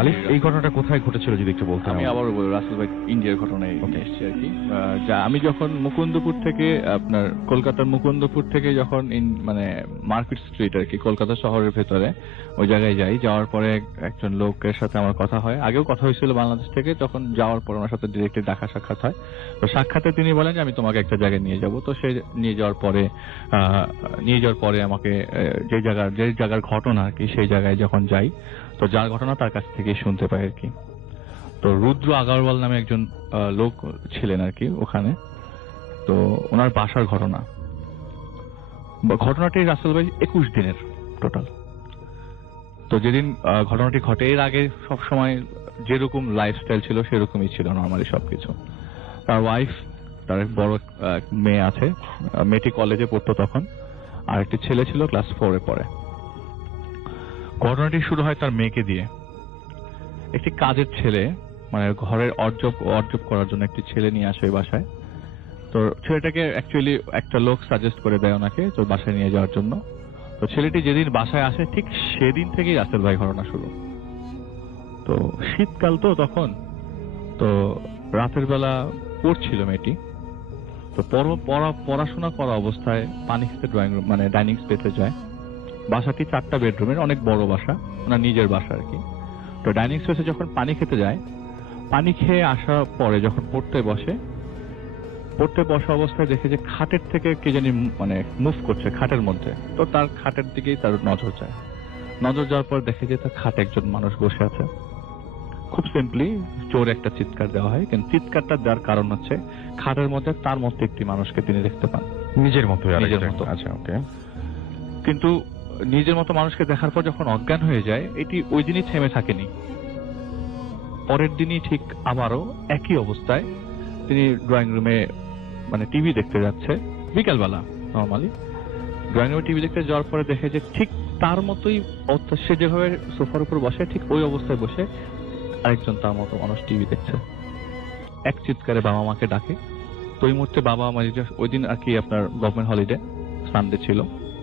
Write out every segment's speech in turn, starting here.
আলিফ, এই ঘটনাটা কোথায় ঘটেছিল যদি একটু বলতেন? আমি আবারও বলবো, রাসেল ভাই ইন্ডিয়ার ঘটনায় এসেছি আর কি। যা আমি যখন মুকুন্দপুর থেকে আপনার কলকাতার মুকুন্দপুর থেকে যখন মানে মার্কেট স্ট্রিট আর কি, কলকাতা শহরের ভেতরে ওই জায়গায় যাই, যাওয়ার পরে একজন লোকের সাথে আমার কথা হয়। আগেও কথা হয়েছিল বাংলাদেশ থেকে, তখন যাওয়ার পর ওনার সাথে ডিরেক্টলি দেখা সাক্ষাৎ হয়। তো সাক্ষাতে তিনি বলেন যে আমি তোমাকে একটা জায়গায় নিয়ে যাব। তো সে নিয়ে যাওয়ার পরে আমাকে যে জায়গার ঘটনা আর কি, সেই জায়গায় যখন যাই, তো যার ঘটনা তার কাছ থেকে শুনতে পাই আর কি। তো রুদ্র আগারওয়াল নামে একজন লোক ছিলেন আর কি ওখানে। তো ওনার বাসার ঘটনাটি রাসেল ভাই 21 দিনের টোটাল। তো যেদিন ঘটনাটি ঘটে, এর আগে সবসময় যেরকম লাইফস্টাইল ছিল সেরকমই ছিল নর্মালি সবকিছু। তার ওয়াইফ, তার বড় মেয়ে আছে, মেয়েটি কলেজে পড়তো তখন, আর একটি ছেলে ছিল ক্লাস 4-এ পড়ে। ঘটনাটি শুরু হয় তার মেয়েকে দিয়ে। একটি কাজের ছেলে, মানে ঘরের অর্জব করার জন্য একটি ছেলে নিয়ে আসে ওই বাসায়। তো ছেলেটাকে অ্যাকচুয়ালি একটা লোক সাজেস্ট করে দেয় ওনাকে তোর বাসায় নিয়ে যাওয়ার জন্য। তো ছেলেটি যেদিন বাসায় আসে ঠিক সেদিন থেকেই রাসেল ভাই ঘটনা শুরু। তো শীতকাল তো তখন, তো রাতের বেলা পড়ছিল মেয়েটি। তো পড়াশোনা করা অবস্থায় পানি খেতে ড্রয়িং রুম মানে ডাইনিং স্পেসে যায়। বাসাটি 4টা বেডরুমের, অনেক বড় বাসা, ওনার নিজের বাসা আর কি। তো ডাইনিং স্পেসে যখন পানি খেতে যায়, পানি খেয়ে আসার পরে যখন পড়তে বসা অবস্থায় দেখে যে খাটের থেকে কে জানি মানে মুভ করছে খাটের মধ্যে। তো তার খাটের দিকেই তার নজর যায়। নজর যাওয়ার পর দেখে যে তার খাটে একজন মানুষ বসে আছে। খুব সিম্পলি জোর একটা চিৎকার দেওয়া হয়, কিন্তু চিৎকারটা দেওয়ার কারণ হচ্ছে খাটের মধ্যে তার মধ্যে একটি মানুষকে তিনি দেখতে পান, নিজের মতো। আচ্ছা, ওকে। কিন্তু নিজের মতো মানুষকে দেখার পর যখন অজ্ঞান হয়ে যায়, এটি ওই দিনই থেমে থাকেনি। পরের দিনই ঠিক আবারও একই অবস্থায় তিনি ড্রয়িং রুমে মানে টিভি দেখতে যাচ্ছে বিকালবেলা। নর্মালি ড্রয়িং রুমে টিভি দেখতে যাওয়ার পরে দেখে যে ঠিক তার মতোই সে যেভাবে সোফার উপর বসে ঠিক ওই অবস্থায় বসে আরেকজন তার মতো মানুষ টিভি দেখছে। এক চিৎকারে বাবা মাকে ডাকে। তো ওই মুহূর্তে বাবা মা, ওই দিন আর কি আপনার গভর্নমেন্ট হলিডে, সানডে ছিল,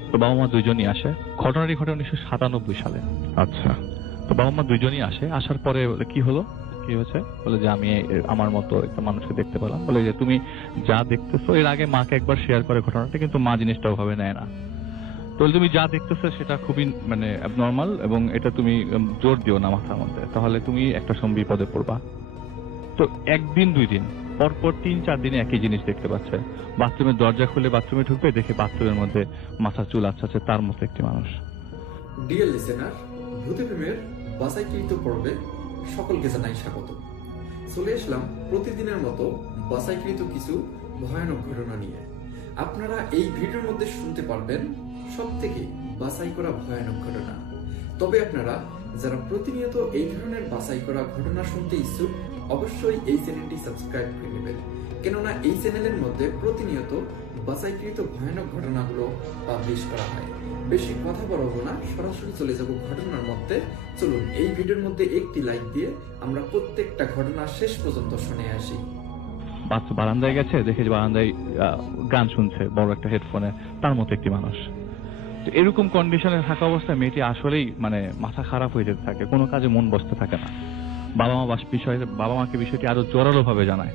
তো বাবা মা দুইজনই আসে। ঘটনাটি ঘটে 1997 সালে। আচ্ছা। তো বাবা মা দুইজনই আসে। আসার পরে কি হয়েছে বলে যে আমি আমার মতো একটা মানুষকে দেখতে পেলাম। বলে যে তুমি যা দেখতেছো, এর আগে মাকে একবার শেয়ার করে ঘটনাটা, কিন্তু মা জিনিসটা ওভাবে নেয় না। তো তুমি যা দেখতেছো সেটা খুবই মানে অ্যাবনর্মাল, এবং এটা তুমি জোর দিও না মাথার মধ্যে, তাহলে তুমি একটা সময় বিপদে পড়বা। তো একদিন 2 দিন পরপর 3-4 দিনে একই জিনিস দেখতে পাচ্ছে। বাথরুমের দরজা খুলে বাথরুমে ঢুকবে, দেখে বাথরুমের মধ্যে মাথা চুল আছাছে তার মতো একটি মানুষ। ডিয়ার লিসেনার, ভূতে প্রেমের বাছাইকৃত পর্বে সকলকে জানাই স্বাগত। চলে আসলাম প্রতিদিনের মতো বাছাইকৃত কিছু ভয়ানক ঘটনা নিয়ে। আপনারা এই ভিডিওর মধ্যে শুনতে পারবেন সবথেকে বাছাই করা ভয়ানক ঘটনা। তবে আপনারা যারা প্রতিনিয়ত এই ধরনের বাছাই করা ঘটনা শুনতে ইচ্ছুক, অবশ্যই এই চ্যানেলটি সাবস্ক্রাইব করে নেবেন, কেননা এই চ্যানেলের মধ্যে প্রতিনিয়ত বাছাইকৃত ভয়ানক ঘটনাগুলো পাবলিশ করা হয়। বেশি কথা বলবো না, সরাসরি চলে যাব ঘটনার মধ্যে। চলুন এই ভিডিওর মধ্যে একটি লাইক দিয়ে আমরা প্রত্যেকটা ঘটনা শেষ পর্যন্ত শুনে আসি। বাচ্চা বারান্দায় গেছে, দেখে যে বারান্দায় গান শুনছে বড় একটা হেডফোনে, তার মতো একটি মানুষ। তো এরকম কন্ডিশনে থাকা অবস্থায় মেয়েটি আসলেই মানে মাথা খারাপ হয়ে যেতে থাকে, কোনো কাজে মন বসতে থাকে না। বাবা মাকে বিষয়টি আরো জোরালো ভাবে জানায়।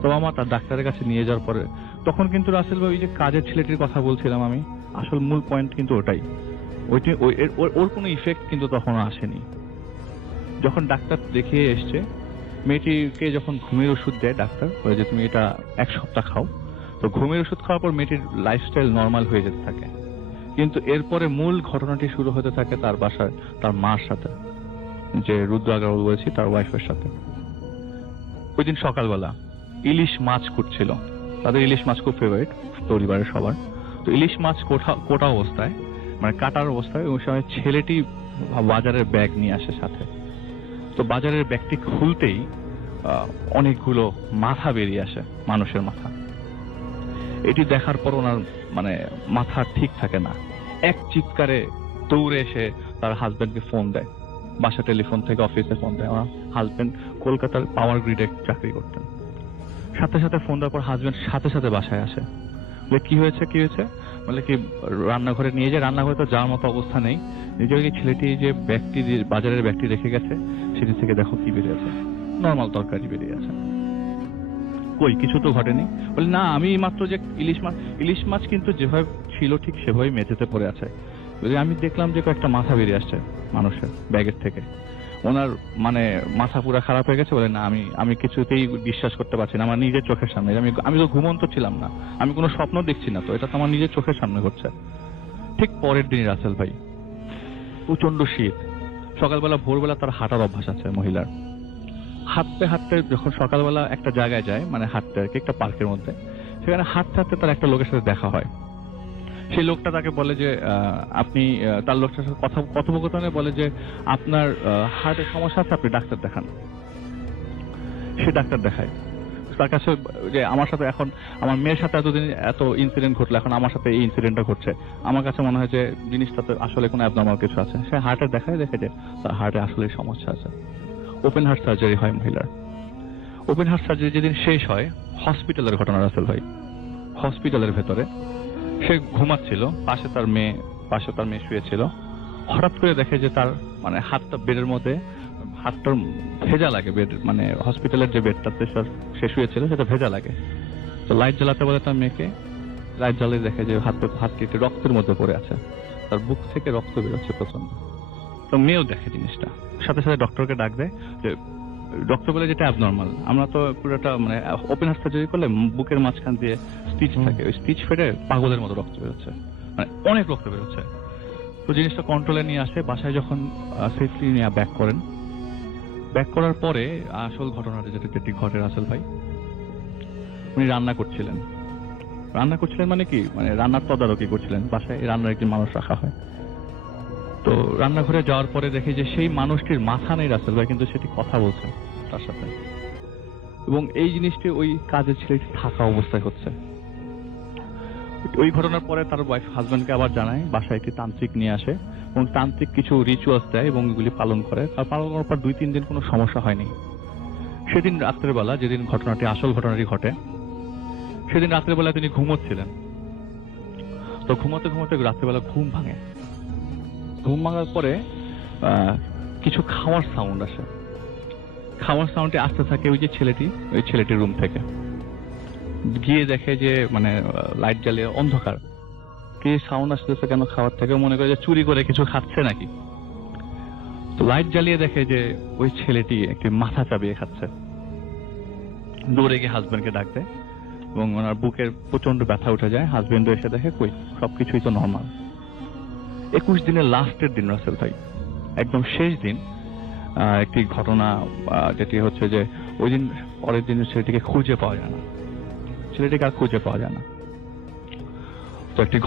তো বাবা মা তার ডাক্তারের কাছে নিয়ে যাওয়ার পরে, তখন কিন্তু রাসেল ভাই, ওই যে কাজের ছেলেটির কথা বলছিলাম আমি, আসল মূল পয়েন্ট কিন্তু ওটাই। ওর কোনো ইফেক্ট কিন্তু তখনও আসেনি। যখন ডাক্তার দেখিয়ে এসছে, মেয়েটিকে যখন ঘুমের ওষুধ দেয় ডাক্তার, বলে যে তুমি এটা 1 সপ্তাহ খাও। তো ঘুমের ওষুধ খাওয়ার পর মেয়েটির লাইফস্টাইল নর্মাল হয়ে যেতে থাকে। কিন্তু এরপরে মূল ঘটনাটি শুরু হতে থাকে তার বাসায় তার মার সাথে, যে রুদ্র আগারওয়াল বলেছি, তার ওয়াইফের সাথে। ওই দিন সকালবেলা ইলিশ মাছ কুটছিল। তাদের ইলিশ মাছ খুব ফেভারিট পরিবারের সবার। তো ইলিশ মাছ কোটা অবস্থায়, মানে কাটার অবস্থায়, ওই সময় ছেলেটি বাজারের ব্যাগ নিয়ে আসে সাথে। তো বাজারের ব্যাগটি খুলতেই অনেকগুলো মাথা বেরিয়ে আসে, মানুষের মাথা। এটি দেখার পর ওনার মানে মাথা ঠিক থাকে না। এক চিৎকারে দৌড়ে এসে তার হাজবেন্ডকে ফোন দেয়। বাসা টেলিফোন থেকে অফিসে ফোন দেয়। আমার হাজবেন্ড কলকাতার পাওয়ার গ্রিডে চাকরি করতেন। সাথে সাথে ফোন দেওয়ার পর হাজবেন্ড সাথে সাথে বাসায় আসে। বলে কি হয়েছে, বলে কি রান্নাঘরে নিয়ে যায়। রান্নাঘরে তো যাওয়ার মতো অবস্থা নেই, নিজের ওই ছেলেটি যে ব্যক্তি বাজারের ব্যক্তি রেখে গেছে সেদিন থেকে দেখো কি বেরিয়েছে, নর্মাল তরকারি বেরিয়েছে। কই কিছু তো ঘটেনি। বলে না আমি মাত্র যে ইলিশ মাছ কিন্তু যেভাবে ছিল ঠিক সেভাবেই মেঝেতে পড়ে আছে। বলে আমি দেখলাম যে কয়েকটা মাথা বেরিয়ে আসছে মানুষের ব্যাগের থেকে। ওনার মানে মাথা পুরো খারাপ হয়ে গেছে। বলে না আমি কিছুতেই বিশ্বাস করতে পারছি না, আমার নিজের চোখের সামনে। আমি তো ঘুমন্ত ছিলাম না, আমি কোনো স্বপ্ন দেখছি না, তো এটা তো আমার নিজের চোখের সামনে ঘটছে। ঠিক পরের দিনই রাসেল ভাই প্রচন্ড শীত, সকালবেলা ভোরবেলা তার হাঁটার অভ্যাস আছে মহিলার। হাঁটতে হাঁটতে যখন সকালবেলা একটা জায়গায় যায়, মানে হাঁটতে আর কি, একটা পার্কের মধ্যে, সেখানে হাঁটতে হাঁটতে তার একটা লোকের সাথে দেখা হয়। সেই লোকটা তাকে বলে যে আপনি তার লোকটার সাথে কথোপকথনে বলে যে আপনার হার্টের সমস্যা আছে, আপনি ডাক্তার দেখান। সে ডাক্তার দেখায়। তার কাছে যে আমার সাথে এখন আমার মেয়ের সাথে এতদিন এত ইনসিডেন্ট ঘটলো, এখন আমার সাথে এই ইনসিডেন্টটা ঘটছে, আমার কাছে মনে হয় যে জিনিসটাতে আসলে কোনো অ্যাবনর্মাল কিছু আছে। সে হার্টে দেখায়, দেখে যে তার হার্টে আসলে সমস্যা আছে। ওপেন হার্ট সার্জারি হয় মহিলার। ওপেন হার্ট সার্জারি যেদিন শেষ হয়, হসপিটালের ঘটনা রাসেল ভাই। হসপিটালের ভেতরে সে ঘুমাচ্ছিল, পাশে তার মেয়ে শুয়েছিল। হঠাৎ করে দেখে যে তার মানে হাতটা বেডের মধ্যে, হাতটার ভেজা লাগে, বেড মানে হসপিটালের যে বেডটাতে সে শুয়েছিল সেটা ভেজা লাগে। তো লাইট জ্বালাতে বলে তার মেয়েকে, লাইট জ্বালিয়ে দেখে যে হাতটি রক্তের মধ্যে পড়ে আছে, তার বুক থেকে রক্ত বেরোচ্ছে প্রচন্ড। তো মেয়েও দেখে জিনিসটা, সাথে সাথে ডক্টরকে ডাক দেয়। যে ডক্টর বলে যেটা অ্যাবনর্মাল, আমরা তো পুরোটা মানে ওপেন হার্ট সার্জারি করলে বুকের মাঝখান দিয়ে স্টিচ থাকে, ওই স্টিচ ফেটে পাগলের মতো রক্ত বেরোচ্ছে, মানে অনেক রক্ত বেরোচ্ছে। তো জিনিসটা কন্ট্রোলে নিয়ে আসে, বাসায় যখন সেফলি নিয়ে ব্যাক করেন, ব্যাক করার পরে আসল ঘটনাটা যেটি ঘটে রাসেল ভাই, উনি রান্না করছিলেন মানে কি, মানে রান্নার তদারকি করছিলেন। বাসায় রান্নার একজন মানুষ রাখা হয়। তো রান্নাঘরে যাওয়ার পরে দেখে যে সেই মানুষটির মাথা নেই রাসেল ভাই, কিন্তু সেটি কথা বলছে তার সাথে। এবং এই জিনিসটি ওই কাজের ছেলেটি থাকা অবস্থায় হচ্ছে। ওই ঘটনার পরে তার ওয়াইফ হাজবেন্ডকে আবার জানায়, বাসায় একটি তান্ত্রিক নিয়ে আসে এবং তান্ত্রিক কিছু রিচুয়ালস দেয় এবং এগুলি পালন করে। আর পালন করার পর 2-3 দিন কোনো সমস্যা হয়নি। সেদিন রাত্রের বেলা, যেদিন আসল ঘটনাটি ঘটে, সেদিন রাত্রের বেলা তিনি ঘুমোচ্ছিলেন। তো ঘুমোতে ঘুমোতে রাত্রেবেলা ঘুম ভাঙে। ঘুম ভাঙার পরে কিছু খাওয়ার সাউন্ড আসে। খাওয়ার সাউন্ডে আসতে থাকে ওই ছেলেটির রুম থেকে। গিয়ে দেখে যে মানে লাইট জ্বালিয়ে অন্ধকার, কি সাউন্ড আসতেছে কেন খাওয়ার থেকে, মনে করে যে চুরি করে কিছু খাচ্ছে নাকি। তো লাইট জ্বালিয়ে দেখে যে ওই ছেলেটি একটি মাথা চাবিয়ে খাচ্ছে। দৌড়ে গিয়ে হাজবেন্ডকে ডাক দেয় এবং ওনার বুকের প্রচন্ড ব্যথা উঠে যায়। হাজবেন্ড এসে দেখে কই সবকিছুই তো নর্মাল। 21 দিনের লাস্টের দিন রাসেল ভাই, একদম শেষ দিন, একটি ঘটনা যেটি হচ্ছে যে ওই দিন পরের দিন ছেলেটিকে খুঁজে পাওয়া যায় না, ছেলেটিকে আর খুঁজে পাওয়া যায় না। তো একটি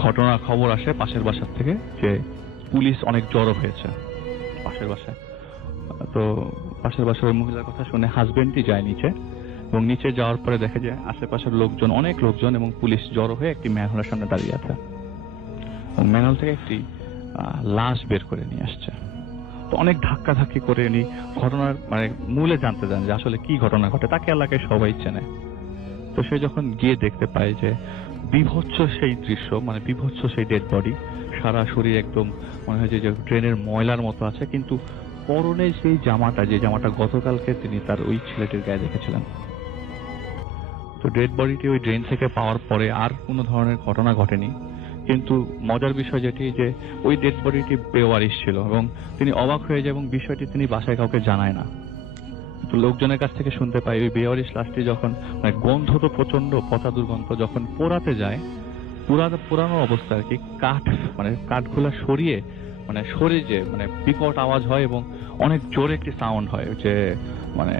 খবর আসে পাশের বাসার থেকে যে পুলিশ অনেক জড়ো হয়েছে পাশের বাসায়। তো পাশের বাসার ওই মহিলার কথা শুনে হাজবেন্ডই যায় নিচে, এবং নিচে যাওয়ার পরে দেখে যে আশেপাশের অনেক লোকজন এবং পুলিশ জড়ো হয়ে একটি ম্যানহোলের সামনে দাঁড়িয়ে আছে এবং ম্যানহোল থেকে একটি লাশ বের করে নিয়ে আসছে। তো অনেক ধাক্কাধাক্কি করে উনি ঘটনার মানে মূলে জানতে চান যে আসলে কি ঘটনা ঘটে। তাকে এলাকায় সবাই চেনে। তো সে যখন গিয়ে দেখতে পায় যে বিভৎস সেই দৃশ্য, মানে বিভৎস সেই ডেড বডি, সারা শরীর একদম মনে হয় যে ট্রেনের ময়লার মতো আছে, কিন্তু পরনে সেই জামাটা, যে জামাটা গতকালকে তিনি তার ওই ছেলেটির গায়ে দেখেছিলেন। তো ডেড বডিটি ওই ড্রেন থেকে পাওয়ার পরে আর কোনো ধরনের ঘটনা ঘটেনি। কিন্তু মজার বিষয় যেটি যে ওই ডেড বডিটি বেওয়ারিশ ছিল এবং তিনি অবাক হয়ে যায় এবং বিষয়টি তিনি বাসায় কাউকে জানায় না। তো লোকজনের কাছ থেকে শুনতে পাই ওই বেওয়ারিশ লাশটি যখন মানে গন্ধ তো প্রচন্ড, পচা দুর্গন্ধ, যখন পোড়াতে যায়, পুরানো অবস্থা আর কি, কাঠগুলা সরিয়ে যে মানে বিকট আওয়াজ হয় এবং অনেক জোরে একটি সাউন্ড হয়, যে মানে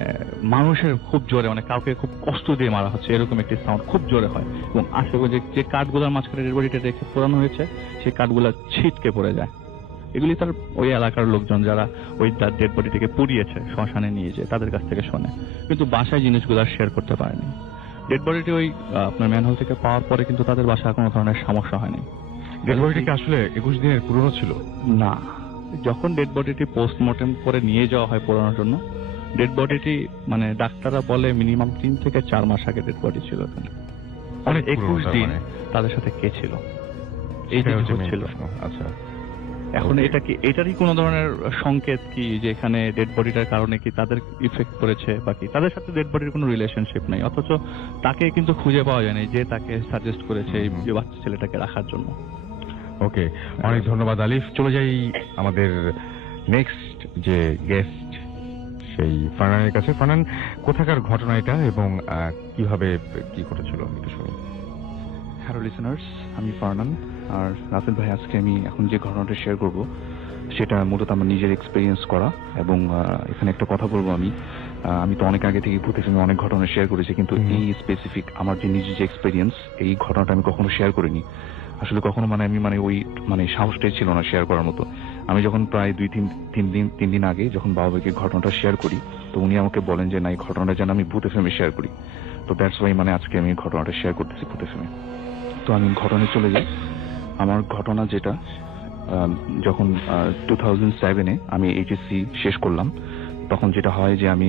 মানুষের খুব জোরে, মানে কাউকে খুব কষ্ট দিয়ে মারা হচ্ছে এরকম একটি সাউন্ড খুব জোরে হয়। এবং আশেপাশে যে কাঠগুলার মাঝখানে ডেড বডিটা রেখে পোড়ানো হয়েছে সেই কাঠগুলা ছিটকে পড়ে যায়। এগুলি তার ওই এলাকার লোকজন যারা ওই ডেড বডিটিকে পুড়িয়েছে শ্মশানে নিয়ে যায় তাদের কাছ থেকে শোনে, কিন্তু বাসায় জিনিসগুলো শেয়ার করতে পারেনি। ডেড বডিটি ওই আপনার ম্যানহোল থেকে পাওয়ার পরে কিন্তু তাদের বাসায় কোনো ধরনের সমস্যা হয়নি। ডেড বডিটি আসলে 21 দিনের পুরনো ছিল না। যখন ডেড বডিটি পোস্টমর্টেম করে নিয়ে যাওয়া হয় পোড়ানোর জন্য, ডেড বডিটি মানে ডাক্তাররা বলে মিনিমাম 3 থেকে 4 মাস আগে ডেড বডি ছিল। অনেক 21 দিন তাদের সাথে কে ছিল এই যে হচ্ছিল। আচ্ছা, এখন Okay. এটা কি এটারই কোনো ধরনের সংকেত কি যে এখানে ডেড বডিটার কারণে কি তাদের ইফেক্ট করেছে বা কি তাদের সাথে ডেড বডির কোনো রিলেশনশিপ নাই, অথচ তাকে কিন্তু খুঁজে পাওয়া যায় না যে তাকে সাজেস্ট করেছে এই হুম। যে বাচ্চা ছেলেটাকে রাখার জন্য। ওকে, অনেক ধন্যবাদ আলিফ। চলে যাই আমাদের নেক্সট যে গেস্ট সেই ফারহানের কাছে। ফারহান, কোথাকার ঘটনা এটা এবং কিভাবে কি ঘটেছিল একটু শুনি। হ্যালো লিসেনার্স, আমি ফারহান। আর রাসেল ভাই, আজকে আমি এখন যে ঘটনাটা শেয়ার করব সেটা মূলত আমার নিজের এক্সপিরিয়েন্স করা। এবং এখানে একটা কথা বলবো, আমি তো অনেক আগে থেকে ভূতের ফিল্মে অনেক ঘটনা শেয়ার করেছি, কিন্তু এই স্পেসিফিক আমার যে নিজের যে এক্সপিরিয়েন্স, এই ঘটনাটা আমি কখনো শেয়ার করিনি। আসলে কখনো আমি ওই সাহসটাই ছিল না শেয়ার করার মতো। আমি যখন প্রায় তিন দিন আগে যখন বাবা ভাইকে ঘটনাটা শেয়ার করি, তো উনি আমাকে বলেন যে না, এই ঘটনাটা যেন আমি ভূতের ফিল্মে শেয়ার করি। তো দ্যাটস ওয়াই আজকে আমি ঘটনাটা শেয়ার করতেছি ভূতের ফিল্মে। তো আমি ঘটনায় চলে যাই। আমার ঘটনা যেটা, যখন 2007-এ আমি এইচএসসি শেষ করলাম, তখন যেটা হয় যে আমি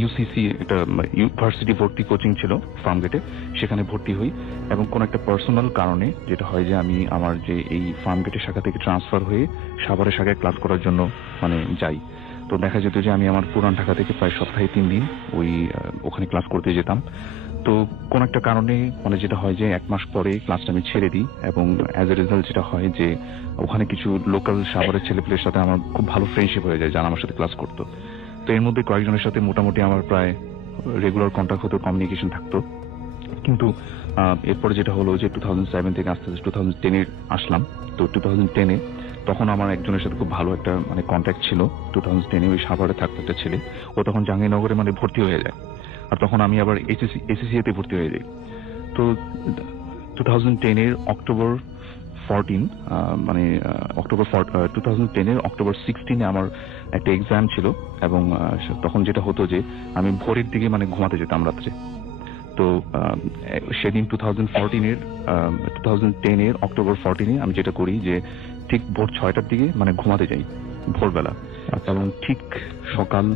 ইউসিসি একটা ইউনিভার্সিটি ভর্তি কোচিং ছিল ফার্মগেটে, সেখানে ভর্তি হই। এবং কোন একটা পার্সোনাল কারণে যেটা হয় যে আমি আমার যে এই ফার্মগেটের শাখা থেকে ট্রান্সফার হয়ে সাভারের শাখায় ক্লাস করার জন্য যাই। তো দেখা যেত যে আমি আমার পুরান ঢাকা থেকে প্রায় সপ্তাহে 3 দিন ওখানে ক্লাস করতে যেতাম। তো কোন একটা কারণে যেটা হয় যে 1 মাস পরে ক্লাসটা আমি ছেড়ে দিই, এবং অ্যাজ এ রেজাল্ট যেটা হয় যে ওখানে কিছু লোকাল সাভারের ছেলেপেলের সাথে আমার খুব ভালো ফ্রেন্ডশিপ হয়ে যায়, যারা আমার সাথে ক্লাস করতো। তো এর মধ্যে কয়েকজনের সাথে মোটামুটি আমার প্রায় রেগুলার কন্ট্যাক্ট হতো, কমিউনিকেশন থাকতো। কিন্তু এরপরে যেটা হলো যে 2007 থেকে আস্তে আস্তে 2010-এ আসলাম। তো 2010-এ তখন আমার একজনের সাথে খুব ভালো একটা কন্ট্যাক্ট ছিল। 2010-এ ওই সাভারে থাকতো একটা ছেলে, ও তখন জাহাঙ্গীরনগরে ভর্তি হয়ে যায়। আর তখন আমি আবার এসএসসি-তে ভর্তি হয়ে যাই। তো 2010-এর অক্টোবর 16-এ আমার একটা এক্সাম ছিল। এবং তখন যেটা হতো যে আমি ভোরের দিকে ঘুমাতে যেতাম রাত্রে। তো সেদিন 2010-এর অক্টোবর 14-এ আমি যেটা করি যে ঠিক ভোর 6টার দিকে ঘুমাতে যাই ভোরবেলা। এবং ঠিক সকাল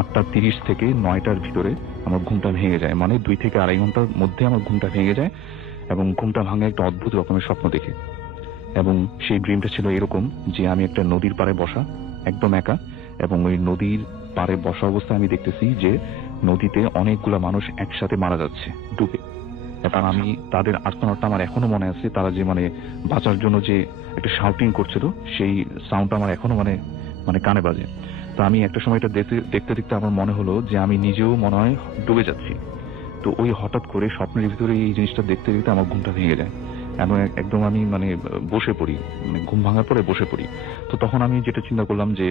8:30 থেকে 9টার ভিতরে আমার ঘুমটা ভেঙে যায়। 2 থেকে 2.5 ঘন্টার মধ্যে আমার ঘুমটা ভেঙে যায়। এবং ঘুমটা ভাঙে একটা অদ্ভুত রকমের স্বপ্ন দেখে। এবং সেই ড্রিমটা ছিল এরকম যে আমি একটা নদীর পাড়ে বসা, একদম একা। এবং ওই নদীর পাড়ে বসা অবস্থায় আমি দেখতেছি যে নদীতে অনেকগুলা মানুষ একসাথে মারা যাচ্ছে ডুবে। এবং আমি তাদের আর্তনাদটা আমার এখনো মনে আছে। তারা যে বাঁচার জন্য যে একটা শাউটিং করছিল, সেই সাউন্ডটা আমার এখনো কানে বাজে। তো আমি একটা সময় এটা দেখতে দেখতে আমার মনে হলো যে আমি নিজেও মনে হয় ডুবে যাচ্ছি। তো ওই হঠাৎ করে স্বপ্নের ভিতরে এই জিনিসটা দেখতে দেখতে আমার ঘুমটা ভেঙে যায় এবং একদম আমি বসে পড়ি, ঘুম ভাঙার পরে বসে পড়ি। তো তখন আমি যেটা চিন্তা করলাম যে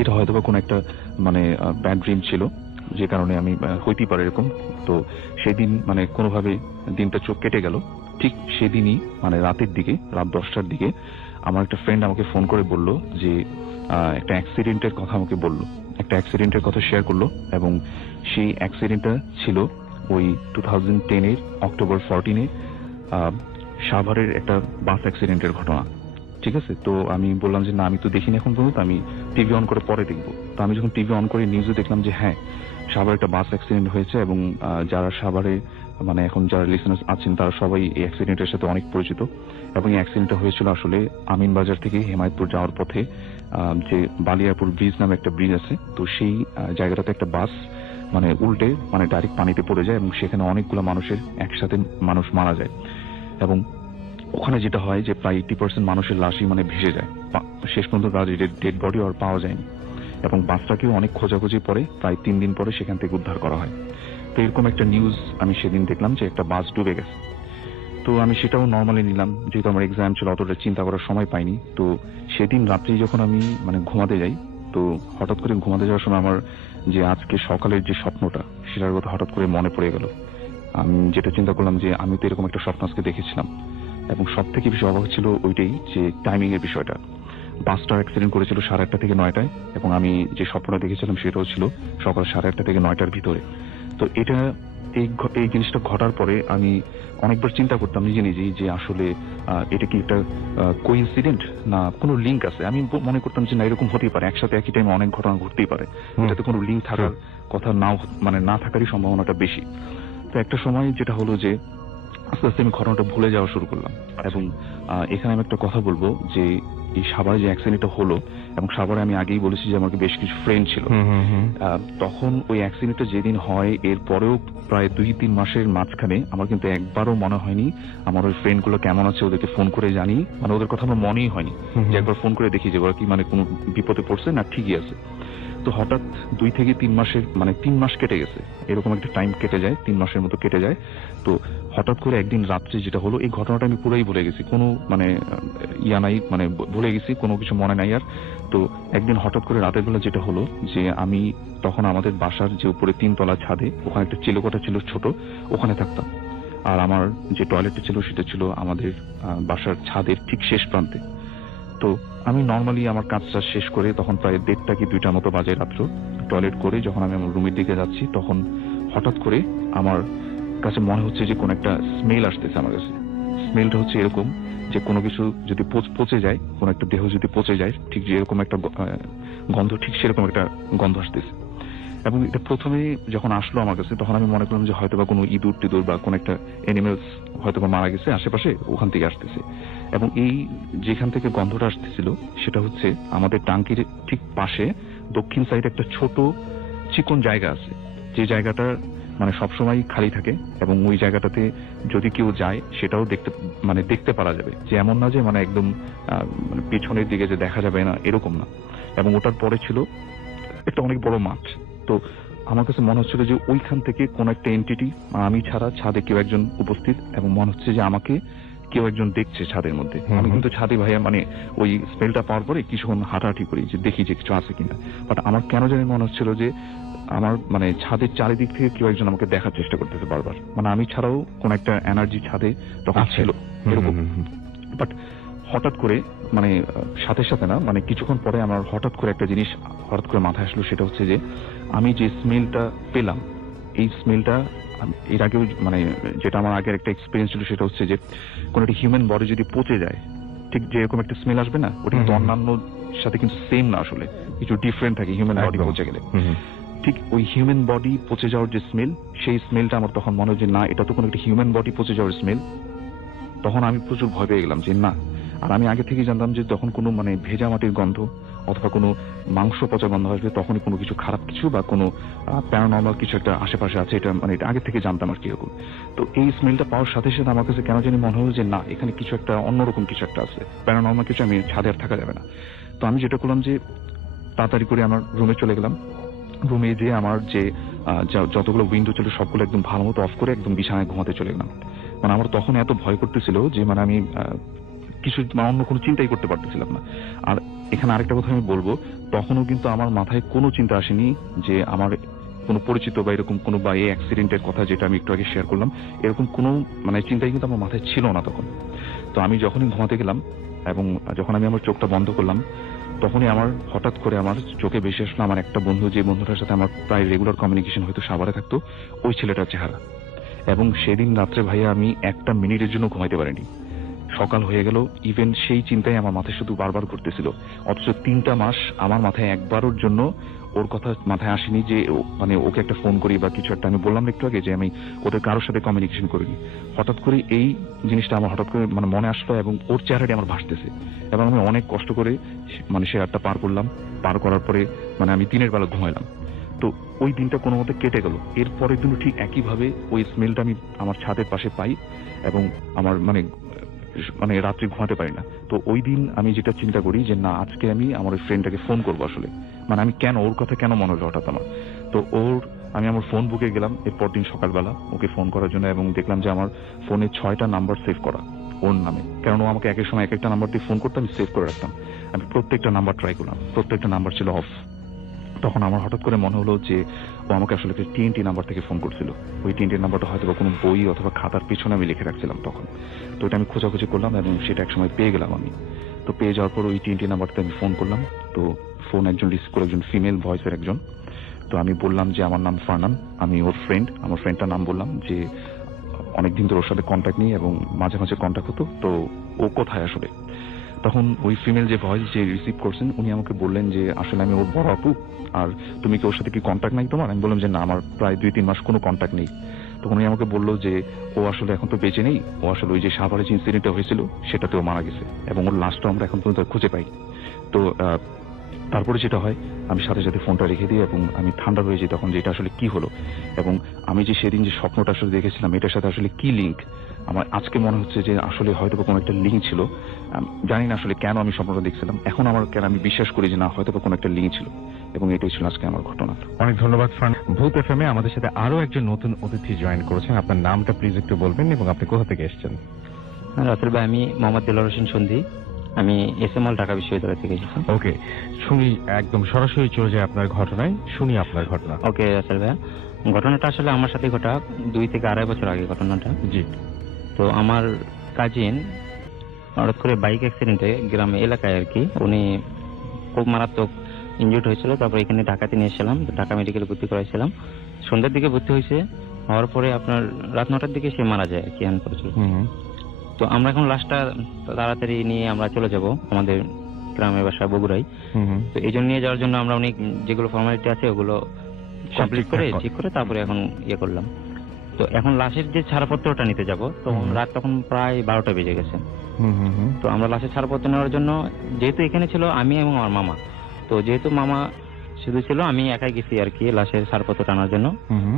এটা হয়তো বা কোনো একটা ব্যাড ড্রিম ছিল, যে কারণে আমি হইতেই পারে এরকম। তো সেদিন কোনোভাবে দিনটা চোখ কেটে গেল। ঠিক সেদিনই রাতের দিকে, রাত 10টার দিকে আমার একটা ফ্রেন্ড আমাকে ফোন করে বলল যে একটা অ্যাক্সিডেন্টের কথা আমাকে বললো, একটা অ্যাক্সিডেন্টের কথা শেয়ার করলো। এবং সেই অ্যাক্সিডেন্টটা ছিল ওই 2010-এর অক্টোবর 14-এ সাভারের একটা বাস অ্যাক্সিডেন্টের ঘটনা। ঠিক আছে, তো আমি বললাম যে না, আমি তো দেখিনি এখন পর্যন্ত, আমি টিভি অন করে পরে দেখবো। তো আমি যখন টিভি অন করে নিউজে দেখলাম যে হ্যাঁ, সাভারে একটা বাস অ্যাক্সিডেন্ট হয়েছে। এবং যারা সাভারে এখন যারা লিসেনার্স আছেন তারা সবাই এই অ্যাক্সিডেন্টের সাথে অনেক পরিচিত। এবং এই অ্যাক্সিডেন্টটা হয়েছিল আসলে আমিনবাজার থেকে হেমায়তপুর যাওয়ার পথে, যে বালিয়াপুর ব্রিজ নামে একটা ব্রিজ আছে, তো সেই জায়গাটাতে একটা বাস উল্টে ডাইরেক্ট পানিতে পড়ে যায় এবং সেখানে অনেকগুলো মানুষের একসাথে মানুষ মারা যায়। এবং ওখানে যেটা হয় যে প্রায় 80% মানুষের লাশই ভেসে যায়। শেষ পর্যন্ত তাদের ডেড বডি আর পাওয়া যায়নি। এবং বাসটাকেও অনেক খোঁজাখুঁজি পরে প্রায় 3 দিন পরে সেখান থেকে উদ্ধার করা হয়। তো এরকম একটা নিউজ আমি সেদিন দেখলাম যে একটা বাস ডুবে গেছে। তো আমি সেটাও নর্মালি নিলাম, যেহেতু আমার এক্সাম ছিল, অতটা চিন্তা করার সময় পাইনি। তো সেদিন রাত্রি যখন আমি ঘুমাতে যাই, তো হঠাৎ করে ঘুমাতে যাওয়ার সময় আমার যে আজকে সকালের যে স্বপ্নটা, সেটার কথা হঠাৎ করে মনে পড়ে গেল। আমি যেটা চিন্তা করলাম যে আমি তো এরকম একটা স্বপ্ন আজকে দেখেছিলাম। এবং সব থেকে বেশি অবাক ছিল ওইটাই যে টাইমিং এর বিষয়টা। বাসটা অ্যাক্সিডেন্ট করেছিল 8:30 থেকে 9টায়, এবং আমি যে স্বপ্নটা দেখেছিলাম সেটাও ছিল সকাল 8:30 থেকে 9টার ভিতরে। তো এটা এই জিনিসটা ঘটার পরে আমি অনেকবার চিন্তা করতাম নিজে নিজেই যে আসলে এটা কি একটা কোইন্সিডেন্ট না কোনো লিঙ্ক আছে। আমি মনে করতাম যে না, এরকম হতেই পারে, একসাথে একই টাইমে অনেক ঘটনা ঘটতেই পারে, এটাতে কোনো লিঙ্ক থাকার কথা নাও না থাকারই সম্ভাবনাটা বেশি। তো একটা সময় যেটা হলো যে আস্তে আস্তে আমি ঘটনাটা ভুলে যাওয়া শুরু করলাম। এবং এখানে আমি একটা কথা বলবো যে এই সাভারে যে অ্যাক্সিডেন্টটা হলো, এবং সাভারে আমি আগেই বলেছি যে আমার বেশ কিছু ফ্রেন্ড ছিল। তখন ওই অ্যাক্সিডেন্টটা যেদিন হয় এর পরেও প্রায় 2-3 মাসের মাঝখানে আমার কিন্তু একবারও মনে হয়নি আমার ওই ফ্রেন্ড গুলো কেমন আছে, ওদেরকে ফোন করে জানি, মানে ওদের কথা আমার মনেই হয়নি যে একবার ফোন করে দেখি যে ওরা কি মানে কোনো বিপদে পড়ছে না ঠিকই আছে। তো হঠাৎ 2 থেকে 3 মাসের মানে 3 মাস কেটে গেছে, এরকম একটা টাইম কেটে যায়, 3 মাসের মতো কেটে যায়। তো হঠাৎ করে একদিন রাত্রে যেটা হলো, এই ঘটনাটা আমি পুরোই ভুলে গেছি, কোনো মানে ইয়া নাই, মানে ভুলে গেছি, কোনো কিছু মনে নাই আর। তো একদিন হঠাৎ করে রাতের বেলা যেটা হলো যে আমি তখন আমাদের বাসার যে উপরে 3 তলা ছাদে, ওখানে একটা চিলেকোঠা ছিল ছোট, ওখানে থাকতাম। আর আমার যে টয়লেটটা ছিল সেটা ছিল আমাদের বাসার ছাদের ঠিক শেষ প্রান্তে। তো আমি নর্মালি আমার কাজটা শেষ করে তখন প্রায় 1:30 কি 2টার মতো বাজে রাত্র, টয়লেট করে যখন আমি আমার রুমের দিকে যাচ্ছি, তখন হঠাৎ করে আমার কাছে মনে হচ্ছে যে কোন একটা স্মেল আসতেছে আমার কাছে। স্মেলটা হচ্ছে এরকম যে কোনো কিছু যদি পচে যায়, কোন একটা দেহ যদি পচে যায়, ঠিক যেরকম একটা গন্ধ, ঠিক সেরকম একটা গন্ধ আসতেছে। এবং এটা প্রথমে যখন আসলো আমার কাছে, তখন আমি মনে করলাম যে হয়তোবা কোনো ইঁদুর টিদুর বা কোন একটা অ্যানিমেলস হয়তোবা মারা গেছে আশেপাশে, ওখান থেকে আসতেছে। এবং এই যেখান থেকে গন্ধটা আসতেছিল সেটা হচ্ছে আমাদের টাঙ্কির ঠিক পাশে দক্ষিণ সাইডে একটা ছোট চিকন জায়গা আছে, যে জায়গাটা মানে সবসময় খালি থাকে, এবং ওই জায়গাটাতে যদি কেউ যায় সেটাও দেখতে পারা যাবে, যে এমন না যে মানে একদম মানে পেছনের দিকে যে দেখা যাবে না, এরকম না। এবং ওটার পরে ছিল একটা অনেক বড় মাঠ। তো আমার কাছে মনে হচ্ছিল যে ওইখান থেকে কোন একটা এন্টিটি, আমি ছাড়া ছাদে কেউ একজন উপস্থিত, এবং মনে হচ্ছে যে আমাকে কেউ একজন দেখছে ছাদের মধ্যে। আমি কিন্তু ছাদে ভাইয়া মানে ওই স্মেলটা পাওয়ার পরে কিছুক্ষণ হাঁটাহাঁটি করি যে দেখি যে কিছু আছে কিনা। বাট আমার কেন জানি মনে হচ্ছিল যে আমার মানে ছাদের চারিদিক থেকে কেউ একজন আমাকে দেখার চেষ্টা করতেছে বারবার, মানে আমি ছাড়াও কোন একটা এনার্জি ছাদে তখন ছিল এরকম। বাট হঠাৎ করে মানে সাথে সাথে না, মানে কিছুক্ষণ পরে আমার হঠাৎ করে একটা জিনিস হঠাৎ করে মাথায় আসলো, সেটা হচ্ছে যে আমি যে স্মেলটা পেলাম, এই স্মেলটা এর আগেও মানে যেটা আমার আগের একটা এক্সপিরিয়েন্স ছিল, সেটা হচ্ছে যে কোন একটা হিউম্যান বডি যদি পচে যায়, ঠিক যেরকম একটা স্মেল আসবে না, ওটা কিন্তু অন্যান্য সাথে কিন্তু সেম না, আসলে কিছু ডিফারেন্ট থাকে হিউম্যান বডি পচে গেলে। ঠিক ওই হিউম্যান বডি পচে যাওয়ার যে স্মেল, সেই স্মেলটা আমার তখন মনে হয় যে না, এটা তো কোনো একটা হিউম্যান বডি পচে যাওয়ার স্মেল। তখন আমি প্রচুর ভয় পেয়ে গেলাম যে না। আর আমি আগে থেকেই জানতাম যে তখন কোনো মানে ভেজা মাটির গন্ধ অথবা কোনো মাংস পচা গন্ধ আসবে, তখনই কোনো কিছু খারাপ কিছু বা কোনো প্যারানর্মাল কিছু একটা আশেপাশে আছে, এটা মানে এটা আগে থেকে জানতাম আর কিরকম। তো এই স্মেলটা পাওয়ার সাথে সাথে আমার কাছে কেন জানি মনে হলো যে না, এখানে কিছু একটা অন্যরকম কিছু একটা আছে, প্যারানর্মাল কিছু, আমি ছাদে আর থাকা যাবে না। তো আমি যেটা করলাম যে তাড়াতাড়ি করে আমার রুমে চলে গেলাম। রুমে যেয়ে আমার যে যতগুলো উইন্ডো ছিল সবগুলো একদম ভালো মতো অফ করে একদম বিছানায় ঘুমাতে চলে গেলাম। মানে আমার তখন এত ভয় করতেছিল যে মানে আমি কিছু অন্য কোনো চিন্তাই করতে পারতেছিলাম না। আর এখানে আরেকটা কথা আমি বলবো, তখনও কিন্তু আমার মাথায় কোনো চিন্তা আসেনি যে আমার কোনো পরিচিত বা এরকম কোনো বা এই অ্যাক্সিডেন্টের কথা যেটা আমি একটু আগে শেয়ার করলাম, এরকম কোনো মানে চিন্তাই কিন্তু আমার মাথায় ছিল না তখন। তো আমি যখনই ঘুমাতে গেলাম এবং যখন আমি আমার চোখটা বন্ধ করলাম, তখনই আমার হঠাৎ করে আমার চোখে ভেসে আসলো আমার একটা বন্ধু, যে বন্ধুটার সাথে আমার প্রায় রেগুলার কমিউনিকেশন হয়তো সাভারে থাকতো, ওই ছেলেটার চেহারা। এবং সেদিন রাত্রে ভাইয়া আমি একটা মিনিটের জন্য ঘুমাইতে পারিনি। সকাল হয়ে গেল, ইভেন সেই চিন্তাই আমার মাথায় শুধু বারবার ঘুরতেছিল। অথচ 3টা মাস আমার মাথায় একবারের জন্য ওর কথা মাথায় আসেনি যে মানে ওকে একটা ফোন করি বা কিছু একটা। আমি বললাম একটু আগে যে আমি ওদের কারোর সাথে কমিউনিকেশন করিনি। হঠাৎ করে এই জিনিসটা আমার হঠাৎ করে মানে মনে আসলো, এবং ওর চেহারাটি আমার ভাসতেছে। এবং আমি অনেক কষ্ট করে মানে সে রাতটা পার করলাম। পার করার পরে মানে আমি দিনের বেলা ঘুমাইলাম। তো ওই দিনটা কোনো মতে কেটে গেল। এর পরের দিনও ঠিক একইভাবে ওই স্মেলটা আমি আমার ছাদের পাশে পাই, এবং আমার মানে রাত্রে ঘুমাতে পারি না। তো ওই দিন আমি যেটা চিন্তা করি যে না, আজকে আমি আমার ওই ফ্রেন্ডটাকে ফোন করবো। আসলে মানে আমি কেন ওর কথা কেন মনে হলো হঠাৎ আমার। তো আমি আমার ফোন বুকে গেলাম এরপর দিন সকালবেলা ওকে ফোন করার জন্য, এবং দেখলাম যে আমার ফোনে 6টা নাম্বার সেভ করা ওর নামে। কারণ ও আমাকে একের সময় এক একটা নাম্বার দিয়ে ফোন করতে আমি সেভ করে রাখতাম। আমি প্রত্যেকটা নাম্বার ট্রাই করলাম, প্রত্যেকটা নাম্বার ছিল অফ। তখন আমার হঠাৎ করে মনে হলো যে ও আমাকে আসলে TNT নাম্বার থেকে ফোন করছিল। ওই TNT নাম্বারটা হয়তো কোনো বই অথবা খাতার পিছনে আমি লিখে রাখছিলাম তখন। তো এটা আমি খোঁজাখুঁজি করলাম এবং সেটা একসময় পেয়ে গেলাম আমি। তো পেয়ে যাওয়ার পর ওই TNT নাম্বারটাতে আমি ফোন করলাম। তো ফোন একজন রিসিভ করে, একজন ফিমেল ভয়েসের একজন। তো আমি বললাম যে আমার নাম ফারনান, আমি ওর ফ্রেন্ড। আমার ফ্রেন্ডটার নাম বললাম, যে অনেকদিন ধরে ওর সাথে কন্ট্যাক্ট নেই এবং মাঝে মাঝে কন্ট্যাক্ট হতো, তো ও কোথায় আসলে। তখন ওই ফিমেল যে ভয়েস যে রিসিভ করছেন উনি আমাকে বললেন যে আসলে আমি ওর বড় আপু, আর তুমি কি ওর সাথে কি কন্ট্যাক্ট নাই তোমার? আমি বললাম যে না, আমার প্রায় 2-3 মাস কোনো কন্ট্যাক্ট নেই। তো উনি আমাকে বললো যে ও আসলে এখন তো বেঁচে নেই, ও আসলে ওই যে সাভারে যে ইনসিডেন্টটা হয়েছিল সেটাতেও মারা গেছে এবং ওর লাশটা আমরা এখন পর্যন্ত খুঁজে পাই। তো তারপরে যেটা হয়, আমি সাথে সাথে ফোনটা রেখে দিই এবং আমি ঠান্ডা হয়ে যাই তখন যে এটা আসলে কি হলো এবং আমি যে সেদিন যে স্বপ্নটা আসলে দেখেছিলাম এটার সাথে আসলে কি লিঙ্ক। আমার আজকে মনে হচ্ছে যে আসলে হয়তো কোনো একটা লিঙ্ক ছিল। জানি না আসলে কেন আমি স্বপ্নটা দেখছিলাম, এখন আমার কেন আমি বিশ্বাস করি যে না হয়তো কোনো একটা লিঙ্ক ছিল এবং এটাই ছিল আজকে আমার ঘটনা। অনেক ধন্যবাদ ফারহান। ভূত এফএমে আমাদের সাথে আরো একজন নতুন অতিথি জয়েন করেছেন। আপনার নামটা প্লিজ একটু বলবেন এবং আপনি কোথা থেকে এসেছেন? রাসেল ভাই, আমি মোহাম্মদ দিলওয়ার হোসেন সন্ধি, আমি এসএমএল ঢাকা বিশ্ববিদ্যালয় থেকে এসেছি। ওকে, শুনি একদম সরাসরি চলে যায় আপনার ঘটনায়, শুনি আপনার ঘটনা। ওকে রাসেল ভাই, ঘটনাটা আসলে আমার সাথে ঘটা 2 থেকে 2.5 বছর আগে ঘটনাটা। জি। তো আমার কাজিন হঠাৎ করে বাইক অ্যাক্সিডেন্টে গ্রামে এলাকায় আর কি উনি খুব মারাত্মক ইনজুর্ড হয়েছিল। তারপর এখানে ঢাকাতে নিয়ে এসেছিলাম, ঢাকা মেডিকেলে ভর্তি করাইছিলাম। সন্ধ্যার দিকে ভর্তি হয়েছে, হওয়ার পরে আপনার রাত 9টার দিকে সে মারা যায় আর কি। তো আমরা এখন লাশটা তাড়াতাড়ি নিয়ে আমরা চলে যাব আমাদের গ্রামের বাসা বগুড়াই। তো এই জন্য নিয়ে যাওয়ার জন্য আমরা অনেক যেগুলো ফর্মালিটি আছে ওগুলো কমপ্লিট করে ঠিক করে তারপরে এখন ইয়ে করলাম। তো এখন লাশের যে ছাড়পত্রটা নিতে যাব, তো রাত তখন প্রায় 12টা বেজে গেছে। তো আমরা লাশের ছাড়পত্র নেওয়ার জন্য, যেহেতু এখানে ছিল আমি এবং আমার মামা, তো যেহেতু মামা শুধু ছিল, আমি একাই গেছি আর কি লাশের ছাড়পত্র টানার জন্য।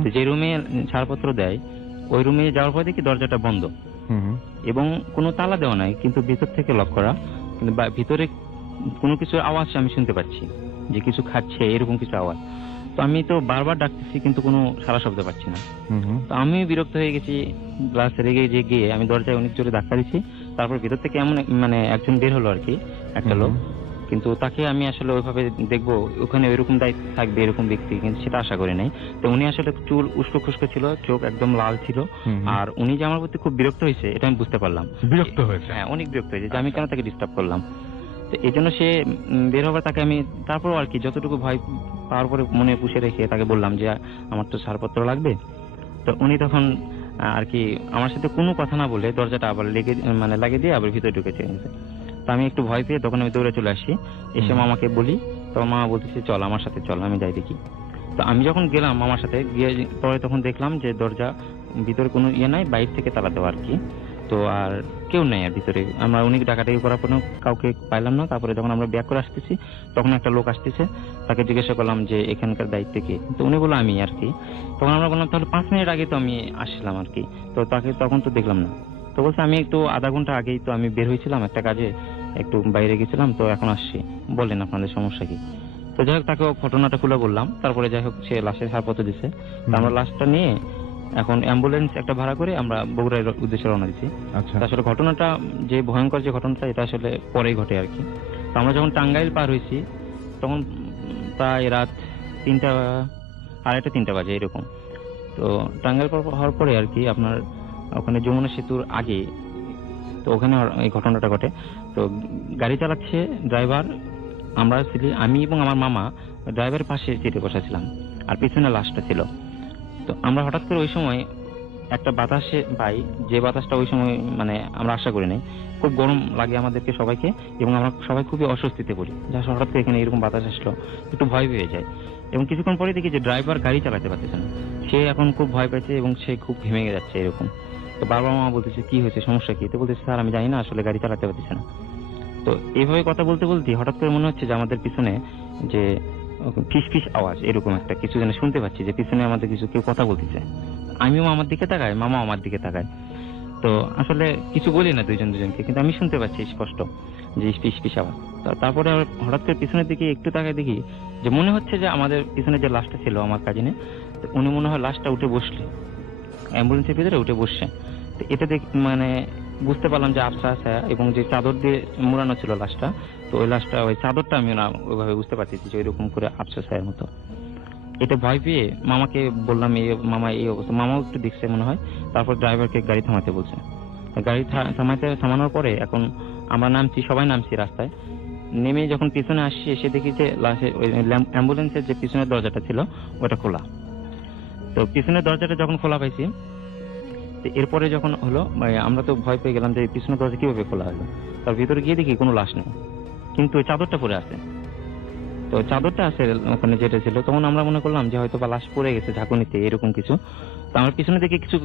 তো যে রুমে ছাড়পত্র দেয় ওই রুমে যাওয়ার পর দেখি দরজাটা বন্ধ এবং কোনো তালা দেওয়া নাই, কিন্তু ভিতর থেকে লক করা। কিন্তু ভিতরে কোনো কিছুর আওয়াজ আমি শুনতে পাচ্ছি, যে কিছু খাচ্ছে এরকম কিছু আওয়াজ। তো আমি তো বারবার ডাকতেছি কিন্তু কোনো সারা শব্দ পাচ্ছি না। তো আমি বিরক্ত হয়ে গেছি, গ্লাস রেগে গিয়ে আমি দরজায় অনেক জোরে ধাক্কা দিচ্ছি। তারপর ভিতর থেকে এমন মানে একজন বের হলো আর কি, একটা লোক। কিন্তু তাকে আমি আসলে ওইভাবে দেখবো ওখানে ওইরকম দায়িত্ব থাকবে এরকম ব্যক্তি, কিন্তু সেটা আশা করি নাই। তো উনি আসলে চুল উস্কো খুস্কো ছিল, চোখ একদম লাল ছিল, আর উনি যে আমার প্রতি খুব বিরক্ত হয়েছে এটা আমি বুঝতে পারলাম। বিরক্ত হয়েছে? হ্যাঁ, অনেক বিরক্ত হয়েছে যে আমি কেন তাকে ডিস্টার্ব করলাম। তো এই জন্য সে বের হবার তাকে আমি তারপরও আর কি যতটুকু ভয় পাওয়ার পরে মনে পুষে রেখে তাকে বললাম যে আমার তো ছাড়পত্র লাগবে। তো উনি তখন আর কি আমার সাথে কোনো কথা না বলে দরজাটা আবার লাগিয়ে দিয়ে আবার ভিতরে ঢুকেছে। তো আমি একটু ভয় পেয়ে তখন আমি দৌড়ে চলে আসি, এসে মামাকে বলি। তো মামা বলতেছে চল আমার সাথে চল, আমি যাই দেখি। তো আমি যখন গেলাম মামার সাথে গিয়ে পরে তখন দেখলাম যে দরজা ভিতরে কোনো ইয়ে নাই, বাইরে থেকে তালা দেওয়া আর কি। তো আর কেউ নেই আর ভিতরে। আমরা অনেক ডাকাডাকি করার পর কাউকে পাইলাম না। তারপরে যখন আমরা ব্যাক করে আসতেছি তখন একটা লোক আসতেছে, তাকে জিজ্ঞাসা করলাম যে এখানকার দায়িত্ব কে। তো উনি বললো আমি আর কি। তখন আমরা বললাম তাহলে 5 মিনিট আগে তো আমি আসলাম আর কি, তো তাকে তখন তো দেখলাম না। তো বলছে আমি একটু আধা ঘন্টা আগেই তো আমি বের হয়েছিলাম একটা কাজে, একটু বাইরে গেছিলাম, তো এখন আসছি, বলেন আপনাদের সমস্যা কি। তো যাই হোক তাকে ঘটনাটা খুলে বললাম। তারপরে যাই হোক সে লাশের ছাড়পত্র দিচ্ছে। আমরা লাশটা নিয়ে এখন অ্যাম্বুলেন্স একটা ভাড়া করে আমরা বগুড়ার উদ্দেশ্যে রওনা দিচ্ছি। আসলে ঘটনাটা যে ভয়ঙ্কর যে ঘটনাটা এটা আসলে পরেই ঘটে আর কি। তো আমরা যখন টাঙ্গাইল পার হয়েছি তখন প্রায় রাত 3টা, 2:30-3টা বাজে এরকম। তো টাঙ্গাইল পার হওয়ার পরে আর কি আপনার ওখানে যমুনা সেতুর আগে, তো ওখানে এই ঘটনাটা ঘটে। তো গাড়ি চালাচ্ছে ড্রাইভার, আমরা ছিলি আমি এবং আমার মামা ড্রাইভারের পাশে সিটে বসেছিলাম, আর পিছনে লাশটা ছিল। তো আমরা হঠাৎ করে ওই সময় একটা বাতাসে পাই, যে বাতাসটা ওই সময় মানে আমরা আশা করি নাই। খুব গরম লাগে আমাদেরকে সবাইকে এবং আমরা সবাই খুবই অস্বস্তিতে পড়ি, যা হঠাৎ করে এখানে এরকম বাতাস আসলো, একটু ভয় পেয়ে যায়। এবং কিছুক্ষণ পরে দেখি যে ড্রাইভার গাড়ি চালাতে পারতেছে না, সে এখন খুব ভয় পাইছে এবং সে খুব ভেঙে যাচ্ছে এরকম। তো বাবা মা বলতেছে কি হয়েছে, সমস্যা কি। তো বলতেছে স্যার আমি জানি না, আসলে গাড়ি চালাতে পারতেছে না। তো এইভাবে কথা বলতে বলতে হঠাৎ করে মনে হচ্ছে যে আমাদের পিছনে যে ফিস ফিস আওয়াজ এরকম একটা কিছু যেন শুনতে পাচ্ছি, যে পিছনে আমাদের কিছু কেউ কথা বলতেছে। আমিও আমার দিকে তাকাই, মামা আমার দিকে তাকায়। তো আসলে কিছু বলি না দুজনকে, কিন্তু আমি শুনতে পাচ্ছি স্পষ্ট যে ফিস ফিস আওয়াজ। তারপরে হঠাৎ করে পিছনের দিকে একটু তাকায় দেখি যে মনে হচ্ছে যে আমাদের পিছনে যে লাশটা ছিল আমার কাজিনে, উনি মনে হয় লাশটা উঠে বসলে, অ্যাম্বুলেন্সের ভিতরে উঠে বসছে। তো এটা মানে বুঝতে পারলাম যে আবছা আছে, এবং যে চাদর দিয়ে মোড়ানো ছিল লাশটা, তো ওই লাশটা ওই চাদরটা আমি না ওইভাবে বুঝতে পারছি যে ওইরকম করে আবছা ছায়ার মতো। এটা ভয় পেয়ে মামাকে বললাম মামা এই অবস্থা। মামাও একটু দেখছে মনে হয়। তারপর ড্রাইভারকে গাড়ি থামাতে বলছে। গাড়ি থামানোর পরে এখন আমরা নামছি, সবাই নামছি রাস্তায়। নেমে যখন পিছনে আসছি এসে দেখি যে লাশের ওই অ্যাম্বুলেন্সের যে পিছনের দরজাটা ছিল ওটা খোলা। তো পিছনের দরজাটা যখন খোলা পাইছি, এরপরে যখন হলো আমরা তো ভয় পেয়ে গেলাম যে পিছনের দরজা কিভাবে খোলা হলো। তার ভিতরে গিয়ে দেখি কোনো লাশ নেই, কিন্তু ওই চাদরটা পরে আছে। তো চাদরটা আছে ওখানে যেটা ছিল, তখন আমরা মনে করলাম যে হয়তো বা লাশ পড়ে গেছে ঝাঁকুনিতে, এরকম কিছু। তো আমরা পিছনে থেকে কিছু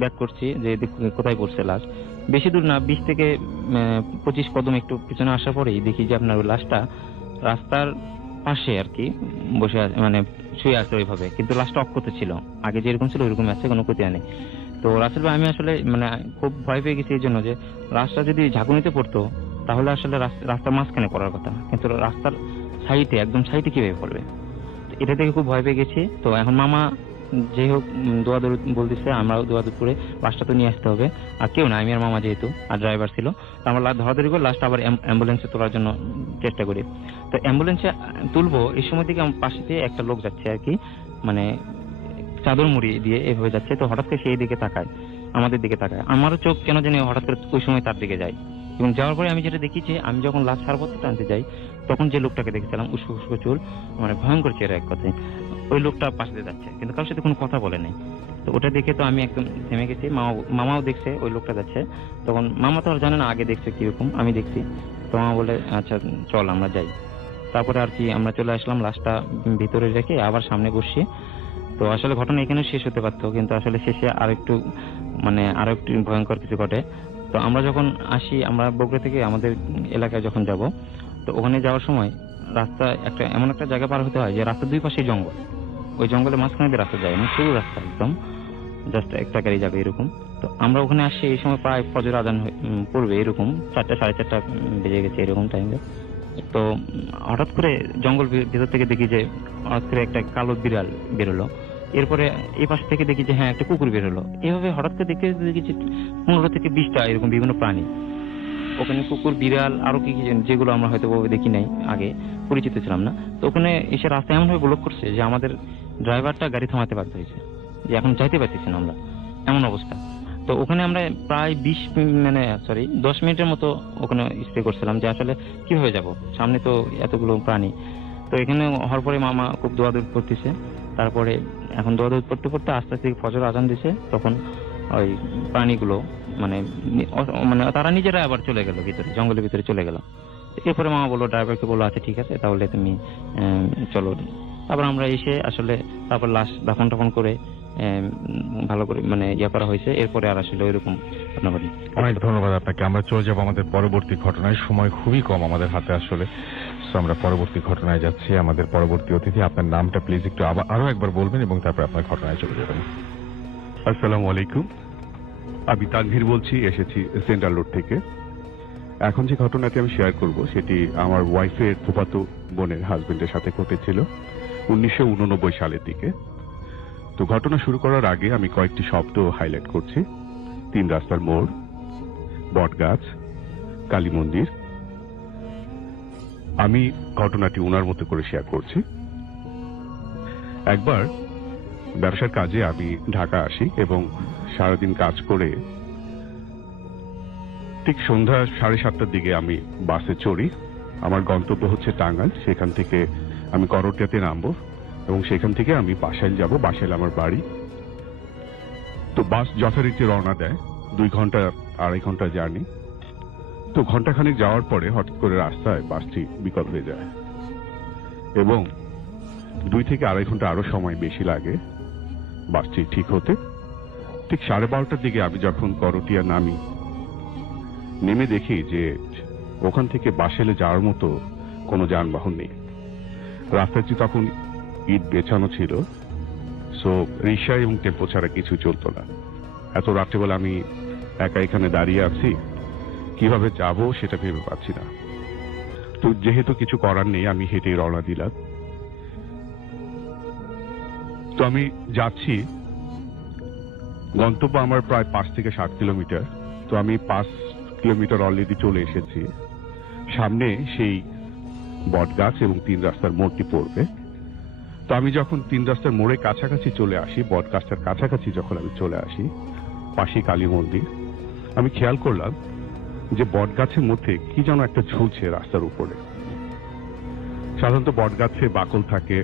ব্যাক করছি যে কোথায় পড়ছে লাশ। বেশি দূর না, 20 থেকে 25 কদম একটু পিছনে আসার পরেই দেখি যে আপনার ওই লাশটা রাস্তার পাশে আর কি বসে আছে, মানে শুয়ে আছে ওইভাবে, কিন্তু লাশটা অক্ষত ছিল, আগে যেরকম ছিল ওইরকম আছে, কোনো ক্ষতি হয়নি। তো রাসেল ভাই, আমি আসলে মানে খুব ভয় পেয়ে গেছি এই জন্য যে লাশটা যদি ঝাঁকুনিতে পড়তো তাহলে আসলে রাস্তার মাঝখানে পড়ার কথা, কিন্তু রাস্তার সাইডে, একদম সাইডে কিভাবে পড়বে, এটা থেকে খুব ভয় পেয়ে গেছি। তো এখন মামা যাই হোক দোয়াদৌড় বলতেছে, আমরাও দোয়াদৌড় করে লাশটা তো নিয়ে আসতে হবে, আর কেউ না, আমি আর মামা যেহেতু, আর ড্রাইভার ছিল। তো আমরা ধরাধরি করে লাশটা আবার অ্যাম্বুলেন্সে তোলার জন্য চেষ্টা করি। তো অ্যাম্বুলেন্সে তুলবো, এই সময় থেকে আমার পাশে দিয়ে একটা লোক যাচ্ছে আর কি, মানে চাদর মুড়ি দিয়ে এভাবে যাচ্ছে। তো হঠাৎ করে সেই দিকে তাকায়, আমাদের দিকে তাকায়, আমারও চোখ কেন জানি হঠাৎ করে ওই সময় তার দিকে যায়। এবং যাওয়ার পরে আমি যেটা দেখি যে আমি যখন লাশ ছাড়পত্র টানতে যাই তখন যে লোকটাকে দেখেছিলাম উস্কো উস্কো চুল, মানে ভয়ঙ্কর চেহারা এক কথায়, ওই লোকটা পাশে দিয়ে যাচ্ছে, কিন্তু কারোর সাথে কোনো কথা বলে নাই। তো ওটা দেখে তো আমি একদম থেমে গেছি। মামাও দেখছে ওই লোকটা যাচ্ছে, তখন মামা তো আর জানে না আগে দেখছে কিরকম, আমি দেখছি। তো মামা বলে আচ্ছা চল আমরা যাই। তারপরে আর কি আমরা চলে আসলাম, লাশটা ভিতরে রেখে আবার সামনে বসছি। তো আসলে ঘটনা এখানে শেষ হতে পারতো, কিন্তু আসলে শেষে আরেকটু ভয়ঙ্কর কিছু ঘটে। তো আমরা যখন আসি, আমরা বগুড়া থেকে আমাদের এলাকায় যখন যাব, তো ওখানে যাওয়ার সময় রাস্তা এমন একটা জায়গা পার হতে হয় যে রাস্তার দুই পাশে জঙ্গল, ওই জঙ্গলের মাঝখানে দিয়ে রাস্তা যায়, মানে সরু রাস্তা, একদম জাস্ট একটা গাড়ি যাবে এরকম। তো আমরা ওখানে আসছি, এই সময় প্রায় ফজর আজান পড়বে এরকম, 4টা 4:30 বেজে গেছে এরকম টাইমে। তো হঠাৎ করে জঙ্গল ভিতর থেকে দেখি যে হঠাৎ করে একটা কালো বিড়াল বেরোলো। এরপরে এই পাশ থেকে দেখি যে হ্যাঁ একটা কুকুর বেরোলো। এভাবে হঠাৎ করে দেখতে দেখি যে 15 থেকে 20টা এরকম বিভিন্ন প্রাণী, ওখানে কুকুর, বিড়াল, আরো কি কি যেগুলো আমরা হয়তো দেখি নাই, আগে পরিচিত ছিলাম না। তো ওখানে এসে রাস্তা এমন ভাবে ব্লক করছে যে আমাদের ড্রাইভারটা গাড়ি থামাতে বাধ্য হয়েছে, যে এখন যাইতে পারতেছি না আমরা, এমন অবস্থা। তো ওখানে আমরা প্রায় 10 মিনিটের মতো ওখানে স্টে করছিলাম, যে আসলে কিভাবে যাব, সামনে তো এতগুলো প্রাণী। তো এখানে হওয়ার পরে মামা খুব দোয়াদৌড় করতেছে। তারপরে এখন দোয়াদৌড় করতে করতে আস্তে আস্তে ফজর আজান দিছে, তখন ওই প্রাণীগুলো মানে তারা নিজেরা আবার চলে গেল ভিতরে, জঙ্গলের ভিতরে চলে গেল। এরপরে মামা বললো, ড্রাইভারকে বললো আচ্ছা ঠিক আছে তাহলে তুমি চলো। তারপর আমরা এসে আসলে তারপর লাশ দাফন টাফন করে ভালো করে মানে করা হয়েছে। এরপরে আর আসলে ওইরকম ঘটনা ঘটেনি। অনেক ধন্যবাদ আপনাকে। আমরা চলে যাব আমাদের পরবর্তী ঘটনায়, সময় খুবই কম আমাদের হাতে আসলে। সো আমরা পরবর্তী ঘটনায় যাচ্ছি। আমাদের পরবর্তী অতিথি, আপনার নামটা প্লিজ একটু আরো একবার বলবেন এবং তারপর আপনার ঘটনায় চলে যাবেন। আসসালামু আলাইকুম, আমি তানভীর বলছি, এসেছি সেন্ট্রাল রোড থেকে। এখন যে ঘটনাটি আমি শেয়ার করব সেটি আমার ওয়াইফের ফুফাতো বোনের হাজবেন্ডের সাথে ঘটেছিল 1989 সালের দিকে। তো ঘটনা শুরু করার আগে আমি কয়েকটি শব্দ হাইলাইট করছি। 3 রাস্তার মোড়, বটগাছ, কালী মন্দির। আমি ঘটনাটি ওনার মতো করে শেয়ার করছি। একবার ব্যবসার কাজে আমি ঢাকা আসি এবং সারাদিন কাজ করে ঠিক সন্ধ্যা 7:30টার দিকে আমি বাসে চড়ি। আমার গন্তব্য হচ্ছে টাঙ্গাইল। সেখান থেকে আমি করটিয়াতে নামবো এবং সেখান থেকে আমি বাসাইল যাব। বাসাইল আমার বাড়ি। তো বাস যথারীতি রওনা দেয়, 2 ঘন্টা 2.5 ঘন্টা জার্নি। তো ঘন্টাখানেক যাওয়ার পরে হঠাৎ করে রাস্তায় বাসটি বিকল হয়ে যায় এবং 2 থেকে 2.5 ঘন্টা আরো সময় বেশি লাগে বাসটি ঠিক হতে। ঠিক 12:30টার দিকে আমি যখন করটিয়া নামি, নেমে দেখি যে ওখান থেকে বাসাইলে যাওয়ার মতো কোনো যানবাহন নেই। রাস্তাটি তখন ইট বেছানো ছিল, সো রিক্সা এবং টেম্পো ছাড়া কিছু চলতো না। এত রাত্রেবেলা আমি একা এখানে দাঁড়িয়ে আছি, কিভাবে যাব সেটা ভেবে পাচ্ছি না। তো যেহেতু কিছু করার নেই, আমি হেঁটে রওনা দিলাম। তো আমি যাচ্ছি, গন্তব্য আমার প্রায় 5 থেকে 7 কিলোমিটার। তো আমি 5 কিলোমিটার অলরেডি চলে এসেছি। সামনে সেই বটগাছ এবং 3 রাস্তার মোড়টি পড়বে। তো আমি যখন 3 রাস্তার মোড়ে কাছাকাছি চলে আসি, বটগাছটার কাছাকাছি যখন আমি চলে আসি, পাশে কালী মন্দির, আমি খেয়াল করলাম যে বটগাছের মধ্যে কি যেন একটা ঝুলছে রাস্তার উপরে। সাধারণত বটগাছে বাকল থাকে,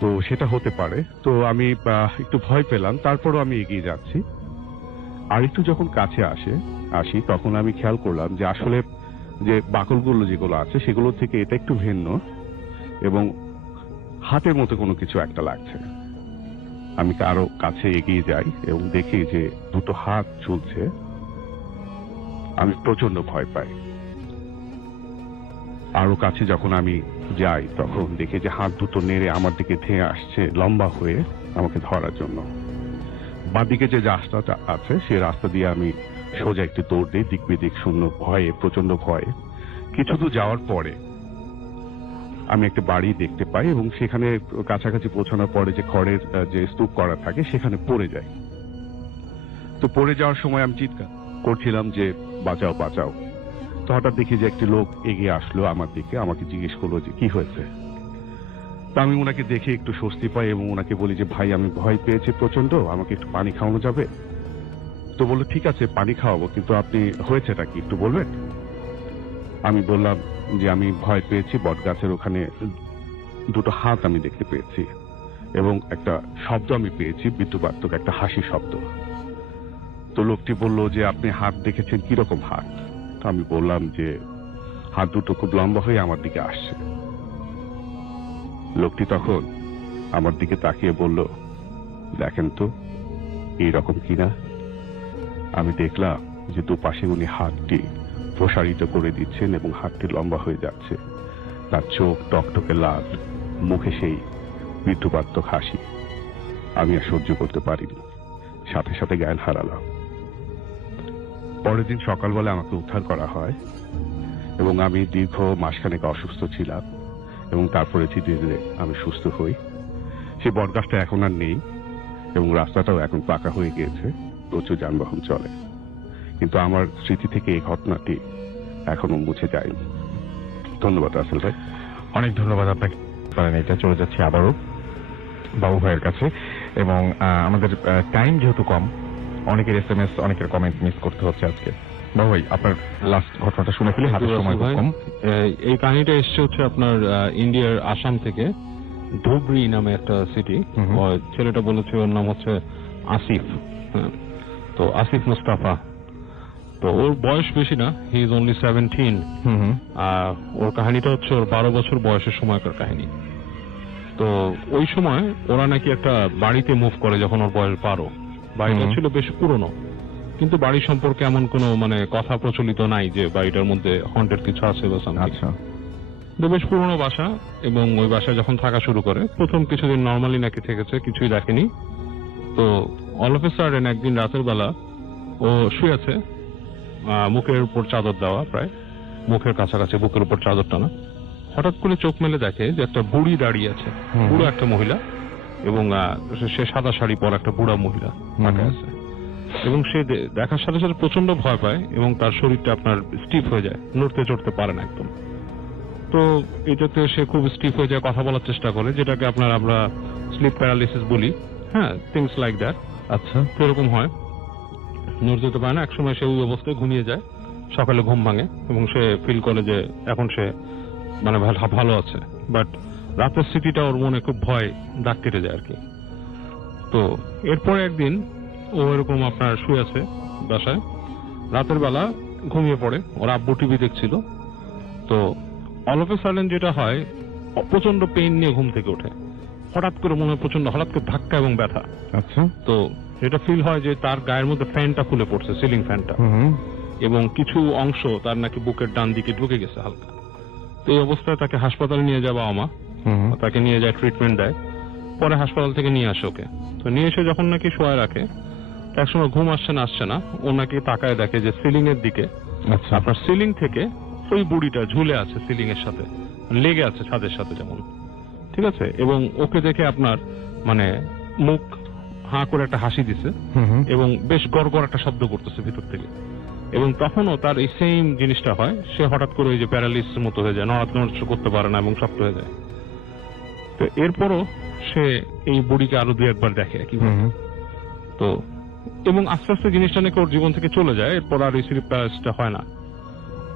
তো সেটা হতে পারে। তো আমি একটু ভয় পেলাম, তারপরও আমি এগিয়ে যাচ্ছি। আর একটু যখন কাছে আসি তখন আমি খেয়াল করলাম যে আসলে যে বাকলগুলো যেগুলো আছে সেগুলো থেকে এটা একটু ভিন্ন, এবং হাতের মতো কোনো কিছু একটা লাগছে। আমি আরো কাছে এগিয়ে যাই এবং দেখি যে দুটো হাত ঝুলছে। আমি প্রচন্ড ভয় পাই। আরো কাছে যখন আমি যাই তখন দেখি যে হাত দুটো নেড়ে আমার দিকে ধেয়ে আসছে লম্বা হয়ে আমাকে ধরার জন্য। বাঁদিকে যে রাস্তাটা আছে সেই রাস্তা দিয়ে আমি সোজা একটি দৌড় দিই, দিক বিদিক শূন্য ভয়ে, প্রচন্ড ভয়ে। কিছু দূর যাওয়ার পরে আমি একটা বাড়ি দেখতে পাই এবং সেখানে কাছাকাছি পৌঁছানোর পরে যে খড়ের যে স্তূপ করা থাকে সেখানে পড়ে যাই। তো পড়ে যাওয়ার সময় আমি চিৎকার করছিলাম যে বাঁচাও বাঁচাও। তো হঠাৎ দেখি যে একটি লোক এগিয়ে আসলো আমার দিকে, আমাকে জিজ্ঞেস করলো যে কি হয়েছে। তো আমি ওনাকে দেখে একটু স্বস্তি পাই এবং ওনাকে বলি যে ভাই আমি ভয় পেয়েছি প্রচন্ড, আমাকে একটু পানি খাওয়ানো যাবে? তো বললো ঠিক আছে পানি খাওয়াবো, কিন্তু আপনি হয়েছেটা কি একটু বলবেন? আমি বললাম যে আমি ভয় পেয়েছি, বট গাছের ওখানে দুটো হাত আমি দেখতে পেয়েছি এবং একটা শব্দ আমি পেয়েছি, বিদ্যুৎবার্তক একটা হাসি শব্দ। তো লোকটি বলল যে আপনি হাত দেখেছেন, কিরকম হাত? তো আমি বললাম যে হাত দুটো খুব লম্বা হয়ে আমার দিকে আসছে। লোকটি তখন আমার দিকে তাকিয়ে বলল দেখেন তো এইরকম কিনা। আমি দেখলাম যে দুপাশে উনি হাতটি প্রসারিত করে দিচ্ছেন এবং হাতটি লম্বা হয়ে যাচ্ছে। তার চোখ টকটকে লাল, মুখে সেই বিদ্যুৎবার্তক হাসি। আমি আর সহ্য করতে পারিনি, সাথে সাথে জ্ঞান হারালাম। পরের দিন সকালবেলা আমাকে উদ্ধার করা হয় এবং আমি দীর্ঘ মাসখানেক অসুস্থ ছিলাম এবং তারপরে ধীরে ধীরে আমি সুস্থ হই। সেই বটগাছটা এখন আর নেই এবং রাস্তাটাও এখন পাকা হয়ে গিয়েছে, প্রচুর যানবাহন চলে। কিন্তু আমার স্মৃতি থেকে এই ঘটনাটি এখনো মুছে যায়নি। ধন্যবাদ রাসেল ভাই। অনেক ধন্যবাদ আপনাকে। এটা চলে যাচ্ছে আবারও বাবু ভাইয়ের কাছে এবং আমাদের টাইম যেহেতু কম, অনেকের SMS, অনেকের কমেন্ট মিস করতে হচ্ছে আজকে। বাবু ভাই আপনার লাস্ট ঘটনাটা শুনে ফেলি, হাতের সময় খুব কম। এই কাহিনীটা এসছে হচ্ছে আপনার ইন্ডিয়ার আসাম থেকে, ধুবড়ি নামে একটা সিটি। ছেলেটা বলেছে ওর নাম হচ্ছে আসিফ। তো আসিফ মুস্তাফা, তো ওর বয়স বেশি না, হি ইজ অনলি 17। ওর কাহিনীটা হচ্ছে ওর 12 বছর বয়সের সময়কার কাহিনী। তো ওই সময় ওরা নাকি একটা বাড়িতে মুভ করে যখন ওর বয়স 12। বাড়িটা ছিল বেশ পুরনো, কিন্তু বাড়ি সম্পর্কে এমন কোনো মানে কথা প্রচলিত নাই যে বাড়িটার মধ্যে হন্টেড কিছু আছে বা সামথিং। আচ্ছা, তো বেশ পুরনো বাসা এবং ওই বাসায় যখন থাকা শুরু করে প্রথম কিছুদিন নর্মালি নাকি থেকেছে, কিছুই দেখেনি। তো অল অফ এ সাডেন একদিন রাতের বেলা ও শুয়ে আছে, মুখের উপর চাদর দেওয়া, প্রায় মুখের কাছাকাছি, বুকের উপর চাদর টানা। হঠাৎ করে চোখ মেলে দেখে যে একটা বুড়ি দাঁড়িয়ে আছে, বুড়ো একটা মহিলা, এবং সে সাদা শাড়ি পরা একটা বুড়া মহিলা তাকে আছে। এবং সে দেখার সাথে সাথে প্রচন্ড ভয় পায় এবং তার শরীরটা আপনার স্টিফ হয়ে যায়, নড়তে চড়তে পারে না একদম। তো এটাতে সে খুব স্টিফ হয়ে যায়, কথা বলার চেষ্টা করে, যেটাকে আমরা স্লিপ প্যারালিসিস বলি। হ্যাঁ, থিংস লাইক দ্যাট। আচ্ছা, তো এরকম হয়, নড়তে যেতে পারে না। একসময় সে ওই অবস্থায় ঘুমিয়ে যায়, সকালে ঘুম ভাঙে এবং সে ফিল করে যে এখন সে মানে ভালো আছে। বাট রাতের স্মৃতিটা ওর মনে খুব ভয় দাগ কেটে যায় আর কি। তো এরপরে একদিন ও এরকম আপনার শুয়ে আছে বাসায়, রাতের বেলা ঘুমিয়ে পড়ে, ওর আব্বু টিভি দেখছিল। তো অল অফ এ সাডেন যেটা হয়, প্রচন্ড পেইন নিয়ে ঘুম থেকে ওঠে। হঠাৎ করে মনে হয় প্রচন্ড, হঠাৎ করে ধাক্কা এবং ব্যথা। আচ্ছা, তো যেটা ফিল হয় যে তার গায়ের মধ্যে ফ্যানটা খুলে পড়ছে, সিলিং ফ্যানটা, এবং কিছু অংশ তার নাকি বুকের ডান দিকে ঢুকে গেছে হালকা। তো এই অবস্থায় তাকে হাসপাতালে নিয়ে যাওয়া, আমা তাকে নিয়ে যায়, ট্রিটমেন্ট দেয়। পরে হাসপাতাল থেকে নিয়ে আসে ওকে। তো নিয়ে এসে যখন নাকি শোয়া রাখে, একসময় ঘুম আসছে না, ও নাকি তাকায় দেখে যে সিলিং এর দিকে, আপনার সিলিং থেকে ওই বুড়িটা ঝুলে আছে, সিলিং এর সাথে লেগে আছে ছাদের সাথে যেমন, ঠিক আছে। এবং ওকে দেখে আপনার মানে মুখ হাঁ করে একটা হাসি দিছে এবং বেশ গড়গড় একটা শব্দ করতেছে ভিতর থেকে। এবং তখনও তার এই সেম জিনিসটা হয়, সে হঠাৎ করে ওই যে প্যারালিসিস মতো হয়ে যায়, নড়াচড়া করতে পারে না এবং শক্ত হয়ে যায়। তো এরপরও সে এই বুড়িকে আরো 2-1 দেখে কি। তো এবং আস্তে আস্তে জিনিসটা নাকি ওর জীবন থেকে চলে যায়, এরপর আর এই স্লিপ প্যারালিসিসটা হয় না।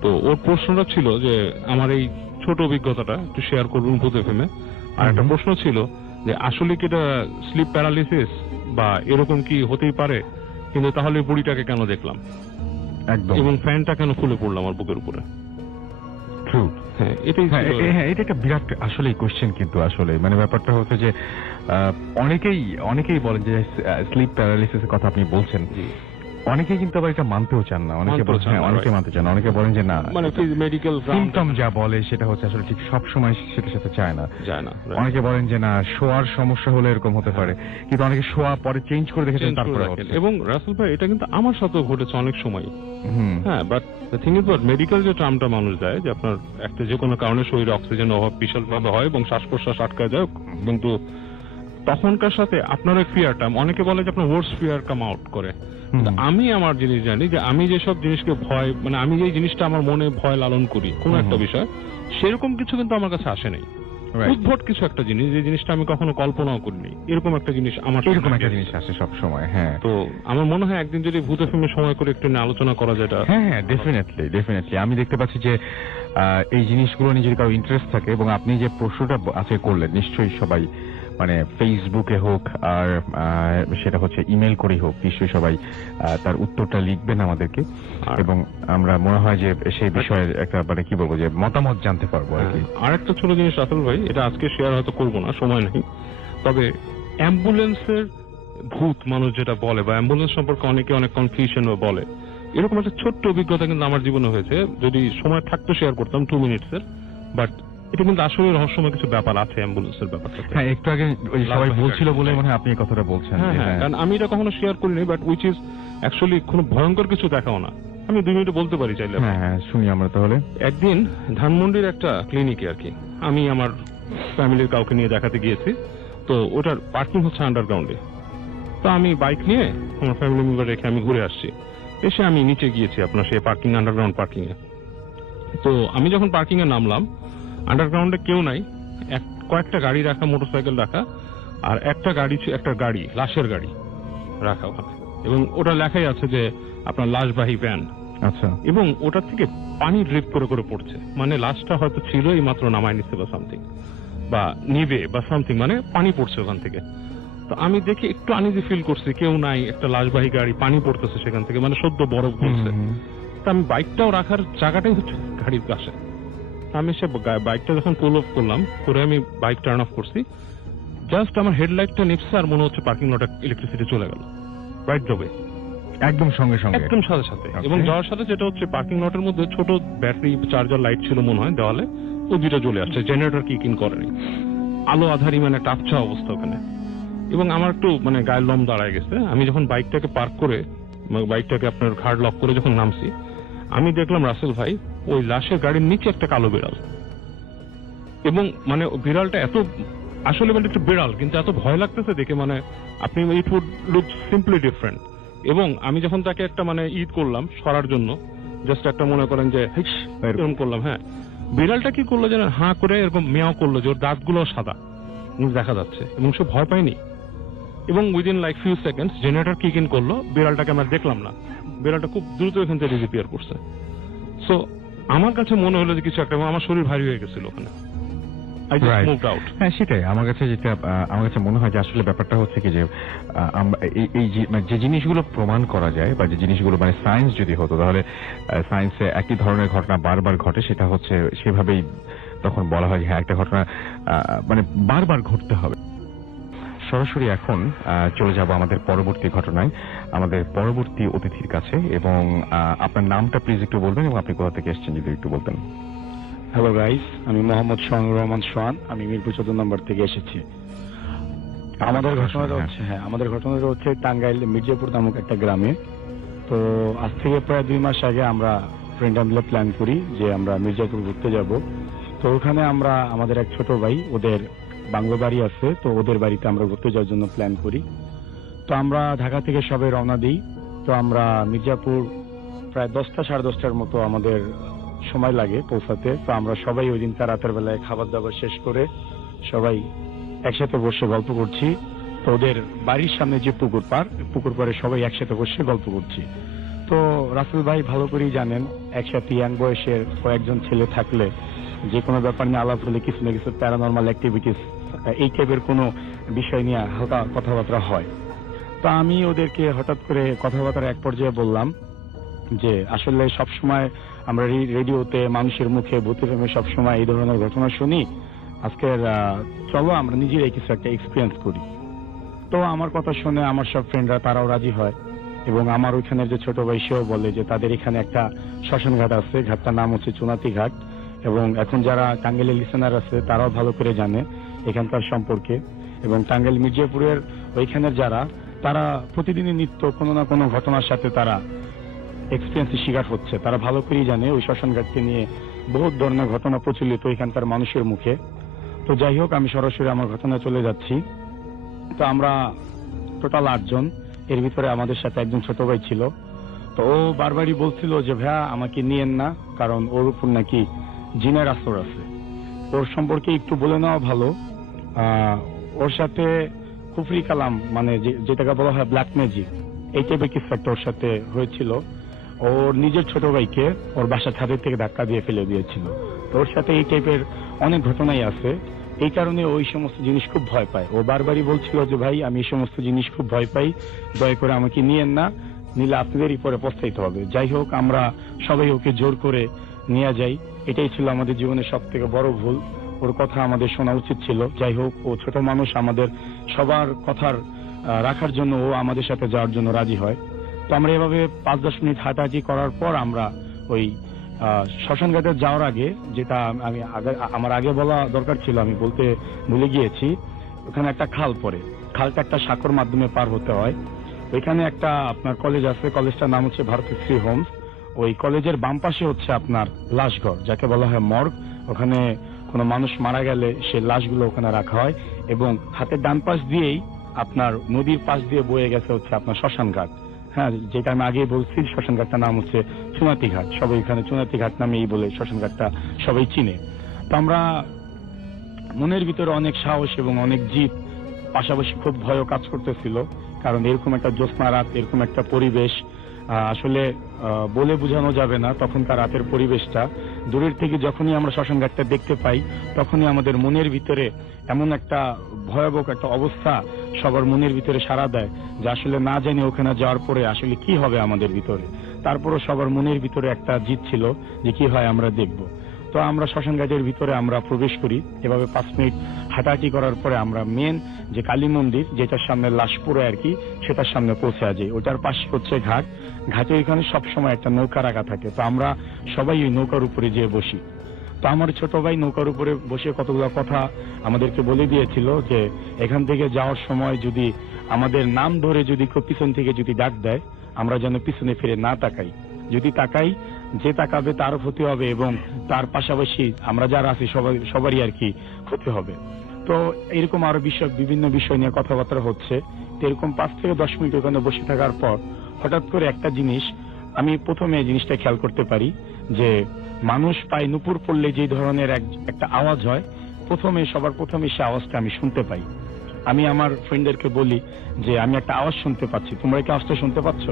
তো ওর প্রশ্নটা ছিল যে আমার এই ছোট অভিজ্ঞতাটা একটু শেয়ার করুন ভূত এফএমে। আর একটা প্রশ্ন ছিল যে আসলে কি এটা স্লিপ প্যারালিসিস বা এরকম কি হতেই পারে, কিন্তু তাহলে বুড়িটাকে কেন দেখলাম একদম, এবং ফ্যানটা কেন খুলে পড়লাম আমার বুকের উপরে। ট্রু। হ্যাঁ এটাই হ্যাঁ, ছিল। এটা একটা বিরাট আসলে কোশ্চেন, কিন্তু আসলে মানে ব্যাপারটা হচ্ছে যে অনেকেই বলেন যে স্লিপ প্যারালিসিসের কথা আপনি বলছেন, জি। অনেকেই কিন্তু আবার এটা মানতেও চান না, অনেকে মানতেও চান না, অনেকে right. মানতে চান না, অনেকে বলেন যে না, মানে মেডিকেল সিমটম যা বলে সেটা হচ্ছে আসলে ঠিক সব সময় সেটার সাথে চায় না। যায় না, right. অনেকে বলেন যে না, শোয়ার সমস্যা হলে এরকম হতে পারে, কিন্তু অনেকে শোয়া পরে চেঞ্জ করে দেখেছেন Change করে তারপরে রাখেন। হচ্ছে। এবং রাসেল ভাই এটা কিন্তু আমার সাথেও ঘটেছে অনেক সময়। হুম, হ্যাঁ, but the thing is medical যে টার্মটা মানুষ দেয় যে আপনার একটা যে কোনো কারণে শরীরে অক্সিজেন অভাব বিশালভাবে হয় এবং শ্বাস প্রশ্বাস আটকা যায়, কিন্তু তখনকার সাথে আপনার ওই ফিয়ারটা, অনেকে বলে যে আপনার ওয়ার্স ফিয়ার কাম আউট করে। কিন্তু আমি আমার জিনিস জানি যে আমি যেসব জিনিসকে ভয়, মানে আমি যে জিনিসটা আমার মনে ভয় লালন করি কোন একটা বিষয়, সেরকম কিছু কিন্তু আমার কাছে আসে নাই। right. উদ্ভট কিছু একটা জিনিস, যে জিনিসটা আমি কখনো কল্পনাও করিনি, এরকম একটা জিনিস আমার সামনে এরকম একটা আসে। জিনিস আসে সব সময়। হ্যাঁ, তো আমার মনে হয় একদিন যদি ভূত ফিল্মের সময় করে একটু নিয়ে আলোচনা করা যায় এটা। হ্যাঁ, ডেফিনেটলি আমি দেখতে পাচ্ছি যে এই জিনিসগুলো নিয়ে যদি কারো ইন্টারেস্ট থাকে, এবং আপনি যে প্রশ্নটা আজকে করলেন, নিশ্চয়ই সবাই মানে ফেসবুকে হোক আর সেটা হচ্ছে ইমেল করেই হোক, নিশ্চয়ই সবাই তার উত্তরটা লিখবেন আমাদেরকে, এবং আমরা মনে হয় যে সেই বিষয়ে একটা মানে কি বলবো যে মতামত জানতে পারবো আর কি। আর একটা ছোট জিনিস রাসেল ভাই, এটা আজকে শেয়ার হয়তো করবো না, সময় নেই, তবে অ্যাম্বুলেন্সের ভূত মানুষ যেটা বলে, বা অ্যাম্বুলেন্স সম্পর্কে অনেকে অনেক কনফিউশন বলে, এরকম একটা ছোট্ট অভিজ্ঞতা কিন্তু আমার জীবনে হয়েছে। যদি সময় থাকতো শেয়ার করতাম 2 মিনিটসের, বাট এটা কিন্তু আসলে রহস্যময় কিছু ব্যাপার আছে অ্যাম্বুলেন্সের ব্যাপারটা। হ্যাঁ, একটু আগে ওই সবাই বলছিল বলে মনে হয় আপনি এই কথাটা বলছেন। হ্যাঁ, কারণ আমি এটা কখনো শেয়ার করিনি, বাট উইচ ইজ অ্যাকচুয়ালি কোনো ভয়ঙ্কর কিছু দেখাও না। আমি 2 মিনিটে বলতে পারি চাইলে। হ্যাঁ, শুনি আমরা তাহলে। একদিন ধানমন্ডির একটা ক্লিনিকে আর কি আমি আমার ফ্যামিলির কাউকে নিয়ে দেখাতে গিয়েছি। তো ওটার পার্কিং হচ্ছে আন্ডারগ্রাউন্ডে। তো আমি বাইক নিয়ে আমার ফ্যামিলি মেম্বার রেখে আমি ঘুরে আসছি। এসে আমি নিচে গিয়েছি আপনার সেই পার্কিং, আন্ডারগ্রাউন্ড পার্কিং এ। তো আমি যখন পার্কিং এ নামলাম, আন্ডারগ্রাউন্ডে কেউ নাই, কয়েকটা গাড়ি রাখা, মোটরসাইকেল রাখা, আর একটা গাড়ি লাশের গাড়ি রাখা ওখানে, এবং ওটা লেখাই আছে যে আপনার লাশবাহী ভ্যান। আচ্ছা। এবং ওটার থেকে পানি ড্রিপ করে করে পড়ছে, মানে লাশটা হয়তো ছিল এই মাত্র নামায় নিচ্ছে বা সামথিং, বা নিবে বা সামথিং, মানে পানি পড়ছে ওখান থেকে। তো আমি দেখি একটু আনইজি ফিল করছি, কেউ নাই, একটা লাশবাহী গাড়ি, পানি পড়তেছে সেখান থেকে, মানে সদ্য বরফ পড়ছে। তো আমি বাইকটাও রাখার জায়গাটাই হচ্ছে গাড়ির পাশে। আমি সে বাইকটা যখন পুল অফ করলাম, করে আমি বাইক টার্ন অফ করছি, জাস্ট আমার হেডলাইটটা নিপছে আর মনে হচ্ছে পার্কিং লটে ইলেকট্রিসিটি চলে গেল রাইট জবে, একদম সঙ্গে সঙ্গে, একদম সাথে সাথে। Okay. এবং যাওয়ার সাথে যেটা হচ্ছে পার্কিং লটের মধ্যে ছোট ব্যাটারি চার্জার লাইট ছিল মনে হয় দেওয়ালে, ও দুটো জ্বলে আসছে, জেনারেটর কিক ইন করেনি, আলো আধারি, মানে একটা আবছা অবস্থা ওখানে। এবং আমার একটু মানে গায়ের লোম দাঁড়ায় গেছে। আমি যখন বাইকটাকে পার্ক করে, বাইকটাকে আপনার ঘাড় লক করে যখন নামছি, আমি দেখলাম রাসেল ভাই ওই লাশের গাড়ির নিচে একটা কালো বিড়াল। এবং মানে বিড়ালটা এত, আসলে মানে একটু বিড়াল, কিন্তু এত ভয় লাগতেছে দেখে, মানে আপনি it would look simply different. এবং আমি যখন তাকে একটা মানে ঈদ করলাম সরার জন্য, জাস্ট একটা মনে করেন যে এরকম করলাম, হ্যাঁ, বিড়ালটা কি করলো যেন হাঁ করে এরকম মেয়াও করলো, যে ওর দাঁতগুলো সাদা দেখা যাচ্ছে, এবং সে ভয় পায়নি। এবং within like few seconds generator kick in করলো, বিড়ালটাকে আমরা দেখলাম না, বিড়ালটা খুব দ্রুত এখান থেকে ডিসঅ্যাপিয়ার করছে। সো আমার কাছে মনে হলো যে কিছু একটা, আমার শরীর ভারী হয়ে গেছিল ওখানে। I just Right. moved out. হ্যাঁ, সেটাই আমার কাছে যেটা আমার কাছে মনে হয় যে আসলে ব্যাপারটা হচ্ছে কি যে আমরা এই যে জিনিসগুলো প্রমাণ করা যায়, বা যে জিনিসগুলো মানে সায়েন্স যদি হতো, তাহলে সায়েন্সে একই ধরনের ঘটনা বারবার ঘটে, সেটা হচ্ছে সেভাবেই তখন বলা হয় যে হ্যাঁ, একটা ঘটনা মানে বারবার ঘটতে হবে। সরাসরি এখন চলে যাব আমাদের পরবর্তী ঘটনায়, আমাদের পরবর্তী অতিথির কাছে। এবং আপনার নামটা প্লিজ একটু বলবেন, এবং আপনি কোথা থেকে এসেছেন যদি একটু বলতেন। হ্যালো গাইস, আমি মোহাম্মদ সোহানুর রহমান সোহান, আমি মিরপুর 14 নম্বর থেকে এসেছি। আমাদের ঘটনাটা হচ্ছে টাঙ্গাইল মির্জাপুর নামক একটা গ্রামে। তো আজ থেকে প্রায় 2 মাস আগে আমরা ফ্রেন্ড মিলে প্ল্যান করি যে আমরা মির্জাপুর ঘুরতে যাব। তো ওখানে আমরা আমাদের এক ছোট ভাই, ওদের বাংলো বাড়ি আছে, তো ওদের বাড়িতে আমরা ঘুরতে যাওয়ার জন্য প্ল্যান করি। তো আমরা ঢাকা থেকে সবাই রওনা দিই। তো আমরা মির্জাপুর প্রায় 10টা সাড়ে 10টার মতো আমাদের সময় লাগে পৌঁছাতে। তো আমরা সবাই ওই দিন রাতের বেলায় খাবার দাবার শেষ করে সবাই একসাথে বসে গল্প করছি। তো ওদের বাড়ির সামনে যে পুকুর পাড়ে সবাই একসাথে বসে গল্প করছি। তো রাসেল ভাই ভালো করেই জানেন, একসাথে ইয়াং বয়সের কয়েকজন ছেলে থাকলে যে কোনো ব্যাপার নিয়ে আলাপ হলে কিছু না কিছু প্যারানরমাল অ্যাক্টিভিটিস, এই টাইপের কোনো বিষয় নিয়ে হালকা কথাবার্তা হয়। তো আমি ওদেরকে হঠাৎ করে কথাবার্তার এক পর্যায়ে বললাম যে আসলে সবসময় আমরা রেডিওতে মানুষের মুখে ভূত ফিল্মে সবসময় এই ধরনের ঘটনা শুনি। আজকের চলো আমরা নিজেরাই কিছু একটা এক্সপিরিয়েন্স করি। তো আমার কথা শুনে আমার সব ফ্রেন্ডরা তারাও রাজি হয়, এবং আমার ওইখানের যে ছোট ভাই সেও বলে যে তাদের এখানে একটা শ্মশান ঘাট আছে, ঘাটটার নাম হচ্ছে চুনাতি ঘাট। এবং এখন যারা টাঙ্গাইলের লিসেনার আছে তারাও ভালো করে জানে এখানকার সম্পর্কে, এবং টাঙ্গাইল মির্জাপুরের ওইখানের যারা, তারা প্রতিদিনই নিত্য কোনো না কোনো ঘটনার সাথে তারা এক্সপিরিয়েন্সের শিকার হচ্ছে। তারা ভালো করেই জানে ওই শ্মশান ঘাটকে নিয়ে বহুত ধরনের ঘটনা প্রচলিত এখানকার মানুষের মুখে। তো যাই হোক, আমি সরাসরি আমার ঘটনা চলে যাচ্ছি। তো আমরা টোটাল 8 জন, এর ভিতরে আমাদের সাথে একজন ছোট ভাই ছিল। তো ও বারবারই বলছিল যে ভাইয়া আমাকে নিয়েন না, কারণ ওর উপর নাকি জিনের আসর আছে। ওর সম্পর্কে একটু বলে নেওয়া ভালো। ওর সাথে কুফরি কালাম, মানে যেটাকে বলা হয় ব্ল্যাক ম্যাজিক, এই টাইপের কিছু একটা ওর সাথে হয়েছিল। ওর নিজের ছোট ভাইকে ওর বাসা ছাদের থেকে ধাক্কা দিয়ে ফেলে দিয়েছিল। তো ওর সাথে এই টাইপের অনেক ঘটনাই আছে। এই কারণে ওই সমস্ত জিনিস খুব ভয় পায়। ও বারবারই বলছিল যে ভাই আমি এই সমস্ত জিনিস খুব ভয় পাই, দয়া করে আমাকে নিয়েন না, নিলে আপনাদেরই পরে পস্তাইতে হবে। যাই হোক, আমরা সবাই ওকে জোর করে নিয়ে যাই। এটাই ছিল আমাদের জীবনের সব থেকে বড় ভুল। ওর কথা আমাদের শোনা উচিত ছিল। যাই হোক, ও ছোট মানুষ, আমাদের সবার কথার রাখার জন্য ও আমাদের সাথে যাওয়ার জন্য রাজি হয়। তো আমরা এভাবে 5-10 মিনিট হাঁটাহাঁটি করার পর আমরা ওই শ্মশান ঘাটে যাওয়ার আগে, যেটা আমার আগে বলা দরকার ছিল, আমি বলতে ভুলে গিয়েছি, ওখানে একটা খাল পড়ে। খালটা একটা সাঁকোর মাধ্যমে পার হতে হয়। ওইখানে একটা আপনার কলেজ আছে, কলেজটার নাম হচ্ছে ভারতশ্রী হোমস। ওই কলেজের বাম পাশে হচ্ছে আপনার লাশঘর, যাকে বলা হয় মর্গ। ওখানে কোনো মানুষ মারা গেলে সে লাশগুলো ওখানে রাখা হয়। এবং হাতের ডান পাশ দিয়েই আপনার নদীর পাশ দিয়ে বয়ে গেছে হচ্ছে আপনার শ্মশান ঘাট। হ্যাঁ, যেটা আমি আগে বলছি, শ্মশান ঘাটটার নাম হচ্ছে চুনাতি ঘাট। সবাই এখানে চুনাতি ঘাট নামেই বলে শ্মশান ঘাটটা সবাই চিনে। তো আমরা মনের ভিতরে অনেক সাহস এবং অনেক জিদ, পাশাপাশি খুব ভয়ও কাজ করতেছিল। কারণ এরকম একটা জ্যোৎস্না রাত, এরকম একটা পরিবেশ আসলে বলে বোঝানো যাবে না। তখনকার রাতের পরিবেশটা দূরের থেকে যখনই আমরা শ্মশান ঘাটটা দেখতে পাই, তখনই আমাদের মনের ভিতরে এমন একটা ভয়াবহ একটা অবস্থা সবার মনের ভিতরে সাড়া দেয় যে আসলে না জানি ওখানে যাওয়ার পরে আসলে কি হবে আমাদের ভিতরে। তারপরও সবার মনের ভিতরে একটা জিদ ছিল যে কি হয় আমরা দেখব। তো আমরা শ্মশান ঘাটের ভিতরে আমরা প্রবেশ করি। এভাবে 5 মিনিট হাঁটাহাঁটি করার পরে আমরা মেন যে কালী মন্দির, যেটার সামনে লাশ পুরো আর কি, সেটার সামনে পৌঁছে যাই। ওটার পাশে হচ্ছে ঘাট। ঘাটে ওইখানে সবসময় একটা নৌকা রাখা থাকে। তো আমরা সবাই ওই নৌকার উপরে যেয়ে বসি। তো আমার ছোট ভাই নৌকার উপরে বসে কতগুলো কথা আমাদেরকে বলে দিয়েছিল যে এখান থেকে যাওয়ার সময় যদি আমাদের নাম ধরে যদি কেউ পিছন থেকে যদি ডাক দেয়, আমরা যেন পিছনে ফিরে না তাকাই। যদি তাকাই, যে তাকাবে তারও ক্ষতি হবে, এবং তার পাশাপাশি আমরা যারা আছি সবারই আর কি ক্ষতি হবে। তো এরকম আরো বিভিন্ন বিষয় নিয়ে কথাবার্তা হচ্ছে। তো এরকম 5 থেকে 10 মিনিট ওখানে বসে থাকার পর হঠাৎ করে একটা জিনিস আমি প্রথমে জিনিসটা খেয়াল করতে পারি যে মানুষ পায়ে নুপুর পড়লে যে ধরনের একটা আওয়াজ হয়, সবার প্রথমে সে আওয়াজটা আমি শুনতে পাই। আমি আমার ফ্রেন্ডদেরকে বলি যে আমি একটা আওয়াজ শুনতে পাচ্ছি, তোমরা কি আওয়াজটা শুনতে পাচ্ছ?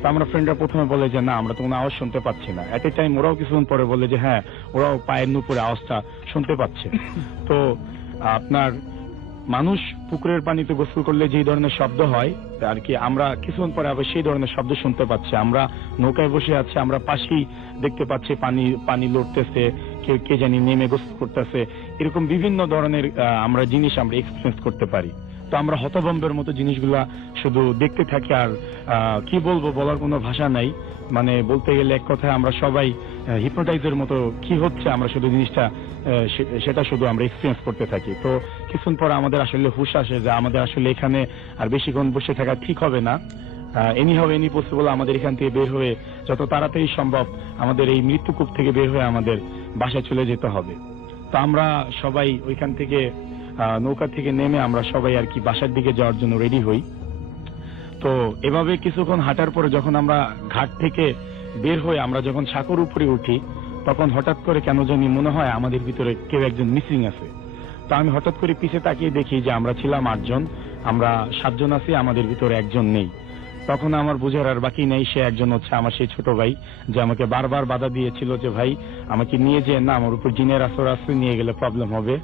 তো আমরা ফ্রেন্ডরা প্রথমে বলে যে না, আমরা তো কোনো আওয়াজ শুনতে পাচ্ছি না। এট এ টাইম ওরাও কিছুক্ষণ পরে বলে যে হ্যাঁ, ওরাও পায়ের নুপুরে আওয়াজটা শুনতে পাচ্ছে। তো আপনার মানুষ পুকুরের পানিতে গোসল করলে যে ধরনের শব্দ হয় আর কি, আমরা কিছুক্ষণ পরে আবার সেই ধরনের শব্দ শুনতে পাচ্ছি। আমরা নৌকায় বসে আছি, আমরা পাশেই দেখতে পাচ্ছি পানি লড়তেছে, কে জানি নেমে গোসল করতেছে। এরকম বিভিন্ন ধরনের আমরা জিনিস আমরা এক্সপিরিয়েন্স করতে পারি। তো আমরা হতভম্বের মতো জিনিসগুলা শুধু দেখতে থাকি। আর কি বলবো, বলার কোনো ভাষা নাই। মানে বলতে গেলে এক কথায় আমরা সবাই হিপনোটাইজের মতো কি হচ্ছে আমরা শুধু জিনিসটা সেটা শুধু আমরা এক্সপিরিয়েন্স করতে থাকি। তো কিছুক্ষণ পর আমাদের আসলে হুঁশ আসে যে আমাদের আসলে এখানে আর বেশিক্ষণ বসে থাকা ঠিক হবে না। এনি পসিবল আমাদের এখান থেকে বের হয়ে যত তাড়াতাড়ি সম্ভব আমাদের এই মৃত্যুকূপ থেকে বের হয়ে আমাদের বাসায় চলে যেতে হবে। তো আমরা সবাই ওইখান থেকে নৌকা থেকে নেমে আমরা সবাই আর কি বাসার দিকে যাওয়ার জন্য রেডি হই। তো এভাবে কিছুক্ষণ হাঁটার পরে যখন আমরা ঘাট থেকে বের হয়ে আমরা যখন সাঁকোর উপরে উঠি, তখন হঠাৎ করে কেন জানি মনে হয় আমাদের ভিতরে কেউ একজন মিসিং আছে। তো আমি হঠাৎ করে পিছে তাকিয়ে দেখি যে আমরা ছিলাম 8 জন, আমরা 7 জন আছি, আমাদের ভিতরে একজন নেই। তখন আমার বুঝার আর বাকি নেই, সে একজন হচ্ছে আমার সেই ছোট ভাই, যে আমাকে বারবার বাধা দিয়েছিল যে ভাই আমাকে নিয়ে যে না, আমার উপর জিনের আসর আছে, নিয়ে গেলে প্রবলেম হবে।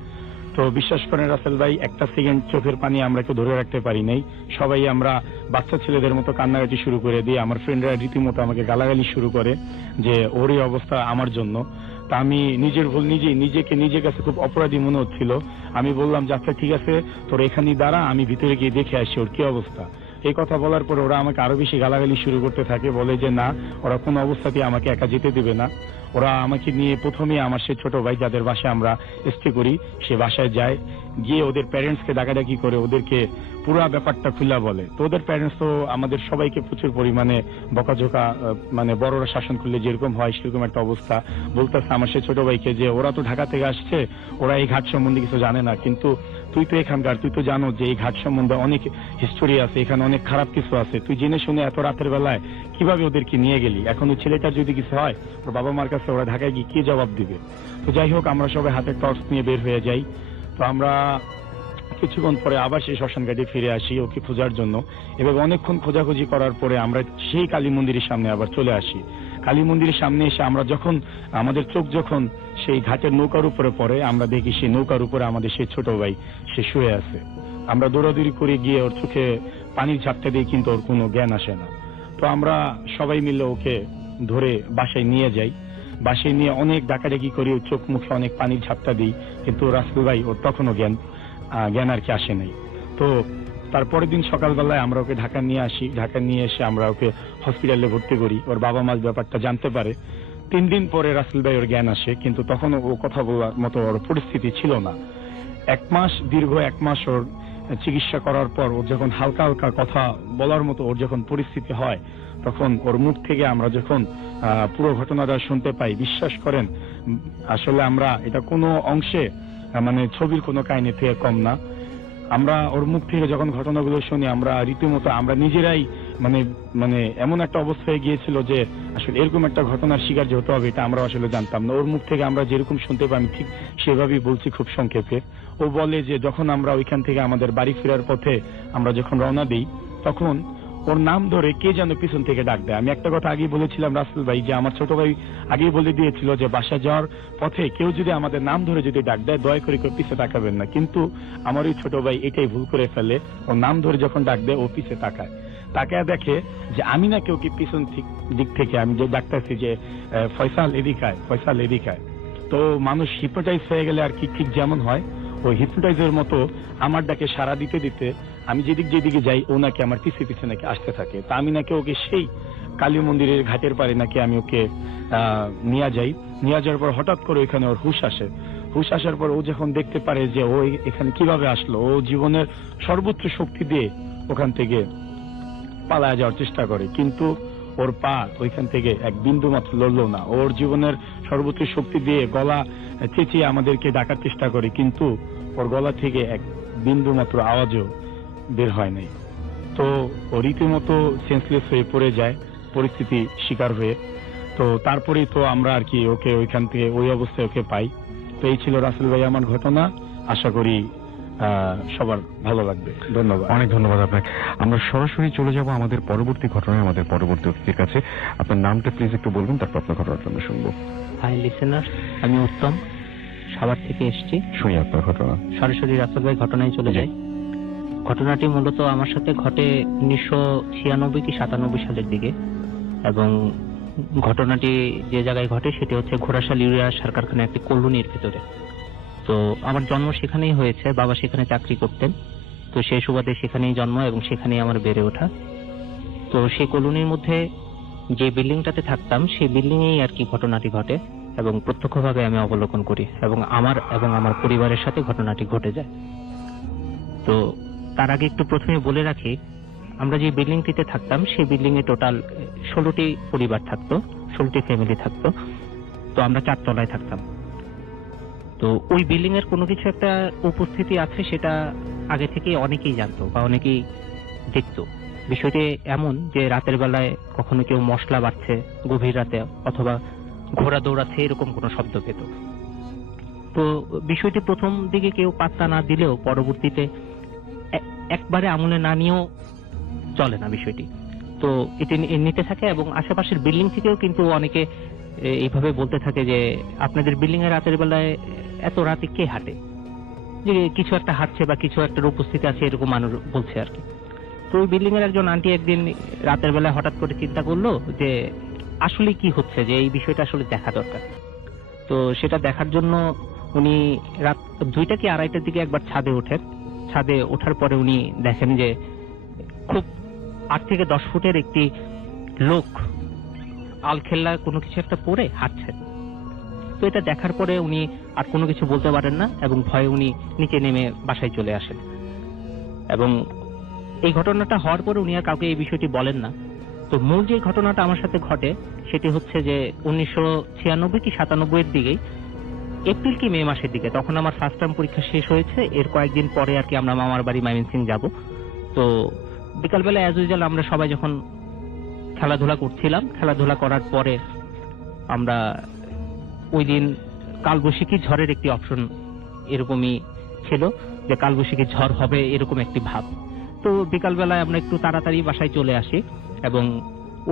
তো বিশ্বাস করেন রাসেল ভাই, একটা সেকেন্ড চোখের পানি আমরা কেউ ধরে রাখতে পারি নাই। সবাই আমরা বাচ্চা ছেলেদের মতো কান্নাকাটি শুরু করে দিই। আমার ফ্রেন্ডরা রীতিমতো আমাকে গালাগালি শুরু করে যে ওর এই অবস্থা আমার জন্য। তা আমি নিজের ভুল নিজের কাছে খুব অপরাধী মনে হচ্ছিল। আমি বললাম যে আচ্ছা ঠিক আছে, তোর এখানেই দাঁড়া, আমি ভিতরে গিয়ে দেখে আসি ওর কি অবস্থা। এই কথা বলার পর ওরা আমাকে আরো বেশি গালাগালি শুরু করতে থাকে, বলে যে না, ওরা কোনো অবস্থাতেই আমাকে একা যেতে দেবে না। ওরা আমাকে নিয়ে প্রথমে আমার সে ছোট ভাই যাদের বাসায় আমরা স্টে করি সে বাসায় যায়, গিয়ে ওদের প্যারেন্টসকে ডাকাডাকি করে ওদেরকে পুরা ব্যাপারটা খুলে বলে। তো ওদের প্যারেন্টস তো আমাদের সবাইকে প্রচুর পরিমাণে বকাঝোকা, মানে বড়রা শাসন করলে যেরকম হয় সেরকম একটা অবস্থা। বলতেছে আমার সে ছোট ভাইকে যে ওরা তো ঢাকা থেকে আসছে, ওরা এই ঘাট সম্বন্ধে কিছু জানে না, কিন্তু তুই তো এখানকার, তুই তো জানো যে এই ঘাট সম্বন্ধে অনেক হিস্টোরি আছে, এখানে অনেক খারাপ কিছু আছে, তুই জেনে শুনে এত রাতের বেলায় কিভাবে ওদেরকে নিয়ে গেলি? এখন ওই ছেলেটার যদি কিছু হয় ওর বাবা মার কাছে ওরা ঢাকায় গিয়ে কি জবাব দিবে? তো যাই হোক, আমরা সবাই হাতে টর্চ নিয়ে বের হয়ে যাই। তো আমরা কিছুক্ষণ পরে আবার সেই শ্মশান ঘাটে ফিরে আসি ওকে খোঁজার জন্য। এবার অনেকক্ষণ খোঁজাখুঁজি করার পরে আমরা সেই কালী মন্দিরের সামনে আবার চলে আসি। কালী মন্দিরের সামনে এসে আমরা যখন আমাদের চোখ যখন সেই ঘাটের নৌকার উপরে পড়ে, আমরা দেখি সেই নৌকার উপরে আমাদের সেই ছোট ভাই সে শুয়ে আছে। আমরা দৌড়াদৌড়ি করে গিয়ে ওর চোখে পানির ঝাপটা দিয়ে, কিন্তু ওর কোনো জ্ঞান আসে না। তো আমরা সবাই মিলে ওকে ধরে বাসায় নিয়ে যাই। বাসায় নিয়ে অনেক ডাকাডাকি করি, ওর চোখ মুখে অনেক পানির ঝাপটা দিই, কিন্তু রাসেল ভাই ওর তখনও জ্ঞান আর কি আসে নাই। তো তারপরের দিন সকালবেলায় আমরা ওকে ঢাকা নিয়ে আসি। ঢাকা নিয়ে এসে আমরা ওকে হসপিটালে ভর্তি করি। ওর বাবা মা ব্যাপারটা জানতে পারে। 3 দিন পরে রাসেল ভাই ওর জ্ঞান আসে, কিন্তু তখনও ও কথা বলার মতো ওর পরিস্থিতি ছিল না। দীর্ঘ 1 মাস ওর চিকিৎসা করার পর ও যখন হালকা হালকা কথা বলার মতো ওর যখন পরিস্থিতি হয়, তখন ওর মুখ থেকে আমরা যখন পুরো ঘটনাটা শুনতে পাই, বিশ্বাস করেন আসলে আমরা এটা কোনো অংশে মানে ছবির কোনো কাহিনী থেকে কম না। আমরা ওর মুখ থেকে যখন ঘটনাগুলো শুনি, আমরা রীতিমতো আমরা নিজেরাই মানে এমন একটা অবস্থা হয়ে গিয়েছিল যে আসলে এরকম একটা ঘটনার শিকার যে হতে হবে এটা আমরা আসলে জানতাম না। ওর মুখ থেকে আমরা যেরকম শুনতে পাই, আমি ঠিক সেভাবেই বলছি খুব সংক্ষেপে। ও বলে যে যখন আমরা ওইখান থেকে আমাদের বাড়ি ফেরার পথে আমরা যখন রওনা দিই, তখন ওর নাম ধরে কে যেন পিছন থেকে ডাক দেয়। আমি একটা কথা আগেই বলেছিলাম রাসেল ভাই, যে আমার ছোট ভাই আগেই বলে দিয়েছিল যে বাসা যাওয়ার পথে কেউ যদি আমাদের নাম ধরে যদি ডাক দেয়, দয়া করে কেউ পিছে তাকাবেন না। কিন্তু আমার ওই ছোট ভাই এটাই ভুল করে ফেলে। ওর নাম ধরে যখন ডাক দেয় ও পিছে তাকায় দেখে যে আমি না কেউ কি পিছন দিক থেকে আমি যে ডাকতেছি যে ফয়সাল এদিকায়। তো মানুষ হিপনোটাইজ হয়ে গেলে আর কি ঠিক যেমন হয়, ওই হিপনোটাইজের মতো আমার ডাকে সাড়া দিতে দিতে আমি যেদিকে যাই ও নাকি আমার পিছে নাকি আসতে থাকে। তা আমি নাকি ওকে সেই কালী মন্দিরের ঘাটের পারে নাকি আমি ওকে নিয়ে যাওয়ার পর হঠাৎ করে ওইখানে ওর হুশ আসার পর ও যখন দেখতে পারে যে ও এখানে কিভাবে আসলো, ও জীবনের সর্বোচ্চ শক্তি দিয়ে ওখান থেকে পালায় যাওয়ার চেষ্টা করে, কিন্তু ওর পা ওইখান থেকে এক বিন্দু মাত্র লড়লো না। ওর জীবনের সর্বোচ্চ শক্তি দিয়ে গলা চেঁচিয়ে আমাদেরকে ডাকার চেষ্টা করে, কিন্তু ওর গলা থেকে এক বিন্দু মাত্র আওয়াজও বের হয় নাই। তো ও রীতিমতো সেন্সলেস হয়ে পড়ে যায় পরিস্থিতি শিকার হয়ে। তো তারপরেই তো আমরা আর কি ওকে ওইখান থেকে ওই অবস্থায় ওকে পাই। তো এই ছিল রাসেল ভাই আমার ঘটনা। আশা করি সবার ভালো লাগবে। ধন্যবাদ। অনেক ধন্যবাদ আপনাকে। আমরা সরাসরি চলে যাব আমাদের পরবর্তী ঘটনায়, আমাদের পরবর্তী অতিথির কাছে। আপনার নামটা প্লিজ একটু বলবেন, তারপর আপনার ঘটনাটা আমরা শুনবো। হাই লিসেনার, আমি উত্তম, সাভার থেকে এসেছি। শুনি আপনার ঘটনা। সরাসরি রাসেল ভাই ঘটনায় চলে যাই। ঘটনাটি মূলত আমার সাথে ঘটে 1996 কি 97 সালের দিকে, এবং ঘটনাটি যে জায়গায় ঘটে সেটি হচ্ছে ঘোড়াশাল ইউরিয়া সার কারখানার একটি কলোনির ভেতরে। তো আমার জন্ম সেখানেই হয়েছে, বাবা সেখানে চাকরি করতেন। তো সেই সুবাদে সেখানেই জন্ম এবং সেখানেই আমার বেড়ে ওঠা। তো সেই কলোনির মধ্যে যে বিল্ডিংটাতে থাকতাম সেই বিল্ডিং এই আর কি ঘটনাটি ঘটে, এবং প্রত্যক্ষভাবে আমি অবলোকন করি, এবং আমার পরিবারের সাথে ঘটনাটি ঘটে যায়। তো তার আগে একটু প্রথমে বলে রাখি, আমরা যে বিল্ডিংটিতে থাকতাম সেই বিল্ডিং এ টোটাল 16টি পরিবার থাকতো, 16টি ফ্যামিলি থাকতো। তো আমরা 4 তলায় থাকতাম। তো ওই বিল্ডিং এর কোনো কিছু একটা উপস্থিতি আছে সেটা আগে থেকে অনেকেই জানতো বা অনেকেই দেখতো। বিষয়টি এমন যে রাতের বেলায় কখনো কেউ মশলা বাটছে গভীর রাতে, অথবা ঘোড়া দৌড়াচ্ছে, এরকম কোনো শব্দ পেত। তো বিষয়টি প্রথম দিকে কেউ পাত্তা না দিলেও পরবর্তীতে একবারে আমলে না নিয়েও চলে না বিষয়টি। তো এটি নিতে থাকে, এবং আশেপাশের বিল্ডিং থেকেও কিন্তু অনেকে এইভাবে বলতে থাকে যে আপনাদের বিল্ডিং এর রাতের বেলায় এত রাতে কে হাঁটে। যে কিছু একটা হাঁটছে বা কিছু একটা উপস্থিতি আছে এরকম মানুষ বলছে আর কি। তো ওই বিল্ডিং এর একজন আন্টি একদিন রাতের বেলায় হঠাৎ করে চিন্তা করলো যে আসলে কি হচ্ছে, যে এই বিষয়টা আসলে দেখা দরকার। তো সেটা দেখার জন্য উনি রাত 2টা কি 2:30টার দিকে একবার ছাদে ওঠেন। ছাদে ওঠার পরে উনি দেখেন যে খুব 8 থেকে 10 ফুটের একটি লোক আলখেল্লা কোনো কিছু একটা পরে হাঁটছে। তো এটা দেখার পরে উনি আর কোনো কিছু বলতে পারেন না এবং ভয়ে উনি নিচে নেমে বাসায় চলে আসেন। এবং এই ঘটনাটা হওয়ার পরে উনি আর কাউকে এই বিষয়টি বলেন না। তো মূল যে ঘটনাটা আমার সাথে ঘটে সেটি হচ্ছে যে 1996 কি 97 এর দিকে, এপ্রিল কি মে মাসের দিকে, তখন আমার ফার্স্ট টার্ম পরীক্ষা শেষ হয়েছে। এর কয়েকদিন পরে আর কি আমরা মামার বাড়ি ময়মনসিং যাব। তো বিকালবেলা অ্যাজ ইউজুয়াল আমরা সবাই যখন খেলাধুলা করছিলাম, খেলাধুলা করার পরে আমরা ওই দিন কালবৈশাখী ঝড়ের একটি অপশন এরকমই ছিল যে কালবৈশাখী ঝড় হবে এরকম একটি ভাব। তো বিকালবেলায় আমরা একটু তাড়াতাড়ি বাসায় চলে আসি এবং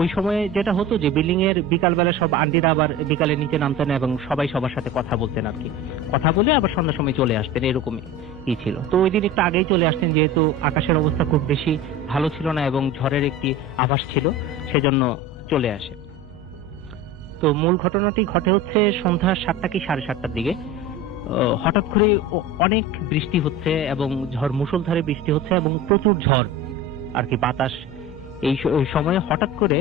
ওই সময়ে যেটা হতো যে বিল্ডিং এর বিকালবেলা সব আন্টিরা আবার বিকালে নিচে নামতেন এবং সবাই সবার সাথে কথা বলতেন আর কি, কথা বলে আবার সন্ধ্যার সময় চলে আসতেন, এরকমই কি ছিল। তো ওই দিন একটু আগেই চলে আসতেন যেহেতু আকাশের অবস্থা খুব বেশি ভালো ছিল না এবং ঝড়ের একটি আভাস ছিল, সেজন্য চলে আসে। তো মূল ঘটনাটি ঘটে হচ্ছে সন্ধ্যা 7টা কি 7:30টার দিকে। হঠাৎ করে অনেক বৃষ্টি হচ্ছে এবং ঝড় মুষলধারে বৃষ্টি হচ্ছে এবং প্রচুর ঝড় আর কি, বাতাস। এই সময়ে হঠাৎ করে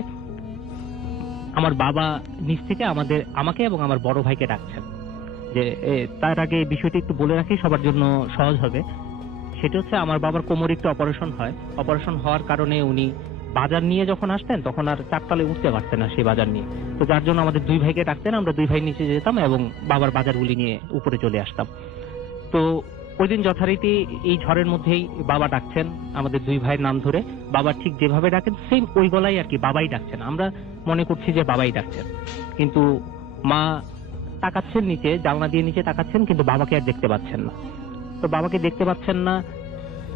আমার বাবা নিচ থেকে আমাকে এবং আমার বড় ভাইকে ডাকছেন। যে তার আগে বিষয়টি একটু বলে রাখি সবার জন্য সহজ হবে। সেটা হচ্ছে আমার বাবার কোমরে একটু অপারেশন হয়। অপারেশন হওয়ার কারণে উনি বাজার নিয়ে যখন আসতেন তখন আর 4 তলায় উঠতে পারতেন না সেই বাজার নিয়ে। তো যার জন্য আমাদের 2 ভাইকে ডাকতেন, আমরা 2 ভাই নিচে যেতাম এবং বাবার বাজারগুলি নিয়ে উপরে চলে আসতাম। তো ওই দিন যথারীতি এই ঝড়ের মধ্যেই বাবা ডাকছেন আমাদের 2 ভাইয়ের নাম ধরে। বাবা ঠিক যেভাবে ডাকেন সেম ওই গলায় আর কি বাবাই ডাকছেন। আমরা মনে করছি যে বাবাই ডাকছেন, কিন্তু মা তাকাচ্ছেন নিচে, জানলা দিয়ে নিচে তাকাচ্ছেন, কিন্তু বাবাকে আর দেখতে পাচ্ছেন না। তো বাবাকে দেখতে পাচ্ছেন না,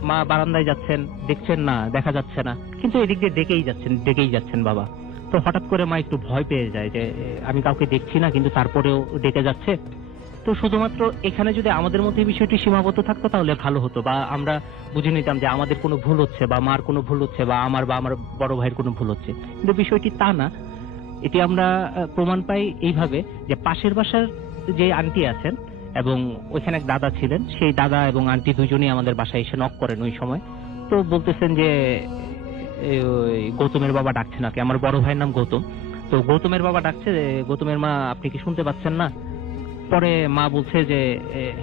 মা বারান্দায় যাচ্ছেন, দেখছেন না, দেখা যাচ্ছে না, কিন্তু এদিক দিয়ে ডেকেই যাচ্ছেন বাবা। তো হঠাৎ করে মা একটু ভয় পেয়ে যায় যে আমি কাউকে দেখছি না কিন্তু তারপরেও ডেকে যাচ্ছে। তো শুধুমাত্র এখানে যদি আমাদের মধ্যে বিষয়টি সীমাবদ্ধ থাকতো তাহলে ভালো হতো, বা আমরা বুঝে নিতাম যে আমাদের কোনো ভুল হচ্ছে বা মার কোনো ভুল হচ্ছে বা আমার বড় ভাইয়ের কোনো ভুল হচ্ছে, কিন্তু বিষয়টি তা না। এটি আমরা প্রমাণ পাই এইভাবে যে পাশের বাসার যে আন্টি আছেন এবং ওইখানে এক দাদা ছিলেন, সেই দাদা এবং আন্টি দুজনেই আমাদের বাসায় এসে নক করেন ওই সময়। তো বলতেছেন যে গৌতমের বাবা ডাকছে নাকি, আমার বড় ভাইয়ের নাম গৌতম। তো গৌতমের বাবা ডাকছে, গৌতমের মা আপনি কি শুনতে পাচ্ছেন না? পরে মা বলছে যে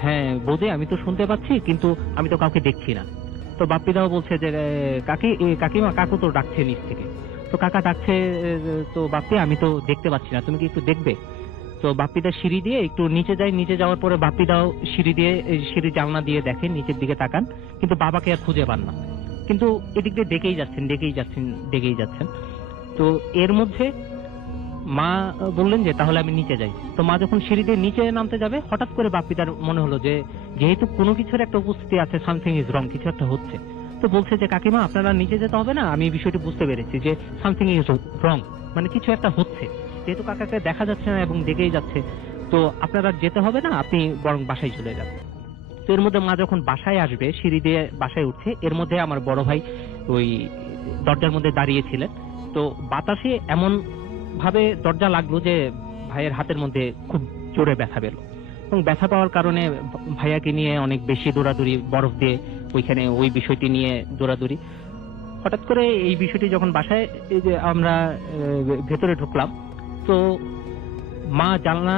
হ্যাঁ বৌদি আমি তো শুনতে পাচ্ছি কিন্তু আমি তো কাউকে দেখছি না। তো বাপ্পিদাও বলছে যে কাকিমা কাকু তো ডাকছে নিচ থেকে। তো কাকা ডাকছে, তো বাপ্পি আমি তো দেখতে পাচ্ছি না, তুমি কি একটু দেখবে? তো বাপ্পিদা সিঁড়ি দিয়ে একটু নিচে যায়, নিচে যাওয়ার পরে বাপ্পিদাও সিঁড়ি জানলা দিয়ে দেখেন, নিচের দিকে তাকান, কিন্তু বাবাকে আর খুঁজে পান না। কিন্তু এদিক দিয়ে ডেকেই যাচ্ছেন। তো এর মধ্যে মা বললেন যে তাহলে আমি নিচে যাই। তো মা যখন সিঁড়ি দিয়ে নিচে নামতে যাবে হঠাৎ করে বাপ্পিদার মনে হলো যে যেহেতু কোনো কিছুর একটা উপস্থিতি আছে, সামথিং ইজ রং, কিছু একটা হচ্ছে। তো বলছে যে কাকিমা আপনারা নিচে যেতে হবে না, আমি এই বিষয়টি বুঝতে পেরেছি যে সামথিং ইজ রং, মানে কিছু একটা হচ্ছে, যেহেতু কাকাকে দেখা যাচ্ছে না এবং ডেকেই যাচ্ছে, তো আপনারা যেতে হবে না, আপনি বরং বাসায় চলে যান। তো এর মধ্যে মা যখন বাসায় আসবে, সিঁড়ি দিয়ে বাসায় উঠছে, এর মধ্যে আমার বড় ভাই ওই দরজার মধ্যে দাঁড়িয়েছিলেন। তো বাতাসে এমন ভাবে দরজা লাগলো যে ভাইয়ের হাতের মধ্যে খুব জোরে ব্যথা পেল, এবং ব্যথা পাওয়ার কারণে ভাইয়াকে নিয়ে অনেক বেশি দৌড়াদৌড়ি, বরফ দিয়ে ওইখানে ওই বিষয়টি নিয়ে দৌড়াদৌড়ি। হঠাৎ করে এই বিষয়টি যখন বাসায় এই যে আমরা ভেতরে ঢুকলাম, তো মা জানলা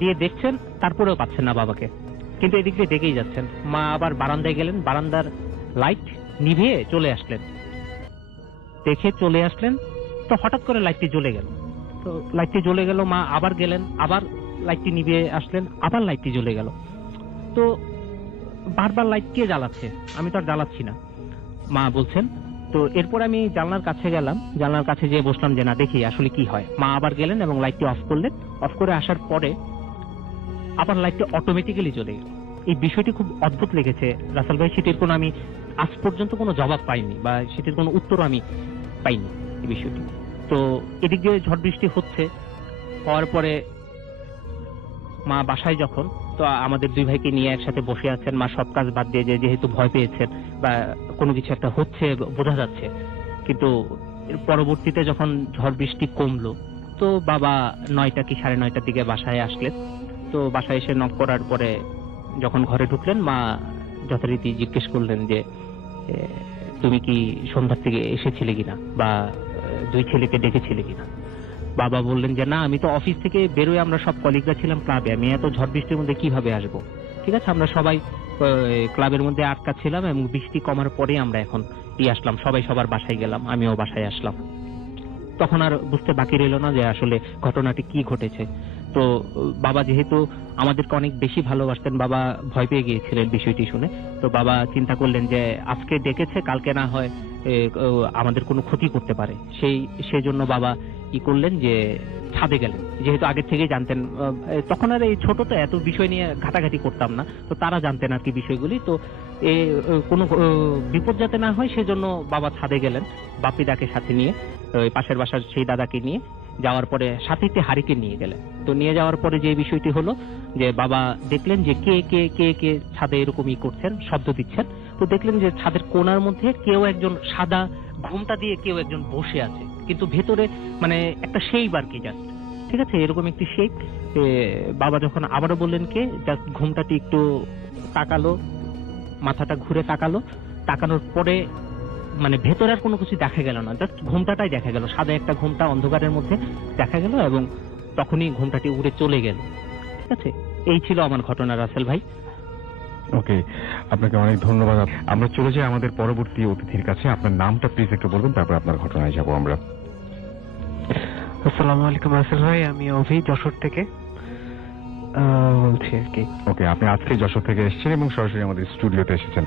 দিয়ে দেখছেন, তারপরেও পাচ্ছেন না বাবাকে, কিন্তু এদিক দিয়ে দেখেই যাচ্ছেন। মা আবার বারান্দায় গেলেন, বারান্দার লাইট নিভিয়ে চলে আসলেন, দেখে চলে আসলেন। তো হঠাৎ করে লাইটটি জ্বলে গেল। তো লাইটটি জ্বলে গেল, মা আবার গেলেন, আবার লাইটটি নিভিয়ে আসলেন, আবার লাইটটি জ্বলে গেল। তো বারবার লাইট কে জ্বালাচ্ছে, আমি তো আর জ্বালাচ্ছি না, মা বলছেন। তো এরপর আমি জানলার কাছে গেলাম, জানলার কাছে যেয়ে বসলাম যে না দেখি আসলে কি হয়। মা আবার গেলেন এবং লাইটটি অফ করলেন। অফ করে আসার পরে আবার লাইটটি অটোমেটিক্যালি জ্বলে গেল। এই বিষয়টি খুব অদ্ভুত লেগেছে রাসেল ভাই, সেটির কোনো আমি আজ পর্যন্ত কোনো জবাব পাইনি বা সেটির কোনো উত্তর আমি পাইনি এই বিষয়টি। তো এদিক দিয়ে ঝড় বৃষ্টি হওয়ার পরে মা বাসায় যখন তো আমাদের দুই ভাইকে নিয়ে একসাথে বসে আছেন, মা সব কাজ বাদ দিয়ে যেহেতু ভয় পেয়েছেন বা কোনো কিছু একটা হচ্ছে বোঝা যাচ্ছে, কিন্তু এর পরবর্তীতে যখন ঝড় বৃষ্টি কমলো তো বাবা 9টা কি 9:30টার দিকে বাসায় আসলেন। তো বাসায় এসে নক করার পরে যখন ঘরে ঢুকলেন, মা যথারীতি জিজ্ঞেস করলেন যে তুমি কি সন্ধ্যার থেকে এসেছিলে কিনা বা দুই ছেলেকে ডেকেছিলে কিনা। বাবা বললেন যে না, আমি তো অফিস থেকে বেরোয় আমরা সব কলিগরা ছিলাম ক্লাবে, আমি এত ঝড় বৃষ্টির মধ্যে কিভাবে আসবো। ঠিক আছে, আমরা সবাই ক্লাবের মধ্যে আটকা ছিলাম এবং বৃষ্টি কমার পরে আমরা এখন আসলাম, সবাই সবার বাসায় গেলাম, আমিও বাসায় আসলাম। তখন আর বুঝতে বাকি রইল না যে আসলে ঘটনাটি কি ঘটেছে। তো বাবা যেহেতু আমাদেরকে অনেক বেশি ভালোবাসতেন, বাবা ভয় পেয়ে গিয়েছিলেন বিষয়টি শুনে। তো বাবা চিন্তা করলেন যে আজকে ডেকেছে, কালকে না হয় আমাদের কোনো ক্ষতি করতে পারে, সেই জন্য বাবা কি করলেন যে ছাদে গেলেন। যেহেতু আগের থেকেই জানতেন, তখন আর এই ছোট তো এত বিষয় নিয়ে ঘাটাঘাটি করতাম না, তো তারা জানতেন আর কি বিষয়গুলি। তো কোনো বিপদ যাতে না হয় সেজন্য বাবা ছাদে গেলেন বাপিদাকে সাথে নিয়ে, ওই পাশের বাসার সেই দাদাকে নিয়ে। যাওয়ার পরে সাথে একটি হারিকেন নিয়ে গেলেন। তো নিয়ে যাওয়ার পরে যে বিষয়টি হলো যে বাবা দেখলেন যে কে কে কে কে ছাদে এরকমই করছেন, শব্দ দিচ্ছেন। তো দেখলেন যে ছাদের কোণার মধ্যে কেউ একজন সাদা ঘোমটা দিয়ে কেউ একজন বসে আছে, কিন্তু ভেতরে মানে একটা শেপ আর কি, জাস্ট ঠিক আছে এরকম একটি শেপ। বাবা যখন আবারও বললেন কে, জাস্ট ঘোমটাটি একটু তাকালো, মাথাটা ঘুরে তাকালো, তাকানোর পরে মানে ভেতরে আর কোনো কিছু দেখা গেল না, জাস্ট ঘোমটাটাই দেখা গেল, সাদা একটা ঘোমটা অন্ধকারের মধ্যে দেখা গেল এবং তখনই ঘোমটাটি উড়ে চলে গেল। ঠিক আছে, এই ছিল আমার ঘটনা রাসেল ভাই। ওকে, আপনাকে অনেক ধন্যবাদ। আমরা চলে যাই আমাদের পরবর্তী অতিথির কাছে। আপনার নামটা প্লিজ একটু বলবেন, তারপর আপনার ঘটনায় যাব আমরা। আসসালামু আলাইকুম রাসেল ভাই, আমি অভি যশোর থেকে বলছি আর কি। ওকে, আপনি আজকে যশোর থেকে এসেছেন এবং সরাসরি আমাদের স্টুডিওতে এসেছেন।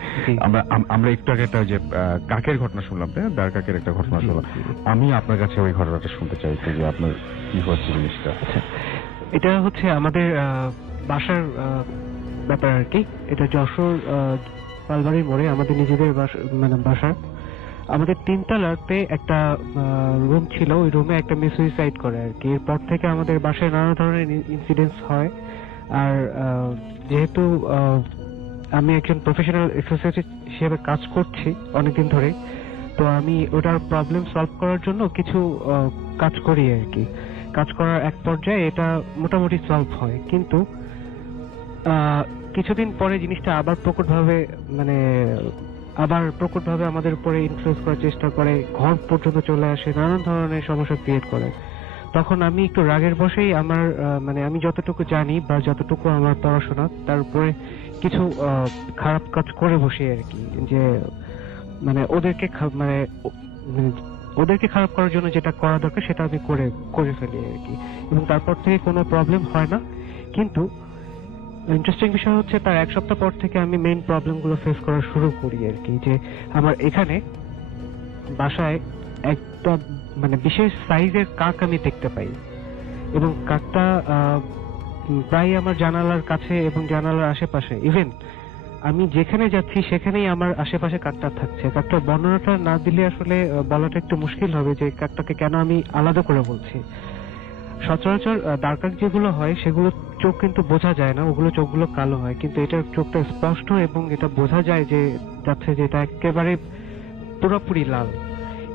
আমরা একটু আগে একটা যে কাকের ঘটনা শুনলাম, দার কাকের একটা ঘটনা শুনলাম, আমি আপনার কাছে ওই ঘটনাটা শুনতে চাই যে আপনার কি হচ্ছে জিনিসটা। এটা হচ্ছে আমাদের বাসার ব্যাপার আর কি। এটা যশোর পালবাড়ির মোড়ে আমাদের নিজেদের মানে বাসা। আমাদের 3 তলাতে একটা রুম ছিল, ওই রুমে একটা মেয়ে সুইসাইড করে আর কি। এরপর থেকে আমাদের বাসায় নানা ধরনের ইনসিডেন্টস হয়। আর যেহেতু আমি একজন প্রফেশনাল এক্সারসাইজ হিসেবে কাজ করছি অনেকদিন ধরে, তো আমি ওটার প্রবলেম সলভ করার জন্য কিছু কাজ করি আর কি। কাজ করার এক পর্যায়ে এটা মোটামুটি সলভ হয়, কিন্তু কিছুদিন পরে জিনিসটা আবার প্রকটভাবে আমাদের উপরে ইনফ্লুয়েন্স করার চেষ্টা করে, ঘর পর্যন্ত চলে আসে, নানান ধরনের সমস্যা ক্রিয়েট করে। তখন আমি একটু রাগের বশেই আমার আমি যতটুকু জানি বা যতটুকু আমার পড়াশোনা তার উপরে কিছু খারাপ কাজ করে বসি আর কি, যে ওদেরকে খারাপ করার জন্য যেটা করা দরকার সেটা আমি করে ফেলি আর কি। এবং তারপর থেকে কোনো প্রবলেম হয় না। কিন্তু ইন্টারেস্টিং বিষয় হচ্ছে তার 1 সপ্তাহ পর থেকে আমি মেইন প্রবলেমগুলো ফেস করা শুরু করি আর কি। যে আমার এখানে বাসায় একটা বিশেষ সাইজের কাক আমি দেখতে পাই, এবং কাকটা প্রায় আমার জানালার কাছে এবং জানালার আশেপাশে, ইভেন আমি যেখানে যাচ্ছি সেখানেই আমার আশেপাশে কাকটা থাকছে। কাকটার বর্ণনাটা না দিলে আসলে বলাটা একটু মুশকিল হবে যে কাকটাকে কেন আমি আলাদা করে বলছি। সচরাচর দারকাক যেগুলো হয় সেগুলো চোখ কিন্তু বোঝা যায় না, ওগুলো চোখগুলো কালো হয়, কিন্তু এটার চোখটা স্পষ্ট এবং এটা বোঝা যায় যে যাচ্ছে যে এটা একেবারে পুরোপুরি লাল।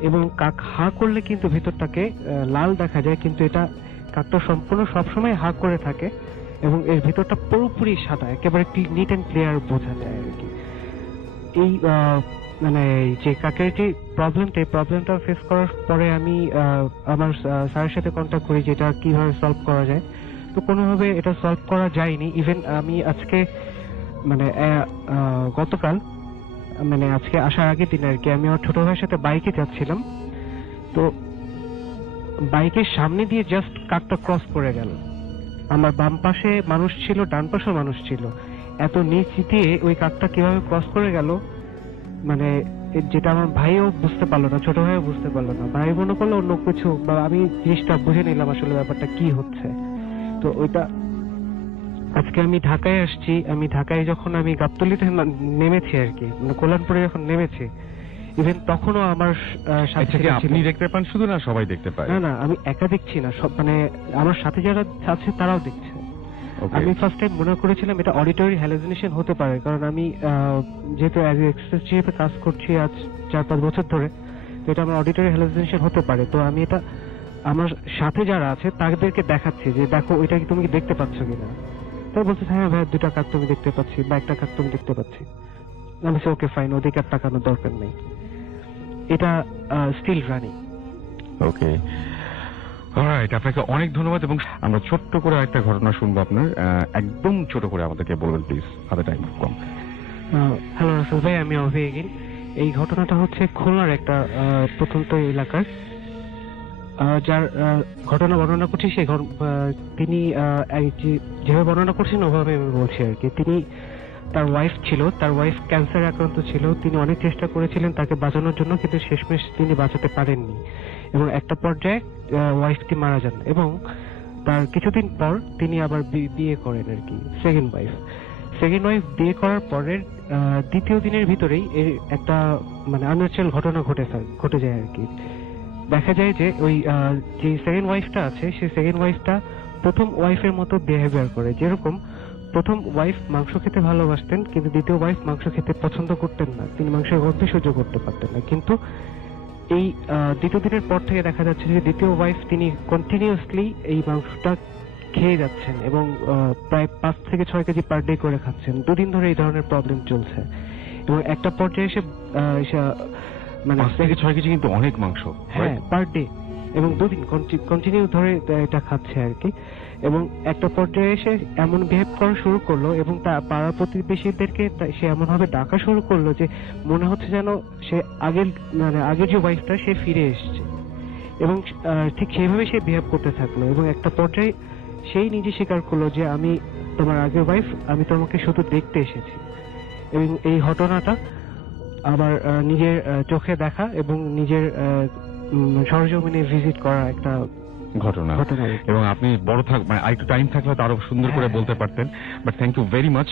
এবং কাক হা করলে কিন্তু ভিতরটাকে লাল দেখা যায়, কিন্তু এটা কাকটা সম্পূর্ণ সবসময় হা করে থাকে এবং এর ভিতরটা পুরোপুরি সাদা, একেবারে নিট অ্যান্ড ক্লিয়ার বোঝা যায় আর কি। এই যে কাকের যে প্রবলেমটা ফেস করার পরে আমি আমার স্যারের সাথে কন্ট্যাক্ট করি যে এটা কিভাবে সলভ করা যায়। তো কোনোভাবে এটা সলভ করা যায়নি। ইভেন আমি আজকে গতকাল আজকে আসার আগের দিন আর কি, আমি আমার ছোট ভাইয়ের সাথে বাইকে যাচ্ছিলাম। তো বাইকের সামনে দিয়ে জাস্ট কাকটা ক্রস করে গেল। আমার বাম পাশে মানুষ ছিল, ডান পাশে মানুষ ছিল, এত নিচ দিয়ে ওই কাকটা কিভাবে ক্রস করে গেল যেটা আমার ভাইও বুঝতে পারলো না, ছোট ভাইও বুঝতে পারলো না। ভাই মনে করলো অন্য কিছু, বা আমি জিনিসটা বুঝে নিলাম আসলে ব্যাপারটা কি হচ্ছে। তো ওইটা আজকে আমি ঢাকায় আসছি, আমি ঢাকায় যখন আমি গাবতলীতে নেমেছি আর কি, কল্যাণপুরে যখন নেমেছি, ইভেন তখনও আমার সাথে আপনি দেখতে পান শুধু, না সবাই দেখতে পায়? না, আমি একা দেখছি না, সব আমার সাথে যারা আছে তারাও দেখছে। Okay. আমি ফার্স্ট টাইম মনে করেছিলাম এটা অডিটরি হ্যালুসিনেশন হতে পারে, কারণ আমি যেহেতু অ্যাজ এক্সপ্রেস হিসেবে কাজ করছি আজ 4-5 বছর ধরে, তো এটা আমার অডিটরি হ্যালুসিনেশন হতে পারে। তো আমি এটা আমার সাথে যারা আছে তাদেরকে দেখাচ্ছি যে দেখো এটা কি তুমি কি দেখতে পাচ্ছ কিনা। তাই বলছে হ্যাঁ ভাই 2টা কার্ড তুমি দেখতে পাচ্ছি বা 1টা কার্ড তুমি দেখতে পাচ্ছি। আমি বলছি ওকে ফাইন, ওদিকে আর তাকানোর দরকার নেই, এটা স্টিল রানিং। ওকে, অলরাইট, আপনাকে অনেক ধন্যবাদ। এবং আমরা ছোট্ট করে একটা ঘটনা শুনবো আপনার, একদম ছোট করে আমাদেরকে বলবেন প্লিজ, হাতে টাইম কম। হ্যালো রাসেল ভাই, আমি অভি এগেইন। এই ঘটনাটা হচ্ছে খুলনার একটা প্রত্যন্ত এলাকার, যার ঘটনা বর্ণনা করছি সেই তিনি যেভাবে বর্ণনা করছেন ওভাবে আমি বলছি আর কি। তিনি তার ওয়াইফ ছিল, তার ওয়াইফ ক্যান্সারে আক্রান্ত ছিল, তিনি অনেক চেষ্টা করেছিলেন তাকে বাঁচানোর জন্য, কিন্তু শেষমেশ তিনি বাঁচাতে পারেননি এবং একটা পর্যায়ে ওয়াইফটি মারা যান এবং তার কিছুদিন পর তিনি আবার বিয়ে করেন আর কি, সেকেন্ড ওয়াইফ বিয়ে করার পরের দ্বিতীয় দিনের ভিতরেই এর একটা মানে আনন্যাচারাল ঘটনা ঘটে যায় আর কি। দেখা যায় যে ওই যে সেকেন্ড ওয়াইফটা আছে সেই সেকেন্ড ওয়াইফটা প্রথম ওয়াইফের মতো বিহেভিয়ার করে। যেরকম প্রথম ওয়াইফ মাংস খেতে ভালোবাসতেন, কিন্তু দ্বিতীয় ওয়াইফ মাংস খেতে পছন্দ করতেন না, তিনি মাংসের গন্ধ সহ্য করতে পারতেন না। কিন্তু এই দ্বিতীয় দিনের পর থেকে দেখা যাচ্ছে যে দ্বিতীয় ওয়াইফ তিনি কন্টিনিউয়াসলি এই মাংসটা খেয়ে যাচ্ছেন এবং প্রায় 5 থেকে 6 কেজি পার ডে করে খাচ্ছেন। 2 দিন ধরে এই ধরনের প্রবলেম চলছে এবং একটা পর্যায়ে এসে মানে 5 থেকে 6 কেজি কিন্তু অনেক মাংস, হ্যাঁ, পার ডে, এবং 2 দিন কন্টিনিউ ধরে এটা খাচ্ছে আর কি। এবং একটা পর্যায়ে এসে এমন বিহেভ করা শুরু করলো এবং তার পাড়া প্রতিবেশীদেরকে সে এমন ভাবে ডাকা শুরু করলো যে মনে হচ্ছে যেন সে আগের যে ওয়াইফটা সে ফিরে এসছে এবং ঠিক সেইভাবে সে বিহেভ করতে থাকলো। এবং একটা পর্যায়ে সেই নিজে স্বীকার করলো যে আমি তোমার আগের ওয়াইফ, আমি তোমাকে শুধু দেখতে এসেছি। এবং এই ঘটনাটা আবার নিজের চোখে দেখা এবং নিজের সরজমিনে ভিজিট করা একটা ঘটনা। এবং আপনি বড় মানে আরেকটু টাইম থাকলে তো আরো সুন্দর করে বলতে পারতেন, but thank you very much.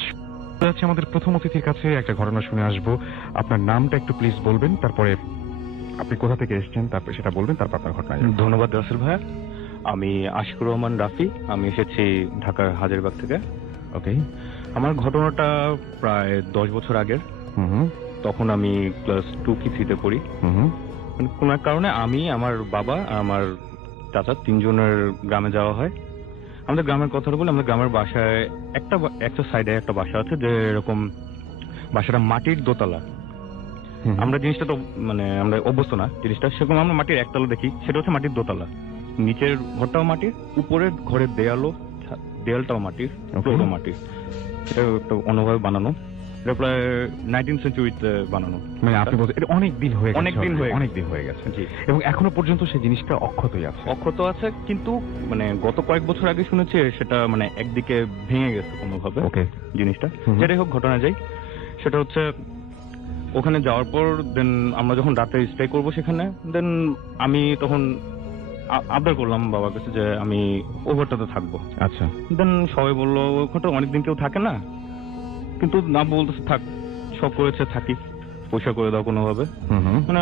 আমাদের প্রথম অতিথির কাছে একটা ঘটনা শুনে আসবো। আপনার নামটা একটু প্লিজ বলবেন, তারপরে আপনি কোথা থেকে এসেছেন তারপরে সেটা বলবেন, তারপর আপনার ঘটনা। ধন্যবাদ রাসেল ভাইয়া। আমি আশিকুর রহমান রাফি, আমি এসেছি ঢাকার হাজারবাগ থেকে। ওকে, আমার ঘটনাটা প্রায় 10 বছর আগের। তখন আমি ক্লাস 2 কি 3-তে পড়ি। কোন এক কারণে আমি, আমার বাবা আর আমার চাচা 3 জনের গ্রামে যাওয়া হয়। আমাদের গ্রামের কথা বলে, আমাদের গ্রামের বাসায় একটা সাইডে একটা বাসা আছে, যে এরকম বাসাটা মাটির দোতলা। আমরা জিনিসটা তো মানে আমরা অভ্যস্ত না জিনিসটা, সেরকম আমরা মাটির একতলা দেখি, সেটা হচ্ছে মাটির দোতলা। নিচের ঘরটাও মাটির, উপরের ঘরের দেয়ালটাও মাটির, ফ্লোরও মাটির। এটা একটা অন্যভাবে বানানো, এটা প্রায় 19th সেঞ্চুরিতে বানানো। মানে আপনি বলছেন এটা অনেক দিন হয়ে গেছে। জি, এবং এখনো পর্যন্ত সেই জিনিসটা অক্ষত আছে, কিন্তু মানে গত কয়েক বছর আগে শুনেছি সেটা মানে একদিকে ভেঙে গেছে কোনোভাবে জিনিসটা। যেটাই হোক, ঘটনা যাই, সেটা হচ্ছে ওখানে যাওয়ার পর দেন আমরা যখন রাতে স্টে করবো সেখানে, দেন আমি তখন আবদার করলাম বাবার কাছে যে আমি ওভারটাতে থাকবো। আচ্ছা, দেন সবাই বললো ওখানটা অনেকদিন কেউ থাকে না, কিন্তু না বলতেছে থাক, শখ করেছে থাকি, পয়সা করে দাও কোনোভাবে। মানে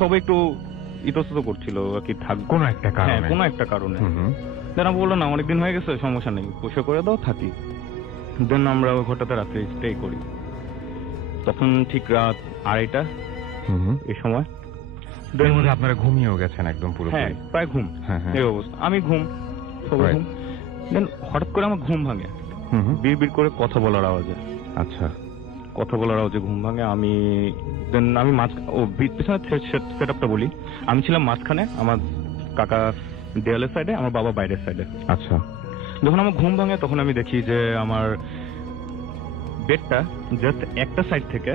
সবাই একটু ইতস্তত করছিল আর কি, থাক কোনো একটা কারণে। দেন আমি বললো না, অনেকদিন হয়ে গেছে, সমস্যা নেই, পয়সা করে দাও, থাকি। দেন আমরা ওই ঘরটাতে রাত্রে স্টে করি। তখন ঠিক রাত 2:30 এই সময়। আপনারা ঘুমিয়েও গেছেন একদম পুরো? হ্যাঁ, প্রায় ঘুম, এই অবস্থা। আমি ঘুম, সবাই ঘুম। দেন হঠাৎ করে আমার ঘুম ভাঙে, বিড় করে কথা বলার আওয়াজে। আচ্ছা, কথা বলার আওয়াজে ঘুম ভাঙে। আমি পিছনে সেট আপটা বলি, আমি ছিলাম মাঝখানে, আমার কাকা দেয়ালের সাইডে, আমার বাবা বাইরের সাইডে। আচ্ছা, যখন আমার ঘুম ভাঙে তখন আমি দেখি যে আমার বেডটা জাস্ট একটা সাইড থেকে,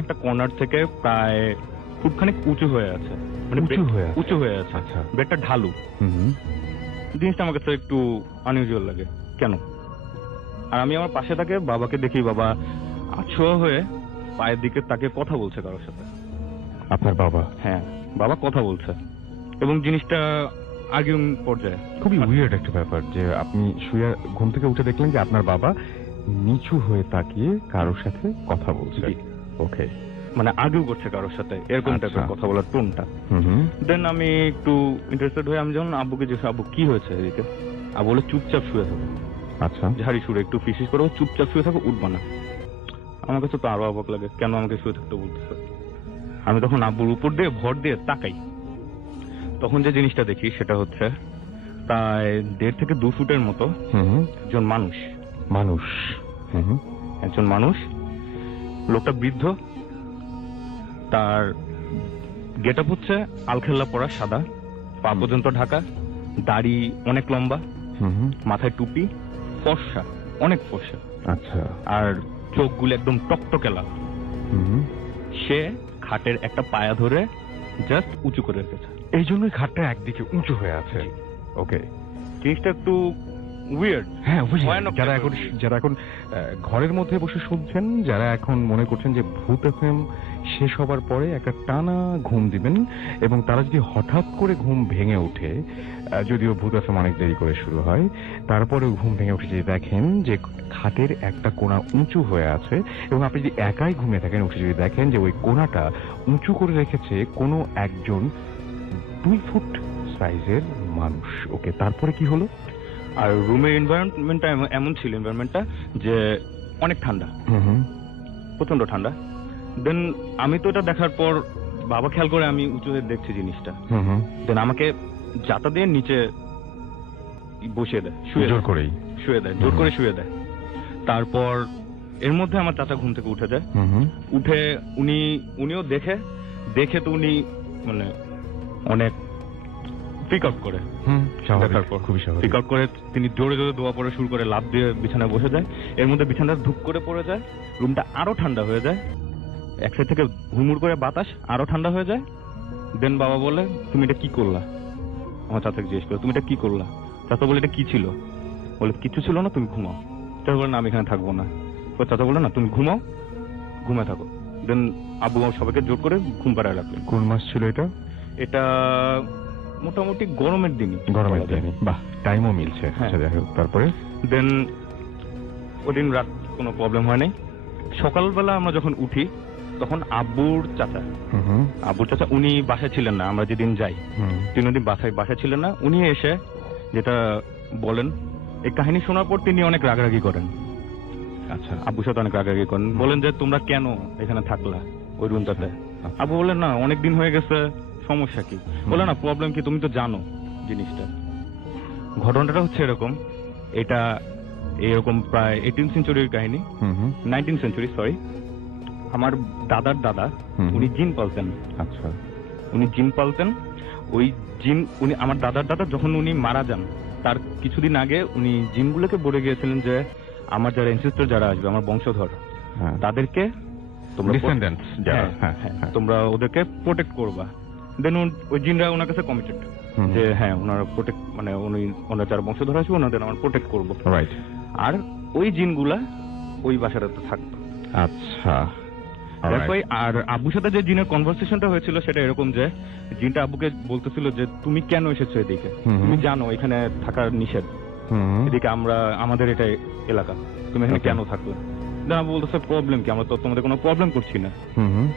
একটা কর্নার থেকে প্রায় ফুটখানেক উঁচু হয়ে আছে, মানে উঁচু হয়ে আছে। আচ্ছা, বেডটা ঢালু। জিনিসটা আমার কাছে একটু আনইউজুয়াল লাগে, কেন? আর আমি আমার পাশে থাকে বাবাকে দেখি, বাবা আছোয়া হয়ে পায়ের দিকে তাকে কথা বলছে কারোর সাথে। আপনার বাবা? হ্যাঁ, বাবা কথা বলছে এবং জিনিসটা আর্গুইং পর্যায়ে। খুবই উইয়ার্ড একটা ব্যাপার যে আপনি শুয়ে ঘুম থেকে উঠে দেখলেন যে আপনার বাবা নিচু হয়ে তাকিয়ে কারোর সাথে কথা বলছে। ওকে, মানে আর্গুই করছে কারোর সাথে, এরকম টাইপের কথা বলার টোনটা। দেন আমি একটু ইন্টারেস্টেড হয়ে আমি যখন আব্বুকে জিজ্ঞেস, আব্বু কি হয়েছে এদিকে? আব্বু বলে চুপচাপ শুয়ে থাকো। আচ্ছা। ঝাড়ি সুরে একটু ফিসিস করো, চুপচাপ শুয়ে থাকো, উঠবা না। আমার কাছে তো আরো অবাক লাগে, কেন আমাকে শুয়ে থাকতে বলতেছে। আমি তখন আব্বুর উপর দিয়ে ভর দিয়ে তাকাই, তখন যে জিনিসটা দেখি সেটা হচ্ছে প্রায় 1.5 থেকে 2 ফুটের মতো একজন মানুষ। একজন মানুষ, লোকটা বৃদ্ধ, তার গেট আপ হচ্ছে আলখেল্লা পরা সাদা, পা পর্যন্ত ঢাকা, দাড়ি অনেক লম্বা, মাথায় টুপি, ফর্সা, অনেক ফর্সা। আচ্ছা। আর চোখগুলো একদম টকটকে লাল। সে খাটের একটা পায়া ধরে জাস্ট উঁচু করে রেখেছে। এই জন্যই খাটটা একদিকে উঁচু হয়ে আছে। ওকে, জিনিসটা একটু উইয়ার্ড। হ্যাঁ, যারা এখন ঘরের মধ্যে বসে শুনছেন, যারা এখন মনে করছেন যে ভূত এফএম শেষ হবার পরে একটা টানা ঘুম দিবেন, এবং তারা যদি হঠাৎ করে ঘুম ভেঙে ওঠে, যদিও ভূত এফএম অনেক দেরি করে শুরু হয়, তারপরেও ঘুম ভেঙে উঠে যদি দেখেন যে খাটের একটা কোণা উঁচু হয়ে আছে, এবং আপনি যদি একাই ঘুমিয়ে থাকেন, উঠে যদি দেখেন যে ওই কোণাটা উঁচু করে রেখেছে কোনো একজন 2 ফুট সাইজের মানুষ। ওকে, তারপরে কি হলো? আর রুমের এনভায়রনমেন্টটা এমন ছিল, এনভায়রনমেন্টটা যে অনেক ঠান্ডা, প্রচন্ড ঠান্ডা। দেন আমি তো এটা দেখার পর বাবা খেয়াল করে আমি উঁচুতে দেখছি জিনিসটা। দেন আমাকে জাতা দিয়ে নিচে বসিয়ে দেয়, শুয়ে জোর করে শুয়ে দেয়। তারপর এর মধ্যে আমার চাচা ঘুম থেকে উঠে যায়। উঠে উনিও দেখে তো উনি মানে অনেক পিক আউট করে, পিক আউট করে তিনি জোরে জোরে দোয়া পড়া শুরু করে, লাফ দিয়ে বিছানায় বসে যায়। এর মধ্যে বিছানাটা ধুপ করে পড়ে যায়, রুমটা আরো ঠান্ডা হয়ে যায়, এক সাইড থেকে হুড়মুড় করে বাতাস, আরো ঠান্ডা হয়ে যায়। দেন বাবা বলে, তুমি এটা কি করলা? আমার চাচাকে জিজ্ঞেস করে, তুমি এটা কি করলা? চাচা বলে, এটা কি ছিল? বলে, কিছু ছিল না, তুমি ঘুমাও। চাচা বলে, না আমি এখানে থাকবো না। চাচা বলে, না তুমি ঘুমাও, ঘুমে থাকো। দেন আব্বু সবাইকে জোর করে ঘুম পাড়ায় রাখলেন। কোন মাস ছিল এটা? এটা মোটামুটি গরমের দিনই। বাহ, টাইমও মিলছে। তারপরে দেন ওদিন রাত কোনো প্রবলেম হয় নাই। সকালবেলা আমরা যখন উঠি তখন আব্বুর চাচা উনি বাসায় ছিলেন না। আমরা যেদিন যাই 3 দিন বাসায় ছিলেন না। উনি এসে যেটা বলেন, এই কাহিনী শোনার পর তিনি অনেক রাগারাগি করেন। আচ্ছা, আব্বুর সাথে অনেক রাগারাগি করেন, বলেন যে তোমরা কেন এখানে থাকলা ওই রুমটাতে? আব্বু বলেন, না অনেক দিন হয়ে গেছে, সমস্যা কি? বলে, না প্রবলেম কি, তুমি তো জানো জিনিসটা। ঘটনাটা হচ্ছে এরকম, এটা এরকম প্রায় 18th সেঞ্চুরির কাহিনী, 19th সেঞ্চুরি, সরি। আমার দাদার দাদা উনি জিন পালতেন। আচ্ছা, উনি জিন পালতেন। ওই জিন, আমার দাদার দাদা যখন উনি মারা যান তার কিছুদিন আগে উনি জিনগুলোকে বলে গিয়েছিলেন যে আমার যারা এনসেস্টর যারা আসবে, আমার বংশধর, তাদেরকে তোমরা ওদেরকে প্রোটেক্ট করবা। দেন ওই জিনরা ওনার কাছে কমিটেড যে হ্যাঁ ওনারা প্রোটেক্ট, মানে ওনার যারা বংশধর আসবে ওনাদের আমার প্রোটেক্ট করবো। রাইট। আর ওই জিনগুলা ওই বাসাটাতে থাকতো। আচ্ছা। আর আব্বুর সাথে যে জিনের কনভারসেশনটা হয়েছিল সেটা এরকম যে জিনটা আব্বুকে বলতেছিল যে তুমি কেন এসেছো এদিকে, তুমি জানো এখানে থাকার নিষেধ, এদিকে আমাদের এটা এলাকা, তুমি এখানে কেন থাকলে? আব্বু বলতেছে, প্রবলেম কি, আমরা তো তোমাদের কোনো প্রবলেম করছি না।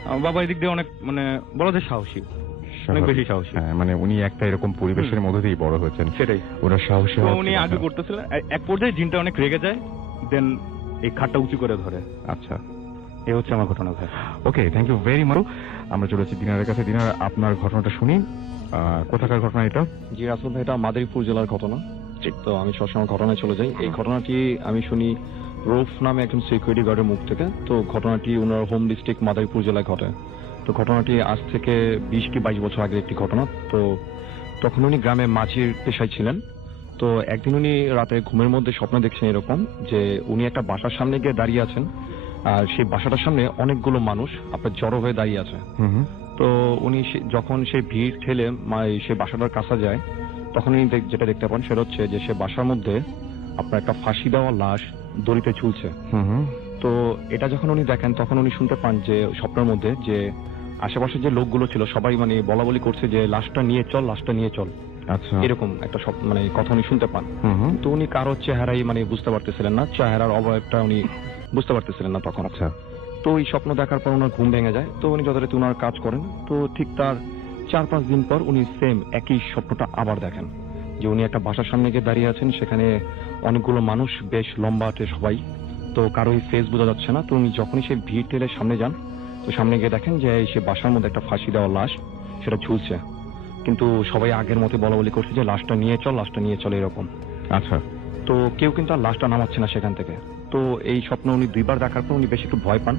আমার বাবা এদিক দিয়ে অনেক মানে বলা যায় সাহসী, অনেক বেশি সাহসী। মানে উনি একটা এরকম পরিবেশের মধ্যে দিয়ে বড় হয়েছেন, সেটাই ওরা সাহসী। উনি আগে করতেছিলেন, এক পর্যায়ে জিনটা অনেক রেগে যায়, দেন এই খাটটা উঁচু করে ধরে। আচ্ছা, এই হচ্ছে আমার ঘটনা ভাই। ওকে, থ্যাংক ইউ ভেরি মাচ। আমরা চলেছি দিনারের কাছে। দিনার, আপনার ঘটনাটা শুনি। কোথাকার ঘটনা এটা? জি রাসেল ভাই, এটা মাদারীপুর জেলার ঘটনা। তো আমি সবসময় ঘটনায় চলে যাই। এই ঘটনাটি আমি শুনি রৌফ নামে একজন সিকিউরিটি গার্ডের মুখ থেকে। তো ঘটনাটি ওনার হোম ডিস্ট্রিক্ট মাদারীপুর জেলায় ঘটে। তো ঘটনাটি আজ থেকে 20 কি 22 বছর আগের একটি ঘটনা। তো তখন উনি গ্রামে মাছির পেশায় ছিলেন। তো একদিন উনি রাতে ঘুমের মধ্যে স্বপ্ন দেখছেন এরকম যে উনি একটা বাসার সামনে গিয়ে দাঁড়িয়ে আছেন, আর সেই বাসাটার সামনে অনেকগুলো মানুষ আপনার জড়ো হয়ে দাঁড়িয়ে আছে। তো উনি যখন সেই ভিড় ঠেলে সেই বাসাটার কাছে যায়, তখন উনি যেটা দেখতে পান সেটা হচ্ছে যে সে বাসার মধ্যে আপনার একটা ফাঁসি দেওয়া লাশ দড়িতে ঝুলছে। তো এটা যখন উনি দেখেন তখন উনি শুনতে পান যে স্বপ্নের মধ্যে যে আশেপাশে যে লোকগুলো ছিল সবাই মানে বলা বলি করছে যে লাশটা নিয়ে চল, লাশটা নিয়ে চল। আচ্ছা, এরকম একটা মানে কথা উনি শুনতে পান। তো উনি কারো চেহারাই মানে বুঝতে পারতেছিলেন না, চেহারার অবয়বটা উনি বুঝতে পারতেছিলেন না তখন। আচ্ছা, তো এই স্বপ্ন দেখার পর ওনার ঘুম ভেঙে যায়। তো উনি যথারীতি ওনার কাজ করেন। তো ঠিক তার 4-5 দিন পর উনি সেম একই স্বপ্নটা আবার দেখেন যে উনি একটা বাসার সামনে গিয়ে দাঁড়িয়ে আছেন, সেখানে অনেকগুলো মানুষ বেশ লম্বাটে সবাই, তো কারোই ফেস বোঝা যাচ্ছে না। তো উনি যখনই সেই ভিড় ঠেলে সামনে যান, তো সামনে গিয়ে দেখেন যে সে বাসার মধ্যে একটা ফাঁসি দেওয়া লাশ সেটা ঝুলছে, কিন্তু সবাই আগের মতো বলা বলি করছে যে লাশটা নিয়ে চল এরকম। আচ্ছা। তো কেউ কিন্তু আর লাশটা নামাচ্ছে না সেখান থেকে। তো এই স্বপ্ন উনি 2বার দেখার পর উনি বেশ একটু ভয় পান।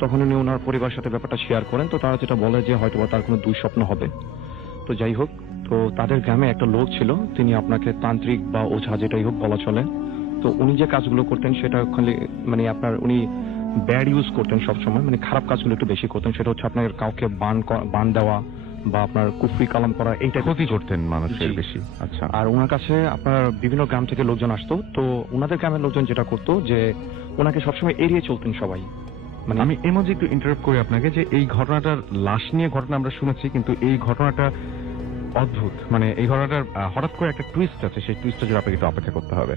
তখন উনি ওনার পরিবারের সাথে ব্যাপারটা শেয়ার করেন। তো তারা যেটা বলে যে হয়তো তার কোনো দুঃস্বপ্ন হবে। তো যাই হোক, তো তাদের গ্রামে একটা লোক ছিল, তিনি আপনাকে তান্ত্রিক বা ওঝা যেটাই হোক বলা চলে। তো উনি যে কাজগুলো করতেন সেটা মানে আপনার উনি ব্যাড ইউজ করতেন সবসময়, মানে খারাপ কাজগুলো একটু বেশি করতেন। সেটা হচ্ছে আপনার কাউকে বান দেওয়া বা আপনার কুফরি কালাম করা, এইটা ক্ষতি করতেন মানুষের বেশি। আচ্ছা। আর ওনার কাছে আপনার বিভিন্ন গ্রাম থেকে লোকজন আসতো। তো ওনাদের গ্রামের লোকজন যেটা করতো যে ওনাকে সবসময় এড়িয়ে চলতেন সবাই। মানে আমি এর মধ্যে একটু ইন্টারাপ্ট করি আপনাকে, যে এই ঘটনাটার লাশ নিয়ে ঘটনা আমরা শুনেছি, কিন্তু এই ঘটনাটা অদ্ভুত, মানে এই ঘটনাটার হঠাৎ করে একটা টুইস্ট আছে, সেই টুইস্টটা জন্য আপনাকে একটু অপেক্ষা করতে হবে।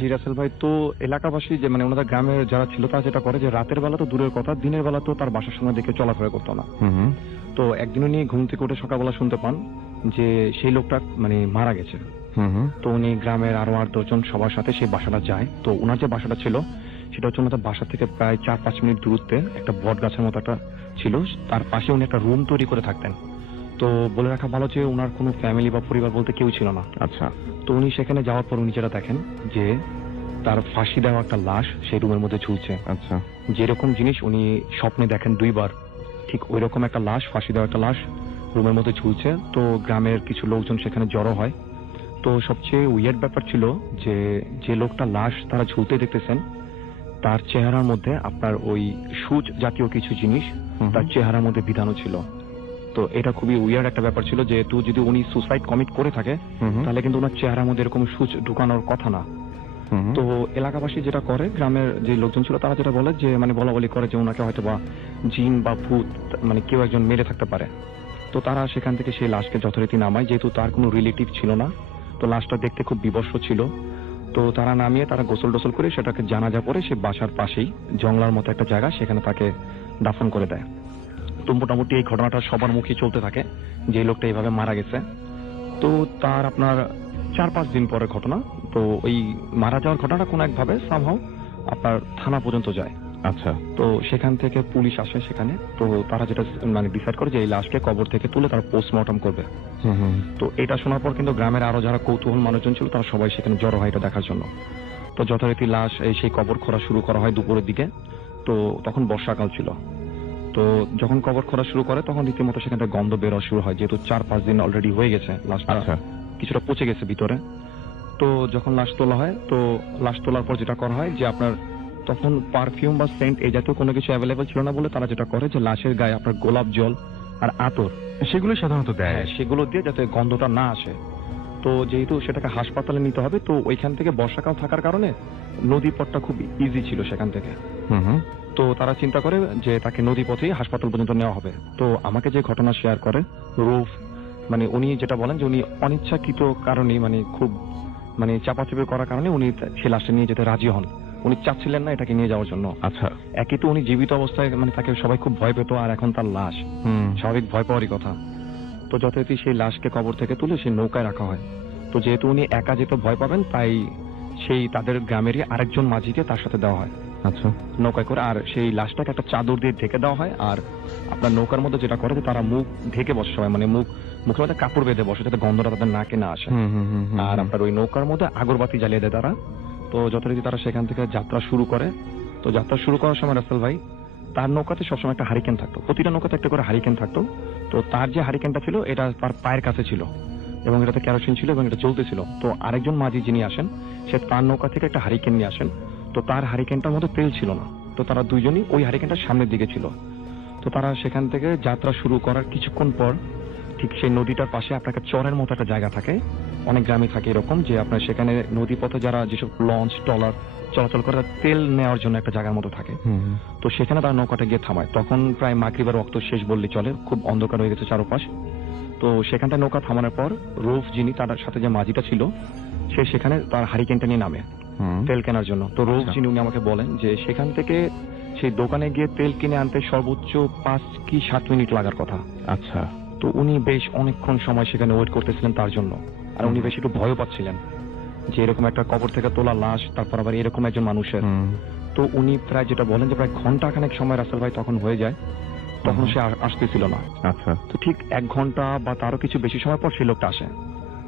জি রাসেল ভাই, তো এলাকাবাসী যে মানে ওনাদের গ্রামের যারা ছিল তারা যেটা করে যে রাতের বেলা তো দূরের কথা, দিনের বেলা তো তার বাসার সঙ্গে দেখে চলাফেরা করতো না। তো একদিন উনি ঘুম থেকে উঠে সকালবেলা শুনতে পান যে সেই লোকটা মানে মারা গেছে। তো উনি গ্রামের আরো 8-10 জন সবার সাথে সেই বাসাটা যায়। তো ওনার যে বাসাটা ছিল সেটা হচ্ছে ওনাদের বাসা থেকে প্রায় 4-5 মিনিট দূরত্বে একটা বট গাছের মতো একটা ছিল, তার পাশে উনি একটা রুম তৈরি করে থাকতেন। তো বলে রাখা ভালো যে ওনার কোনো ফ্যামিলি বা পরিবার বলতে কেউ ছিল না। আচ্ছা। তো উনি সেখানে যাওয়ার পর উনি যেটা দেখেন যে তার ফাঁসি দেওয়া একটা লাশ সেই রুমের মধ্যে ঝুলছে। আচ্ছা। যেরকম জিনিস উনি স্বপ্নে দেখেন 2বার, ঠিক ওই রকম একটা লাশ, ফাঁসি দেওয়া একটা লাশ রুমের মধ্যে ঝুলছে। তো গ্রামের কিছু লোকজন সেখানে জড়ো হয়। তো সবচেয়ে উইয়ার্ড ব্যাপার ছিল যে যে লোকটা লাশ তারা ঝুলতে দেখতেছেন তার চেহারার মধ্যে আপনার ওই সূচ জাতীয় কিছু জিনিস তার চেহারার মধ্যে বিধানো ছিল। তো এটা খুবই উইয়ার্ড একটা ব্যাপার ছিল, যেহেতু যদি উনি সুসাইড কমিট করে থাকে তাহলে কিন্তু ওনার চেহারার মধ্যে এরকম সূচ ঢুকানোর কথা না। তো এলাকাবাসী যেটা করে, গ্রামের যে লোকজন ছিল তারা যেটা বলে যে মানে বলা বলি করে যে ওনাকে হয়তো বা জিন বা ভূত মানে কেউ একজন মেরে থাকতে পারে। তো তারা সেখান থেকে সেই লাশকে যথারীতি নামায়, যেহেতু তার কোনো রিলেটিভ ছিল না, তো লাশটা দেখতে খুব বিবস্ত্র ছিল। তো তারা নামিয়ে তারা গোসল টোসল করে সেটাকে জানাজা পরে সে বাসার পাশেই জঙ্গলার মতো একটা জায়গা, সেখানে তাকে দাফন করে দেয়। তো মোটামুটি এই ঘটনাটা সবার মুখে চলতে থাকে যে এই লোকটা এইভাবে মারা গেছে। তো তার আপনার 4-5 দিন পরে ঘটনা, তো ওই মারা যাওয়ার ঘটনাটা কোনো একভাবে সামহাও আপনার থানা পর্যন্ত যায়। আচ্ছা। তো সেখান থেকে পুলিশ আসে সেখানে। তো তারা যেটা মানে ডিসাইড করে যে এই লাশকে কবর থেকে তুলে তারা পোস্টমর্টম করবে। তো এটা শোনার পর কিন্তু গ্রামের আরো যারা কৌতূহল মানুষজন ছিল তারা সবাই সেখানে জড়ো হয় এটা দেখার জন্য। তো যথারীতি লাশ সেই কবর খোঁড়া শুরু করা হয় দুপুরের দিকে। তো তখন বর্ষাকাল ছিল। তো যখন কবর খোঁড়া শুরু করে তখন রীতিমতো সেখান থেকে গন্ধ বের হওয়া শুরু হয়, যেহেতু 4-5 দিন অলরেডি হয়ে গেছে, লাশটা কিছুটা পচে গেছে ভিতরে। তো যখন লাশ তোলা হয়, তো লাশ তোলার পর যেটা করা হয় যে আপনার তখন পারফিউম বা সেন্ট এই জাতীয় কোনো কিছু অ্যাভেলেবল ছিল না বলে তারা যেটা করে যে লাশের গায়ে আপনার গোলাপ জল আর আতর সেগুলো সাধারণত দেয়, সেগুলো দিয়ে যাতে গন্ধটা না আসে। তো যেহেতু সেটাকে হাসপাতালে নিতে হবে, তো ওইখান থেকে বর্ষাকাল থাকার কারণে নদী পথটা খুব ইজি ছিল সেখান থেকে। তো তারা চিন্তা করে যে তাকে নদী পথেই হাসপাতাল পর্যন্ত নেওয়া হবে। তো আমাকে যে ঘটনা শেয়ার করে রুফ, মানে উনি যেটা বলেন যে উনি অনিচ্ছাকৃত কারণে মানে খুব মানে চাপাচাপি করার কারণে উনি সে লাশটা নিয়ে যেতে রাজি হন। উনি চাচ্ছিলেন না এটাকে নিয়ে যাওয়ার জন্য। আচ্ছা। একই তো উনি জীবিত অবস্থায় মানে তাকে সবাই খুব ভয় পেত, আর এখন তার লাশ, স্বাভাবিক ভয় পাওয়ারই কথা। তো যথারীতি সেই লাশকে কবর থেকে তুলে সেই নৌকায় রাখা হয়। তো যেহেতু উনি একা যেতে ভয় পাবেন তাই সেই তাদের গ্রামেরই আরেকজন মাঝিকে তার সাথে দেওয়া হয়। আচ্ছা। নৌকায় করে, আর সেই লাশটাকে একটা চাদর দিয়ে ঢেকে দেওয়া হয়। আর আপনার নৌকার মধ্যে যেটা করে তারা মুখ ঢেকে বসে সবাই, মানে মুখের মধ্যে কাপড় বেঁধে বসে যাতে গন্ধটা তাদের নাকে না আসে। আর আপনার ওই নৌকার মধ্যে আগরবাতি জ্বালিয়ে দেয় তারা। তো যথারীতি তারা সেখান থেকে যাত্রা শুরু করে। তো যাত্রা শুরু করার সময় রাসেল ভাই তার নৌকাতে সবসময় একটা হারিকেন থাকতো, প্রতিটা নৌকাতে একটা করে হারিকেন থাকতো। তো তার যে হারিকেনটা ছিল এটা তার পায়ের কাছে ছিল এবং এটাতে কেরোসিন ছিল এবং এটা চলতেছিল। তো আরেকজন মাঝি যিনি আসেন সে তার নৌকা থেকে একটা হারিকেন নিয়ে আসেন। তো তার হারিকেনটার মধ্যে তেল ছিল না। তো তারা দুইজনই ওই হারিকেনটা সামনের দিকে ছিল। তো তারা সেখান থেকে যাত্রা শুরু করার কিছুক্ষণ পর ঠিক সেই নদীটার পাশে আপনাকে চরের মতো একটা জায়গা থাকে, অনেক গ্রামে থাকে এরকম, যে আপনার সেখানে নদী পথে যারা যেসব লঞ্চ ট্রলার চলাচল করে তেল নেওয়ার জন্য একটা জায়গার মতো থাকে। তো সেখানে তারা নৌকাটা গিয়ে থামায়। তখন প্রায় মাগরিবের ওয়াক্ত শেষ বললেই চলে, খুব অন্ধকার হয়ে গেছে চারপাশ। তো সেখানটায় নৌকা থামানোর পর রুফ যিনি তার সাথে যে মাঝিটা ছিল সে সেখানে তার হারিকেনটা নিয়ে নামে তেল কেনার জন্য। তো রুফ যিনি উনি আমাকে বলেন যে সেখান থেকে সেই দোকানে গিয়ে তেল কিনে আনতে সর্বোচ্চ 5 কি 7 মিনিট লাগার কথা। আচ্ছা। তো উনি বেশ অনেকক্ষণ সময় সেখানে ওয়েট করতেছিলেন তার জন্য, আর উনি বেশ একটু ভয়ও পাচ্ছিলেন। যে এরকম একটা কবর থেকে তোলা লাশ, তারপর আবার এরকম একজন মানুষের। তো উনি প্রায় যেটা বলেন যে প্রায় ঘন্টাখানেক সময় রাসেল ভাই তখন হয়ে যায়, তখন সে আসতেছিল না। আচ্ছা। তো ঠিক 1 ঘন্টা বা তারও কিছু বেশি সময় পর সেই লোকটা আসে।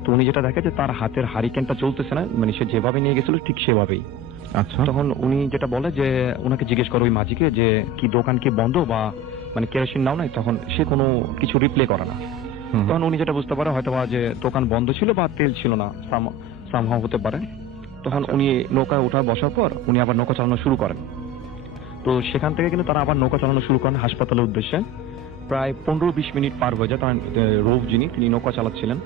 তো উনি যেটা দেখে যে তার হাতের হারিকেনটা চলতেছে না, মানে সে যেভাবে নিয়ে গেছিল ঠিক সেভাবেই। আচ্ছা। তখন উনি যেটা বলে যে ওনাকে জিজ্ঞেস করে ওই মাঝিকে যে কি দোকান কি বন্ধ বা মানে কেরোসিন নাও নাই, তখন সে কোনো কিছু রিপ্লে করে না। তখন উনি যেটা বুঝতে পারে হয়তো বা যে দোকান বন্ধ ছিল বা তেল ছিল না, সামহাও হতে পারে। তখন উনি নৌকায় ওঠা বসার পর উনি আবার নৌকা চালানো শুরু করেন। তো সেখান থেকে কিন্তু তারা আবার নৌকা চালানো শুরু করেন হাসপাতালের উদ্দেশ্যে। প্রায় 15-20 মিনিট পার হয়ে যায়। তার রৌফ যিনি, তিনি নৌকা চালাচ্ছিলেন।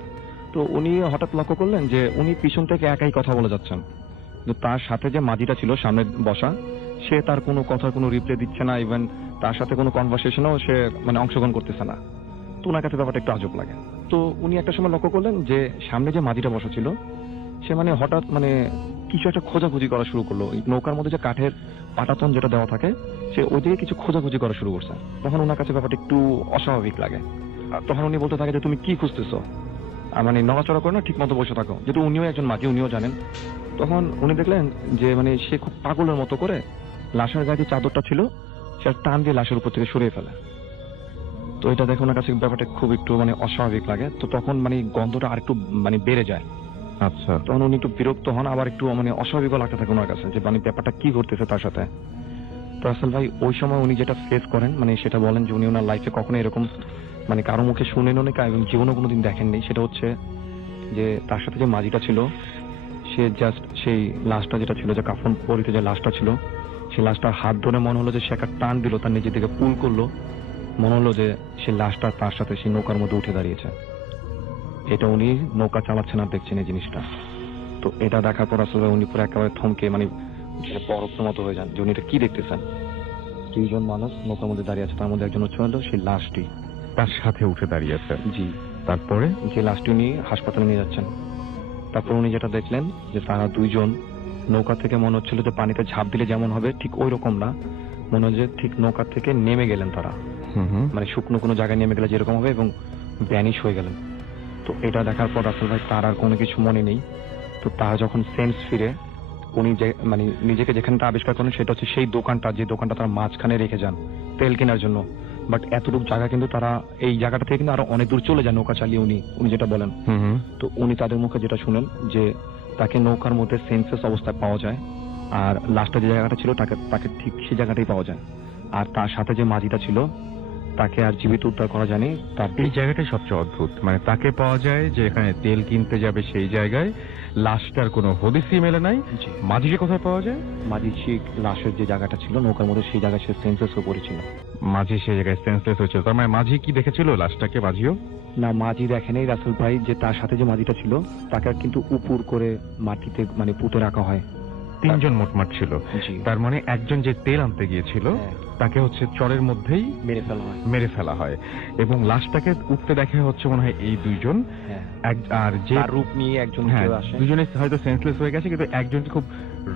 তো উনি হঠাৎ লক্ষ্য করলেন যে উনি পিছন থেকে একাই কথা বলে যাচ্ছেন, কিন্তু তার সাথে যে মাঝিটা ছিল সামনে বসা, সে তার কোনো কথার কোনো রিপ্লাই দিচ্ছে না, ইভেন তার সাথে কোনো কনভারসেশনও সে মানে অংশগ্রহণ করতেছে না। তো ওনার কাছে ব্যাপারটা একটু আজব লাগে। তো উনি একটা সময় লক্ষ্য করলেন যে সামনে যে মাঝিটা বসা ছিল সে মানে হঠাৎ মানে কিছু একটা খোঁজাখুঁজি করা শুরু করলো। নৌকার মধ্যে যে কাঠের পাটাতন যেটা দেওয়া থাকে, সে ওই দিকে কিছু খোঁজাখুঁজি করা শুরু করছে। তখন ওনার কাছে ব্যাপারটা একটু অস্বাভাবিক লাগে। তখন উনি বলতে থাকে যে তুমি কি খুঁজতেছো, মানে নড়াচড়া করে না, ঠিক মতো বসে থাকো। যেহেতু উনিও একজন মাঝি, উনিও জানেন। তখন উনি দেখলেন যে মানে সে খুব পাগলের মতো করে লাশের গায়ে যে চাদরটা ছিল সে টান দিয়ে লাশের উপর থেকে সরিয়ে ফেলে। তো এটা দেখে ওনার কাছে ব্যাপারটা খুব একটু মানে অস্বাভাবিক লাগে। তো তখন মানে গন্ধটা আরেকটু মানে বেড়ে যায়। আচ্ছা। তখন উনি একটু বিরক্ত হন, আবার একটু মানে অস্বাভাবিকও লাগতে থাকে ওনার কাছে যে মানে ব্যাপারটা কি ঘটতেছে তার সাথে। তো রাসেল ভাই ওই সময় উনি যেটা ফেস করেন মানে সেটা বলেন যে উনি ওনার লাইফে কখনো এরকম মানে কারো মুখে শুনেন অনেক এবং জীবনে কোনোদিন দেখেননি। সেটা হচ্ছে যে তার সাথে যে মাঝিটা ছিল সে জাস্ট সেই লাশটা যেটা ছিল, যে কাফন পরিতে যে লাশটা ছিল, সেই লাশটার হাত ধরে মনে হলো যে সে একটা টান দিল, তার নিজের দিকে পুল করলো, মনে হলো যে সে লাশটা তার সাথে সেই নৌকার মধ্যে উঠে দাঁড়িয়েছে। এটা উনি নৌকা চালাচ্ছেন আর দেখছেন এই জিনিসটা। তো এটা দেখার পর আসলে উনি পুরো একেবারে থমকে মানে বরফের মতো হয়ে যান যে উনি এটা কি দেখতেছেন। 2 জন মানুষ নৌকার মধ্যে দাঁড়িয়ে আছে, তার মধ্যে একজন হচ্ছে হলো সেই লাশটি তার সাথে উঠে দাঁড়িয়েছে। জি। তারপরে যে লাশটি উনি হাসপাতালে নিয়ে যাচ্ছেন, তারপর উনি যেটা দেখলেন যে তারা 2 জন নৌকা থেকে মনে হচ্ছিল যে পানিতে ঝাঁপ দিলে যেমন হবে ঠিক ওই রকম না, মনে হয় যে ঠিক নৌকা থেকে নেমে গেলেন তারা, মানে শুকনো কোনো জায়গায় নেমে গেলে যেরকম হবে এবং ভ্যানিশ হয়ে গেলেন। তো এটা দেখার পর রাসেল ভাই তার আর কোনো কিছু মনে নেই। তো তারা যখন সেন্স ফিরে উনি যে মানে নিজেকে যেখানটা আবিষ্কার করেন সেটা হচ্ছে সেই দোকানটা, যে দোকানটা তারা মাঝখানে রেখে যান তেল কেনার জন্য। বাট এতটুকু জায়গা কিন্তু তারা এই জায়গাটা থেকে কিন্তু আরো অনেক দূর চলে যায় নৌকা চালিয়ে উনি যেটা বলেন। তো উনি তাদের মুখে যেটা শুনেন যে তাকে নৌকার মধ্যে সেন্সেস অবস্থায় পাওয়া যায়, আর লাস্টে যে জায়গাটা ছিল তাকে ঠিক সেই জায়গাটাই পাওয়া যায়। আর তার সাথে যে মাঝিটা ছিল তাকে আর জীবিত উদ্ধার করা যায়নি। তার এই জায়গাটাই সবচেয়ে অদ্ভুত, মানে তাকে পাওয়া যায় যে এখানে তেল কিনতে যাবে সেই জায়গায়, লাশটার কোনো হদিসই মেলে নাই। মাঝিকে কোথায় পাওয়া যায়? মাঝি সেই লাশের যে জায়গাটা ছিল নৌকার মধ্যে সেই জায়গায় সে সেন্সেস হয়ে পড়েছিল। মাঝি সেই জায়গায় সেন্সলেস হয়েছিল, তার মানে মাঝি কি দেখেছিল লাশটাকে? মাঝিও না, মাঝি দেখেনি রাসেল ভাই। যে তার সাথে যে মাঝিটা ছিল তাকে কিন্তু উপর করে মাটিতে মানে পুঁতে রাখা হয়। 3 জন মোটমাট ছিল। তার মানে একজন যে তেল আনতে গিয়েছিল তাকে হচ্ছে চরের মধ্যেই মেরে ফেলা হয় এবং লাশটাকে উঠতে দেখা হচ্ছে মনে হয় এই 2 জন। আর যে রূপ নিয়ে একজন আসে, দুজনে হয়তো সেন্সলেস হয়ে গেছে, কিন্তু একজনকে খুব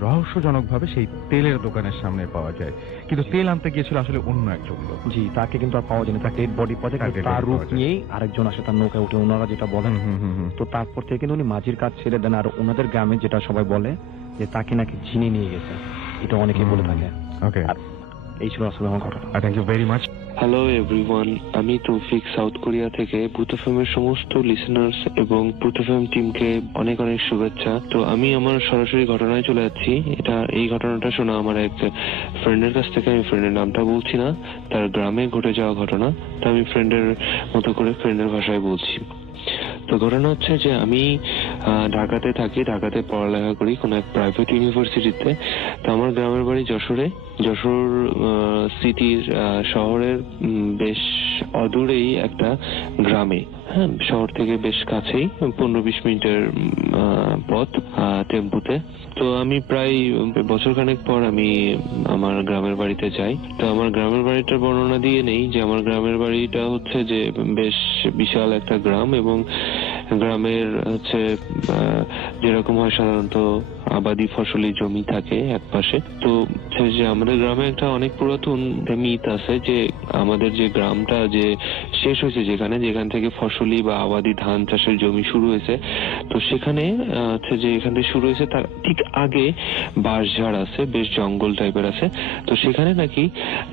রহস্যজনক ভাবে সেই তেলের দোকানের সামনে পাওয়া যায়, কিন্তু তেল আনতে গিয়েছিল আসলে অন্য একজন লোক। জি, তাকে কিন্তু আর পাওয়া যায়নি, তার ডেড বডি পাওয়া যায়। তার রূপ নিয়েই আরেকজন আসে তার নৌকায় উঠে, ওনারা যেটা বলেন। তো তারপর থেকে কিন্তু উনি মাঝির কাজ ছেড়ে দেন, আর ওনাদের গ্রামে যেটা সবাই বলে যে তাকে নাকি জিনি নিয়ে গেছে, এটা অনেকে বলে থাকে। ওকে, এই ছিল আসলে আমার ঘটনা। Thank you very much. Hello everyone, আমি তৌফিক, সাউথ কোরিয়া থেকে। ভূত এফএমের সমস্ত লিসেনার্স এবং ভূত এফএম টিমকে অনেক অনেক শুভেচ্ছা। তো আমি আমার সরাসরি ঘটনায় চলে যাচ্ছি। এই ঘটনাটা শোনা আমার এক ফ্রেন্ডের কাছ থেকে। আমি ফ্রেন্ডের নামটা বলছি না, তার গ্রামে ঘটে যাওয়া ঘটনা। তো আমি ফ্রেন্ডের মতো করে ফ্রেন্ডের ভাষায় বলছি। তো ঘটনা হচ্ছে যে আমি ঢাকাতে থাকি, ঢাকাতে পড়ালেখা করি কোনো এক প্রাইভেট ইউনিভার্সিটিতে। তো আমার গ্রামের বাড়ি যশোরে। যশোর সিটির শহরের বেশ অদূরেই একটা গ্রামে, হ্যাঁ, শহর থেকে বেশ কাছেই, 15-20 মিনিটের পথ টেম্পুতে। তো আমি প্রায় বছরখানেক পর আমি আমার গ্রামের বাড়িতে যাই। তো আমার গ্রামের বাড়িটার বর্ণনা দিয়ে নেই যে আমার গ্রামের বাড়িটা হচ্ছে যে বেশ বিশাল একটা গ্রাম, এবং গ্রামের হচ্ছে যেরকম হয় সাধারণত আবাদি ফসলি জমি থাকে এক পাশে। তো যে আমাদের গ্রামে একটা অনেক পুরাতন মিথ আছে যে আমাদের যে গ্রামটা যে শেষ হয়েছে যেখান থেকে ফসলি বা আবাদি ধান চাষের জমি শুরু হয়েছে, তো সেখানে যে এখান থেকে শুরু হয়েছে তার ঠিক আগে বাঁশঝাড় আছে, বেশ জঙ্গল টাইপের আছে। তো সেখানে নাকি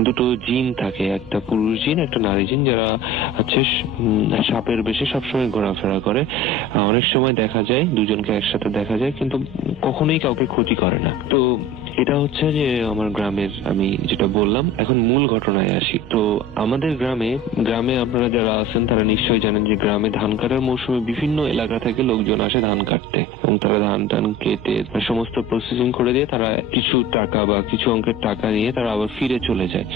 দুটো জিন থাকে, একটা পুরুষ জিন একটা নারী জিন, যারা হচ্ছে সাপের বেশি সবসময় ঘোরাফেরা করে। অনেক সময় দেখা যায় দুজনকে একসাথে দেখা যায়, কিন্তু কখনোই কাউকে ক্ষতি করে না। তো এটা হচ্ছে যে আমার গ্রামের, আমি যেটা বললাম। এখন মূল ঘটনায় আসি। তো আমাদের গ্রামে আপনারা যারা আছেন তারা নিশ্চয়ই জানেন যে গ্রামে ধান কাটার মৌসুমে বিভিন্ন এলাকা থেকে লোকজন আসে ধান কাটতে, এবং তারা ধান কেটে সমস্ত প্রসেসিং করে দিয়ে তারা কিছু টাকা বা কিছু অঙ্কের টাকা নিয়ে তারা আবার ফিরে চলে যায়।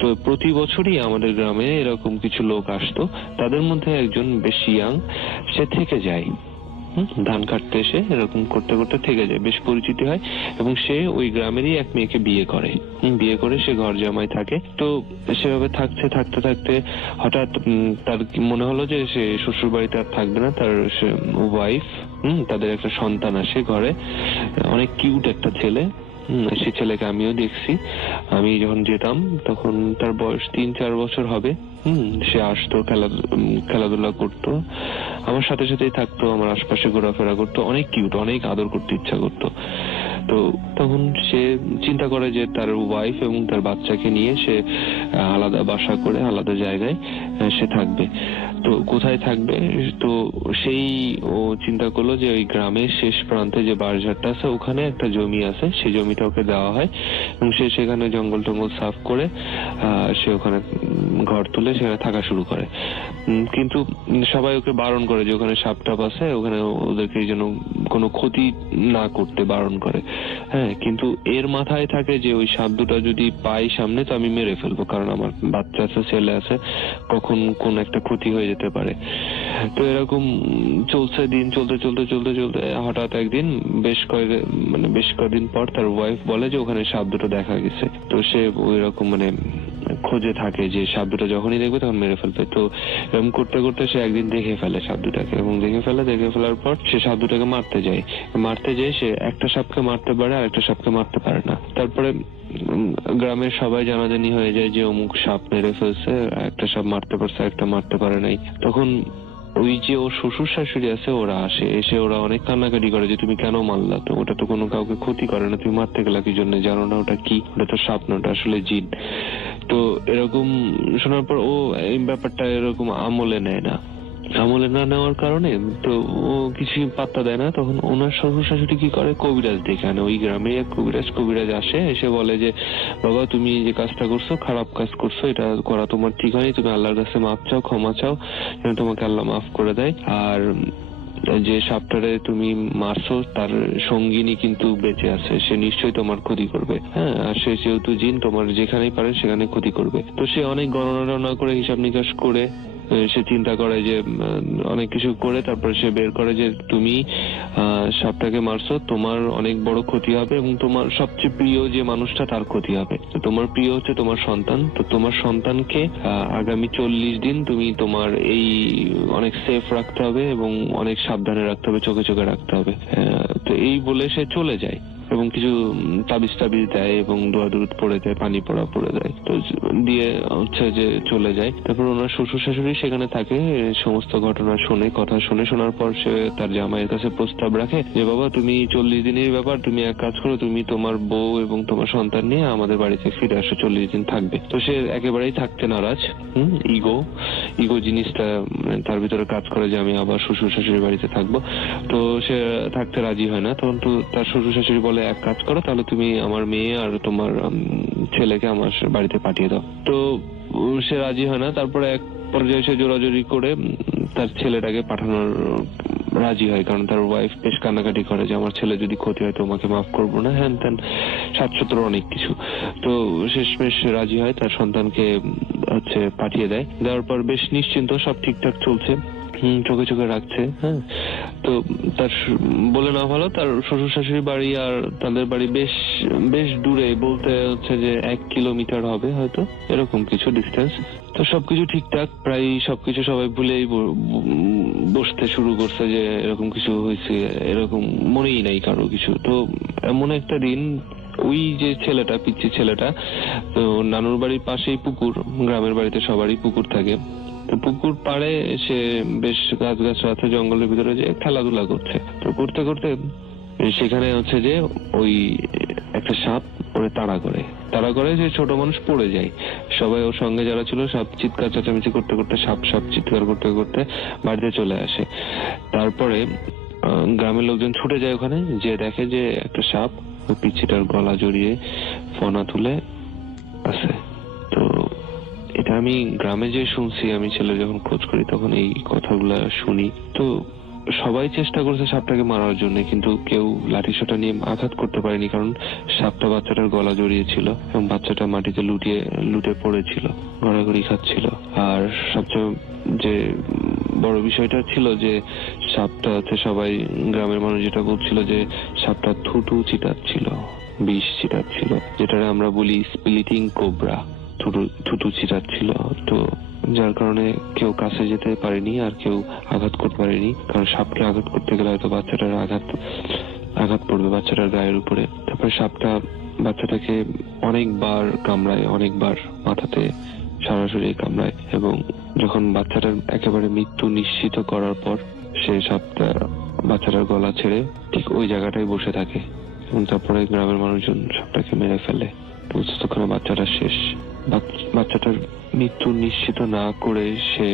তো প্রতি বছরই আমাদের গ্রামে এরকম কিছু লোক আসতো, তাদের মধ্যে একজন বেশ ইয়াং, সে থেকে যায় ধান কাটতে এসে, এরকম করতে করতে থেকে যায়, বেশ পরিচিতি হয়, এবং সে ওই গ্রামেরই এক মেয়েকে বিয়ে করে সে ঘর জামাই থাকে। তো সেভাবে থাকতে থাকতে হঠাৎ তার মনে হলো যে সে শ্বশুর বাড়িতে আর থাকবে না, তার ওয়াইফ, তাদের একটা সন্তান আসে ঘরে, অনেক কিউট একটা ছেলে। সে ছেলেকে আমিও দেখছি, আমি যখন যেতাম তখন তার বয়স 3-4 বছর হবে। সে আসতো, খেলাধুলা করতো, আমার সাথে সাথেই থাকতো, আমার আশপাশে ঘোরাফেরা করতো, অনেক কিউট, অনেক আদর করতে ইচ্ছা করতো। তো তখন সে চিন্তা করে যে তার ওয়াইফ এবং তার বাচ্চাকে নিয়ে সে আলাদা বাসা করে আলাদা জায়গায় সে থাকবে। তো কোথায় থাকবে, তো সেই ও চিন্তা করলো যে ওই গ্রামের শেষ প্রান্তে যে বাঁশঝাড়টা আছে ওখানে একটা জমি আছে, সেই জমিটা ওকে দেওয়া হয়, এবং সে সেখানে জঙ্গল টঙ্গল সাফ করে সে ওখানে ঘর তুলে সেখানে থাকা শুরু করে। কিন্তু সবাই ওকে বারণ করে যে ওখানে সাপ টাপ আছে, ওখানে ওদেরকে যেন কোনো ক্ষতি না করতে বারণ করে। হ্যাঁ, কিন্তু এর মাথায় থাকে যে ওই সাপ দুটা যদি পাই সামনে তো আমি মেরে ফেলবো, কারণ আমার বাচ্চা আছে, ছেলে আছে, কখন কোন একটা ক্ষতি হয়ে যেতে পারে। তো এরকম চলছে, দিন চলতে হঠাৎ একদিন বেশ কয়েকদিন পর তার ওয়াইফ বলে যে ওখানে সাপ দুটো দেখা গেছে। তো সে ওই রকম খোঁজে থাকে যে সাপ দুটো যখনই দেখবে তখন মেরে ফেলবে। তো এরকম করতে করতে সে একদিন দেখে ফেলে সাপ দুটাকে, এবং দেখে ফেলার পর সে সাপ দুটাকে মারতে যায় সে একটা সাপকে মারতে পারে আর একটা সাপকে মারতে পারে না। তারপরে গ্রামের সবাই জানাজানি হয়ে যায় যে অমুক সাপ মেরে ফেলছে, একটা সাপ মারতে পারছে, একটা মারতে পারে নাই। তখন ওই যে ওর শ্বশুর শাশুড়ি আছে ওরা আসে, এসে ওরা অনেক কান্নাকাটি করে যে তুমি কেন মারলা, তো ওটা তো কোনো কাউকে ক্ষতি করে না, তুমি মারতে গেলা কি জন্য, জানো না ওটা কি, ওটা তো সাপ না, ওটা আসলে জিন। তো এরকম শোনার পর ও এই ব্যাপারটা এরকম আমলে না নেওয়ার কারণে তো ও কিছু পাত্তা দেয় না। তখন ওনার শ্বশুর শাশুড়ি কি করে, কবিরাজ ডেকে আনে। ওই গ্রামে এক কবিরাজ আসে, এসে বলে যে বাবা তুমি যে কাজটা করছো, খারাপ কাজ করছো, এটা করা তোমার ঠিক হয়নি, তুমি আল্লাহর কাছে মাপ চাও, ক্ষমা চাও, যেন তোমাকে আল্লাহ মাফ করে দেয়। আর যে সাপটারে তুমি মারছো তার সঙ্গিনী কিন্তু বেঁচে আছে, সে নিশ্চয়ই তোমার ক্ষতি করবে। হ্যাঁ, আর সে যেহেতু জিন, তোমার যেখানেই পারে সেখানে ক্ষতি করবে। তো সে অনেক গণনা করে, হিসাব নিকাশ করে সে চিন্তা করে যে অনেক কিছু করে তারপরে সে বের করে যে তুমি সাপটাকে মারছো, তোমার অনেক বড় ক্ষতি হবে, এবং তোমার সবচেয়ে প্রিয় যে মানুষটা তার ক্ষতি হবে। তো তোমার প্রিয় হচ্ছে তোমার সন্তান, তো তোমার সন্তানকে আগামী 40 দিন তুমি তোমার এই অনেক সেফ রাখতে হবে এবং অনেক সাবধানে রাখতে হবে, চোখে রাখতে হবে। তো এই বলে সে চলে যায় এবং কিছু তাবিজ দেয় এবং দোয়া দুরুদ পড়ে দেয়, পানি পড়া পড়ে দেয়, তো দিয়ে হচ্ছে যে চলে যায়। তারপর ওনার শ্বশুর শাশুড়ি সেখানে থাকে, সমস্ত ঘটনা কথা শোনার পর সে তার জামাইয়ের কাছে প্রস্তাব রাখে যে বাবা তুমি 40 দিনের ব্যাপার, তুমি এক কাজ করো, তুমি তোমার বউ এবং তোমার সন্তান নিয়ে আমাদের বাড়িতে ফিরে আসো, 40 দিন থাকবে। তো সে একেবারেই থাকতে নারাজ। ইগো জিনিসটা তার ভিতরে কাজ করে যে আমি আবার শ্বশুর শাশুড়ির বাড়িতে থাকবো। তো সে থাকতে রাজি হয় না। তখন তো তার শ্বশুর শাশুড়ি বলে এক কাজ করো, তাহলে তুমি আমার মেয়ে আর তোমার ছেলেকে আমার বাড়িতে পাঠিয়ে দাও। তো সে রাজি হয় না। তারপরে এক পর্যায়ে সে জোরাজোরি করে তার ছেলেটাকে পাঠানোর রাজি হয়, কারণ তার ওয়াইফ বেশ কান্নাকাটি করে যে আমার ছেলে যদি ক্ষতি হয় তোমাকে মাফ করবো না, হ্যান ত্যান 700 অনেক কিছু। তো শেষমেশ রাজি হয়, তার সন্তানকে পাঠিয়ে দেয়। দেওয়ার পর বেশ নিশ্চিন্ত, সব ঠিকঠাক চলছে। চোখে চোখে রাখছে। হ্যাঁ, তো তার বলে না ভালো, তার শ্বশুর শাশুড়ি বাড়ি আর তাদের বাড়ি বেশ বেশ দূরে, বলতে হচ্ছে যে 1 কিলোমিটার হবে হয়তো, এরকম কিছু ডিস্টেন্স। তো সবকিছু ঠিকঠাক, প্রায় সবকিছু সবাই ভুলেই বসতে শুরু করছে যে এরকম কিছু হয়েছে, এরকম মনেই নাই কারো কিছু। তো এমন একটা দিন, ওই যে ছেলেটা, পিচ্ছি ছেলেটা, তো নানুর বাড়ির পাশেই পুকুর, গ্রামের বাড়িতে সবারই পুকুর থাকে, তো পুকুর পাড়ে সে বেশ গাছগাছরা আছে, জঙ্গলের ভিতরে যে খেলাধুলা করছে। তো করতে করতে সেখানে হচ্ছে যে ওই একটা সাপ ওরে তাড়া করে, যে ছোট মানুষ পড়ে যায়। সবাই ওর সঙ্গে যারা ছিল সব চিৎকার চেঁচামেচি করতে করতে, সাপ চিৎকার করতে করতে বাড়িতে চলে আসে। তারপরে গ্রামের লোকজন ছুটে যায় ওখানে, যে দেখে যে একটা সাপ ওই পিচ্ছিটার গলা জড়িয়ে ফনা তুলে আছে। তো এটা আমি গ্রামে যে শুনছি, আমি ছেলে যখন খোঁজ করি তখন এই কথাগুলা শুনি। তো সবাই চেষ্টা করছে সাপটাকে মারার জন্য, কিন্তু কেউ লাঠিসোঁটা নিয়ে আঘাত করতে পারেনি, কারণ সাপটা বাচ্চাটার গলা জড়িয়েছিল এবং বাচ্চাটা মাটিতে লুটে পড়েছিল, গড়াগড়ি খাচ্ছিল। আর সবচেয়ে যে বড় বিষয়টা ছিল যে সাপটা হচ্ছে, সবাই গ্রামের মানুষ যেটা বলছিল যে সাপটা থুতু চিটাচ্ছিল, বিষ চিটাচ্ছিল, যেটা আমরা বলি স্প্লিটিং কোবরা, থুতু চিটাচ্ছিল। তো যার কারণে কেউ কাছে যেতে পারেনি আর কেউ আঘাত করতে পারেনি, কারণ সাপকে আঘাত করতে গেলে হয়তো বাচ্চাটার আঘাত পড়বে বাচ্চাটার গায়ের উপরে। তারপরে সাপটা বাচ্চাটাকে অনেকবার কামড়ায়, অনেকবার মাথাতে সরাসরি কামড়ায়, এবং যখন বাচ্চাটার একেবারে মৃত্যু নিশ্চিত করার পর সে সাপটা বাচ্চাটার গলা ছেড়ে ঠিক ওই জায়গাটায় বসে থাকে, এবং তারপরে গ্রামের মানুষজন সাপটাকে মেরে ফেলে। ততক্ষণে বাচ্চাটা শেষ। বাচ্চাটার মৃত্যু নিশ্চিত না করে সে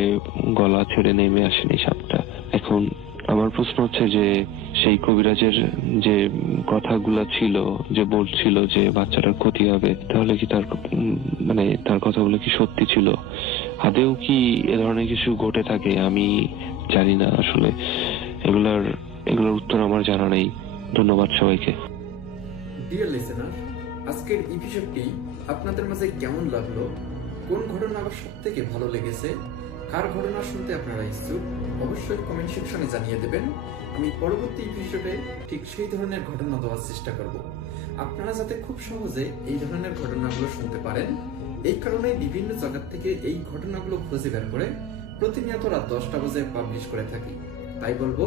গলা ছেড়ে নেমে আসেনি সাপটা। এখন আমার প্রশ্ন হচ্ছে যে সেই কবিরাজের যে কথাগুলা ছিল, যে বলছিল যে বাচ্চাটার ক্ষতি হবে, তাহলে কি তার কথাগুলো কি সত্যি ছিল? আদেও কি এ ধরনের কিছু ঘটে থাকে? আমি জানি না আসলে, এগুলোর উত্তর আমার জানা নেই। ধন্যবাদ সবাইকে। ডিয়ার লিসেনার, আজকের এপিসোডটি আপনাদের মাঝে কেমন লাগলো? কোন ঘটনা আবার সব থেকে ভালো লেগেছে? কার ঘটনা শুনতে আপনারা ইচ্ছুক? অবশ্যই কমেন্ট সেকশনে জানিয়ে দেবেন। আমি পরবর্তী এপিসোডে ঠিক সেই ধরনের ঘটনা দেওয়ার চেষ্টা করব, আপনারা যাতে খুব সহজে এই ধরনের ঘটনাগুলো শুনতে পারেন। এই কারণে বিভিন্ন জায়গা থেকে এই ঘটনাগুলো খুঁজে বের করে প্রতিনিয়ত রাত 10টা বাজে পাবলিশ করে থাকি। তাই বলবো,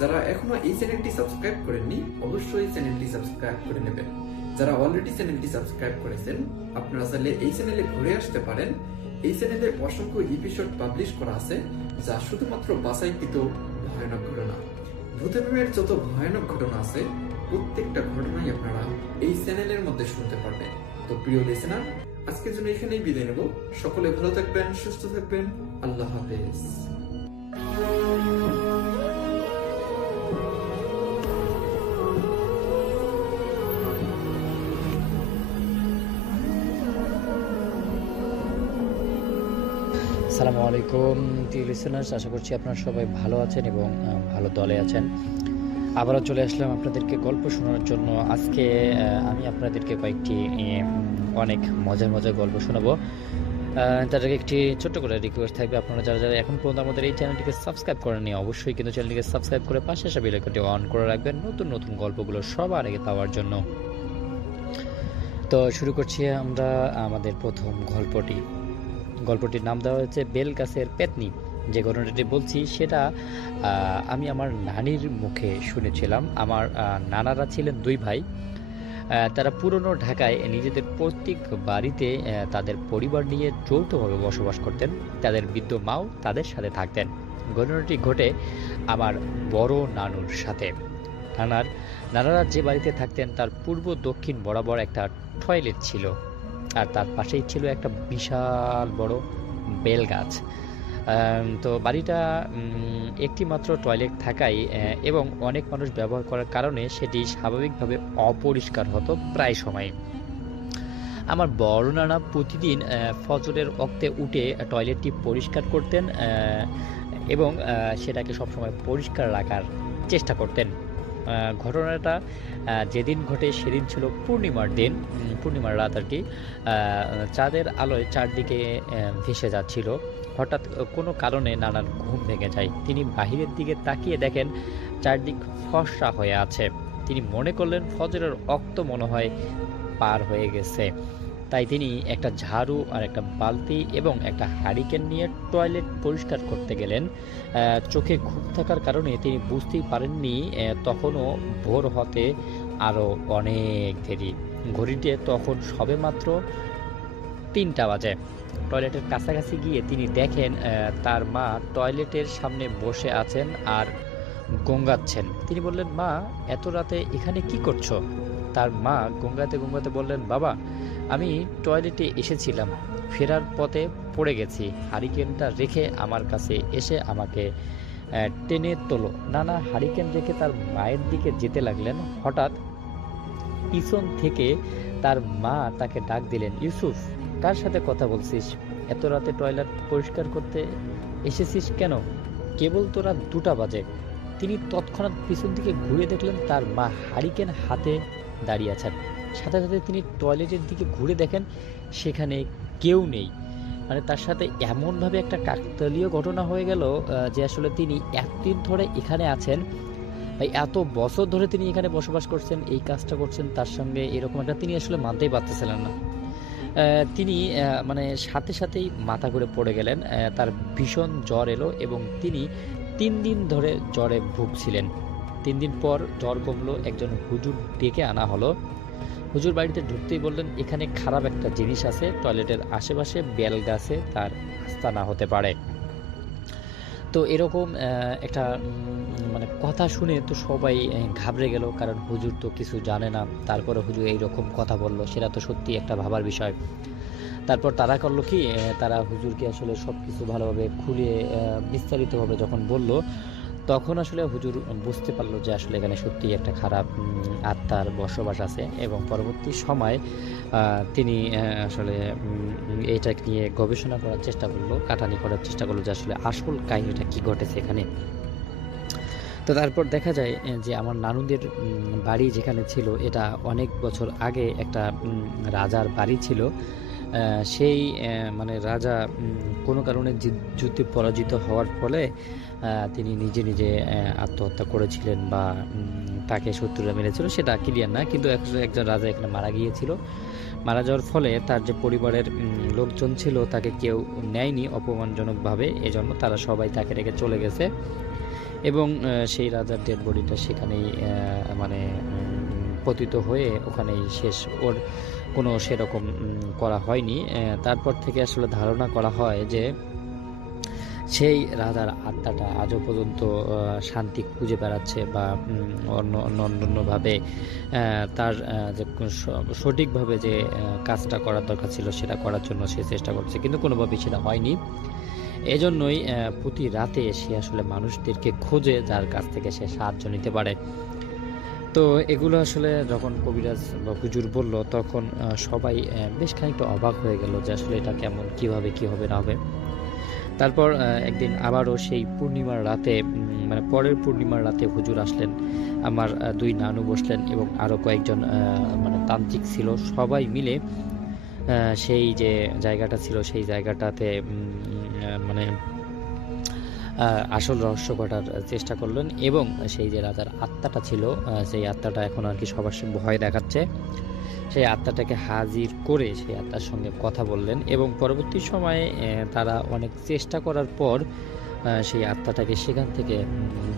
যারা এখনো এই চ্যানেলটি সাবস্ক্রাইব করেননি, অবশ্যই চ্যানেলটি সাবস্ক্রাইব করে নেবেন। যারা অলরেডি চ্যানেলটি সাবস্ক্রাইব করেছেন, আপনারা চাইলে এই চ্যানেলে ঘুরে আসতে পারেন। এই চ্যানেলে অসংখ্য এপিসোড পাবলিশ করা আছে, যা শুধুমাত্র বাছাইকৃত ভয়ানক ঘটনা। ভূতের যত ভয়ানক ঘটনা আছে, প্রত্যেকটা ঘটনাই আপনারা এই চ্যানেলের মধ্যে শুনতে পারবেন। তো প্রিয় লিসেনার, আজকের জন্য এখানেই বিদায় নেব। সকলে ভালো থাকবেন, সুস্থ থাকবেন। আল্লাহ হাফেজ। আসসালামু আলাইকুম প্রিয় লিসেনার্স, আশা করছি আপনারা সবাই ভালো আছেন এবং ভালো দলে আছেন। আবারও চলে আসলাম আপনাদেরকে গল্প শোনানোর জন্য। আজকে আমি আপনাদেরকে কয়েকটি অনেক মজার গল্প শোনাবো। তার আগে একটি ছোট্ট করে রিকোয়েস্ট থাকবে, আপনারা যারা এখন পর্যন্ত আমাদের এই চ্যানেলটিকে সাবস্ক্রাইব করেননি, অবশ্যই কিন্তু চ্যানেলটিকে সাবস্ক্রাইব করে পাশে আসা বেল আইকনটি অন করে রাখবেন নতুন গল্পগুলো সবার আগে পাওয়ার জন্য। তো শুরু করছি আমরা আমাদের প্রথম গল্পটির নাম দেওয়া হয়েছে বেলগাছের পেতনি। যে ঘটনাটি বলছি সেটা আমি আমার নানির মুখে শুনেছিলাম। আমার নানারা ছিলেন 2 ভাই। তারা পুরনো ঢাকায় নিজেদের প্রত্যেক বাড়িতে তাদের পরিবার নিয়ে যৌথভাবে বসবাস করতেন। তাদের বৃদ্ধ মাও তাদের সাথে থাকতেন। ঘটনাটি ঘটে আমার বড় নানুর সাথে। নানারা যে বাড়িতে থাকতেন তার পূর্ব দক্ষিণ বরাবর একটা টয়লেট ছিল, আর তার পাশেই ছিল একটা বিশাল বড় বেল গাছ। তো বাড়িটা একটি মাত্র টয়লেট থাকায় এবং অনেক মানুষ ব্যবহার করার কারণে সেটি স্বাভাবিকভাবে অপরিষ্কার হতো প্রায় সময়। আমার বড় নানা প্রতিদিন ফজরের ওয়াক্তে উঠে টয়লেটটি পরিষ্কার করতেন এবং সেটাকে সবসময় পরিষ্কার রাখার চেষ্টা করতেন। ঘটনাটা যেদিন ঘটে সেদিন ছিল পূর্ণিমার রাত আর কি। চাঁদের আলোয় চারদিকে ভেসে যাচ্ছিল। হঠাৎ কোনো কারণে নানার ঘুম ভেঙে যায়। তিনি বাহিরের দিকে তাকিয়ে দেখেন চারদিক ফর্সা হয়ে আছে। তিনি মনে করলেন ফজরের ওয়াক্ত মনে হয় পার হয়ে গেছে। তাই তিনি একটা ঝাড়ু আর একটা বালতি এবং একটা হারিকেন নিয়ে টয়লেট পরিষ্কার করতে গেলেন। চোখে ঘুম থাকার কারণে তিনি বুঝতেই পারেননি তখনও ভোর হতে আরও অনেক দেরি। ঘড়িতে তখন সবেমাত্র 3টা বাজে। টয়লেটের কাছাকাছি গিয়ে তিনি দেখেন তার মা টয়লেটের সামনে বসে আছেন আর গঙ্গাচ্ছেন। তিনি বললেন, মা, এত রাতে এখানে কি করছো? তার মা গঙ্গাতে গঙ্গাতে বললেন, বাবা, আমি টয়লেটে এসেছিলাম, ফেরার পথে পড়ে গেছি। হারিকেনটা রেখে আমার কাছে এসে আমাকে টেনে তোলো। নানা হারিকেন রেখে তার মায়ের দিকে যেতে লাগলেন। হঠাৎ পিছন থেকে তার মা তাকে ডাক দিলেন, ইউসুফ, কার সাথে কথা বলছিস? এত রাতে টয়লেট পরিষ্কার করতে এসেছিস কেন? কেবল তোরা 2টা বাজে। তিনি তৎক্ষণাৎ পিছন দিকে ঘুরে দেখলেন তার মা হারিকেন হাতে দাঁড়িয়ে আছেন। সাথে সাথে তিনি টয়লেটের দিকে ঘুরে দেখেন সেখানে কেউ নেই। মানে তার সাথে এমনভাবে একটা কাকতালীয় ঘটনা হয়ে গেল যে আসলে তিনি এতদিন ধরে এখানে আছেন, এত বছর ধরে তিনি এখানে বসবাস করছেন, এই কাজটা করছেন, তার সঙ্গে এরকম একটা তিনি আসলে মানতেই পারতেছিলেন না। তিনি মানে সাথে সাথেই মাথা ঘুরে পড়ে গেলেন। তার ভীষণ জ্বর এলো এবং তিনি 3 দিন ধরে জ্বরে ভুগছিলেন। 3 দিন পর জ্বর কমলো, একজন হুজুর ডেকে আনা হলো। হুজুর বাড়িতে ঢুকতেই বললেন, এখানে খারাপ একটা জিনিস আছে, টয়লেটের আশেপাশে বেল গাছে তার আস্তানা হতে পারে। তো এরকম একটা মানে কথা শুনে তো সবাই ঘাবড়ে গেল, কারণ হুজুর তো কিছু জানে না। তারপরে হুজুর এইরকম কথা বললো, সেটা তো সত্যি একটা ভাবার বিষয়। তারপর তারা করলো কি, তারা হুজুরকে আসলে সব কিছু ভালোভাবে খুলে বিস্তারিতভাবে যখন বলল, তখন আসলে হুজুর বুঝতে পারলো যে আসলে এখানে সত্যি একটা খারাপ আত্মার বসবাস আছে। এবং পরবর্তী সময় তিনি আসলে এটা নিয়ে গবেষণা করার চেষ্টা করলো, কাটানি করার চেষ্টা করলো যে আসলে আসল কাহিনীটা কি ঘটেছে এখানে। তো তারপর দেখা যায় যে আমার নানুদের বাড়ি যেখানে ছিল, এটা অনেক বছর আগে একটা রাজার বাড়ি ছিল। সেই মানে রাজা কোনো কারণে যুদ্ধে পরাজিত হওয়ার ফলে তিনি নিজে নিজে আত্মহত্যা করেছিলেন বা তাকে শত্রুরা মেরেছিল, সেটা ক্লিয়ার না, কিন্তু একজন রাজা এখানে মারা গিয়েছিল। মারা যাওয়ার ফলে তার যে পরিবারের লোকজন ছিল তাকে কেউ নেয়নি অপমানজনকভাবে, এজন্য তারা সবাই তাকে রেখে চলে গেছে এবং সেই রাজার ডেড বডিটা সেখানেই মানে পতিত হয়ে ওখানেই শেষ। ওর কোনো সেরকম করা হয়নি। তারপর থেকে আসলে ধারণা করা হয় যে সেই রাজার আত্মাটা আজও পর্যন্ত শান্তি খুঁজে বেড়াচ্ছে বা অন্যভাবে তার যে সঠিকভাবে যে কাজটা করার দরকার ছিল সেটা করার জন্য সে চেষ্টা করছে, কিন্তু কোনোভাবেই সেটা হয়নি। এজন্যই প্রতি রাতে সে আসলে মানুষদেরকে খোঁজে যার কাছ থেকে সে সাহায্য নিতে পারে। তো এগুলো আসলে যখন কবিরাজ বা হুজুর বলল, তখন সবাই বেশ খানিকটা অবাক হয়ে গেল যে আসলে এটা কেমন, কিভাবে কি হবে না হবে। তারপর একদিন আবারও সেই পূর্ণিমার রাতে, মানে পরের পূর্ণিমার রাতে হুজুর আসলেন। আমার 2 নানু বসলেন এবং আরও কয়েকজন মানে তান্ত্রিক ছিল। সবাই মিলে সেই যে জায়গাটা ছিল সেই জায়গাটাতে মানে আসল রহস্য ঘটার চেষ্টা করলেন এবং সেই যে রাজার আত্মাটা ছিল সেই আত্মাটা এখন আর কি সবার সঙ্গে ভয় দেখাচ্ছে, সেই আত্মাটাকে হাজির করে সেই আত্মার সঙ্গে কথা বললেন এবং পরবর্তী সময়ে তারা অনেক চেষ্টা করার পর সেই আত্মাটাকে সেখান থেকে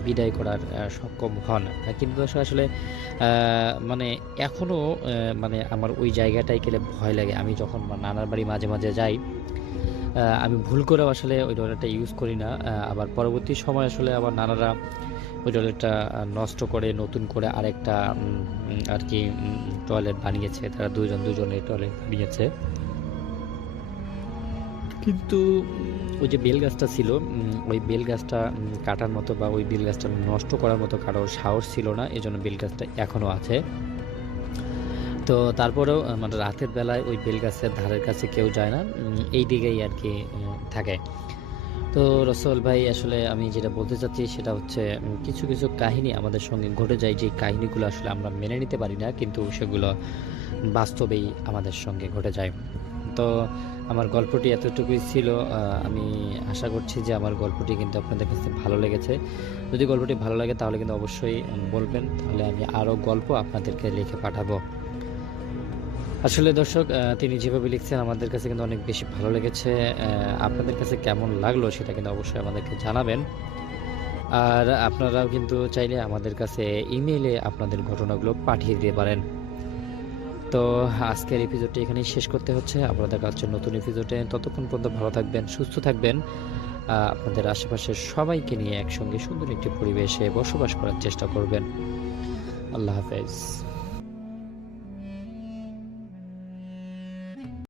বিদায় করার সক্ষম হন। কিন্তু আসলে মানে এখনও মানে আমার ওই জায়গাটায় গেলে ভয় লাগে। আমি যখন নানার বাড়ি মাঝে মাঝে যাই, আমি ভুল করেও আসলে ওই টয়লেটটা ইউজ করি না। আবার পরবর্তী সময় আসলে আমার নানারা ওই টয়লেটটা নষ্ট করে নতুন করে আরেকটা আর কি টয়লেট বানিয়েছে। তারা দুজনে টয়লেট বানিয়েছে। কিন্তু ওই যে বেল গাছটা ছিল, ওই বেল গাছটা কাটার মতো বা ওই বেল গাছটা নষ্ট করার মতো কারো সাহস ছিল না, এজন্য বেল গাছটা এখনও আছে। তো তারপরেও মানে রাতের বেলায় ওই বেল গাছের ধারের কাছে কেউ যায় না, এই দিকেই আর কি থাকে। তো রসল ভাই, আসলে আমি যেটা বলতে চাচ্ছি সেটা হচ্ছে কিছু কিছু কাহিনী আমাদের সঙ্গে ঘটে যায়, যে কাহিনীগুলো আসলে আমরা মেনে নিতে পারি না, কিন্তু সেগুলো বাস্তবেই আমাদের সঙ্গে ঘটে যায়। তো আমার গল্পটি এতটুকুই ছিল। আমি আশা করছি যে আমার গল্পটি কিন্তু আপনাদের কাছে ভালো লেগেছে। যদি গল্পটি ভালো লাগে তাহলে কিন্তু অবশ্যই বলবেন, তাহলে আমি আরও গল্প আপনাদেরকে লিখে পাঠাবো। আসলে দর্শক, তিনি যেভাবে লিখছেন আমাদের কাছে কিন্তু অনেক বেশি ভালো লেগেছে। আপনাদের কাছে কেমন লাগলো সেটা কিন্তু অবশ্যই আমাদেরকে জানাবেন। আর আপনারাও কিন্তু চাইলে আমাদের কাছে ইমেইলে আপনাদের ঘটনাগুলো পাঠিয়ে দিতে পারেন। তো আজকের এপিসোডটি এখানেই শেষ করতে হচ্ছে। আবার দেখা হচ্ছে নতুন এপিসোডে। ততক্ষণ পর্যন্ত ভালো থাকবেন, সুস্থ থাকবেন। আপনাদের আশেপাশের সবাইকে নিয়ে একসঙ্গে সুন্দর একটি পরিবেশে বসবাস করার চেষ্টা করবেন। আল্লাহ হাফেজ।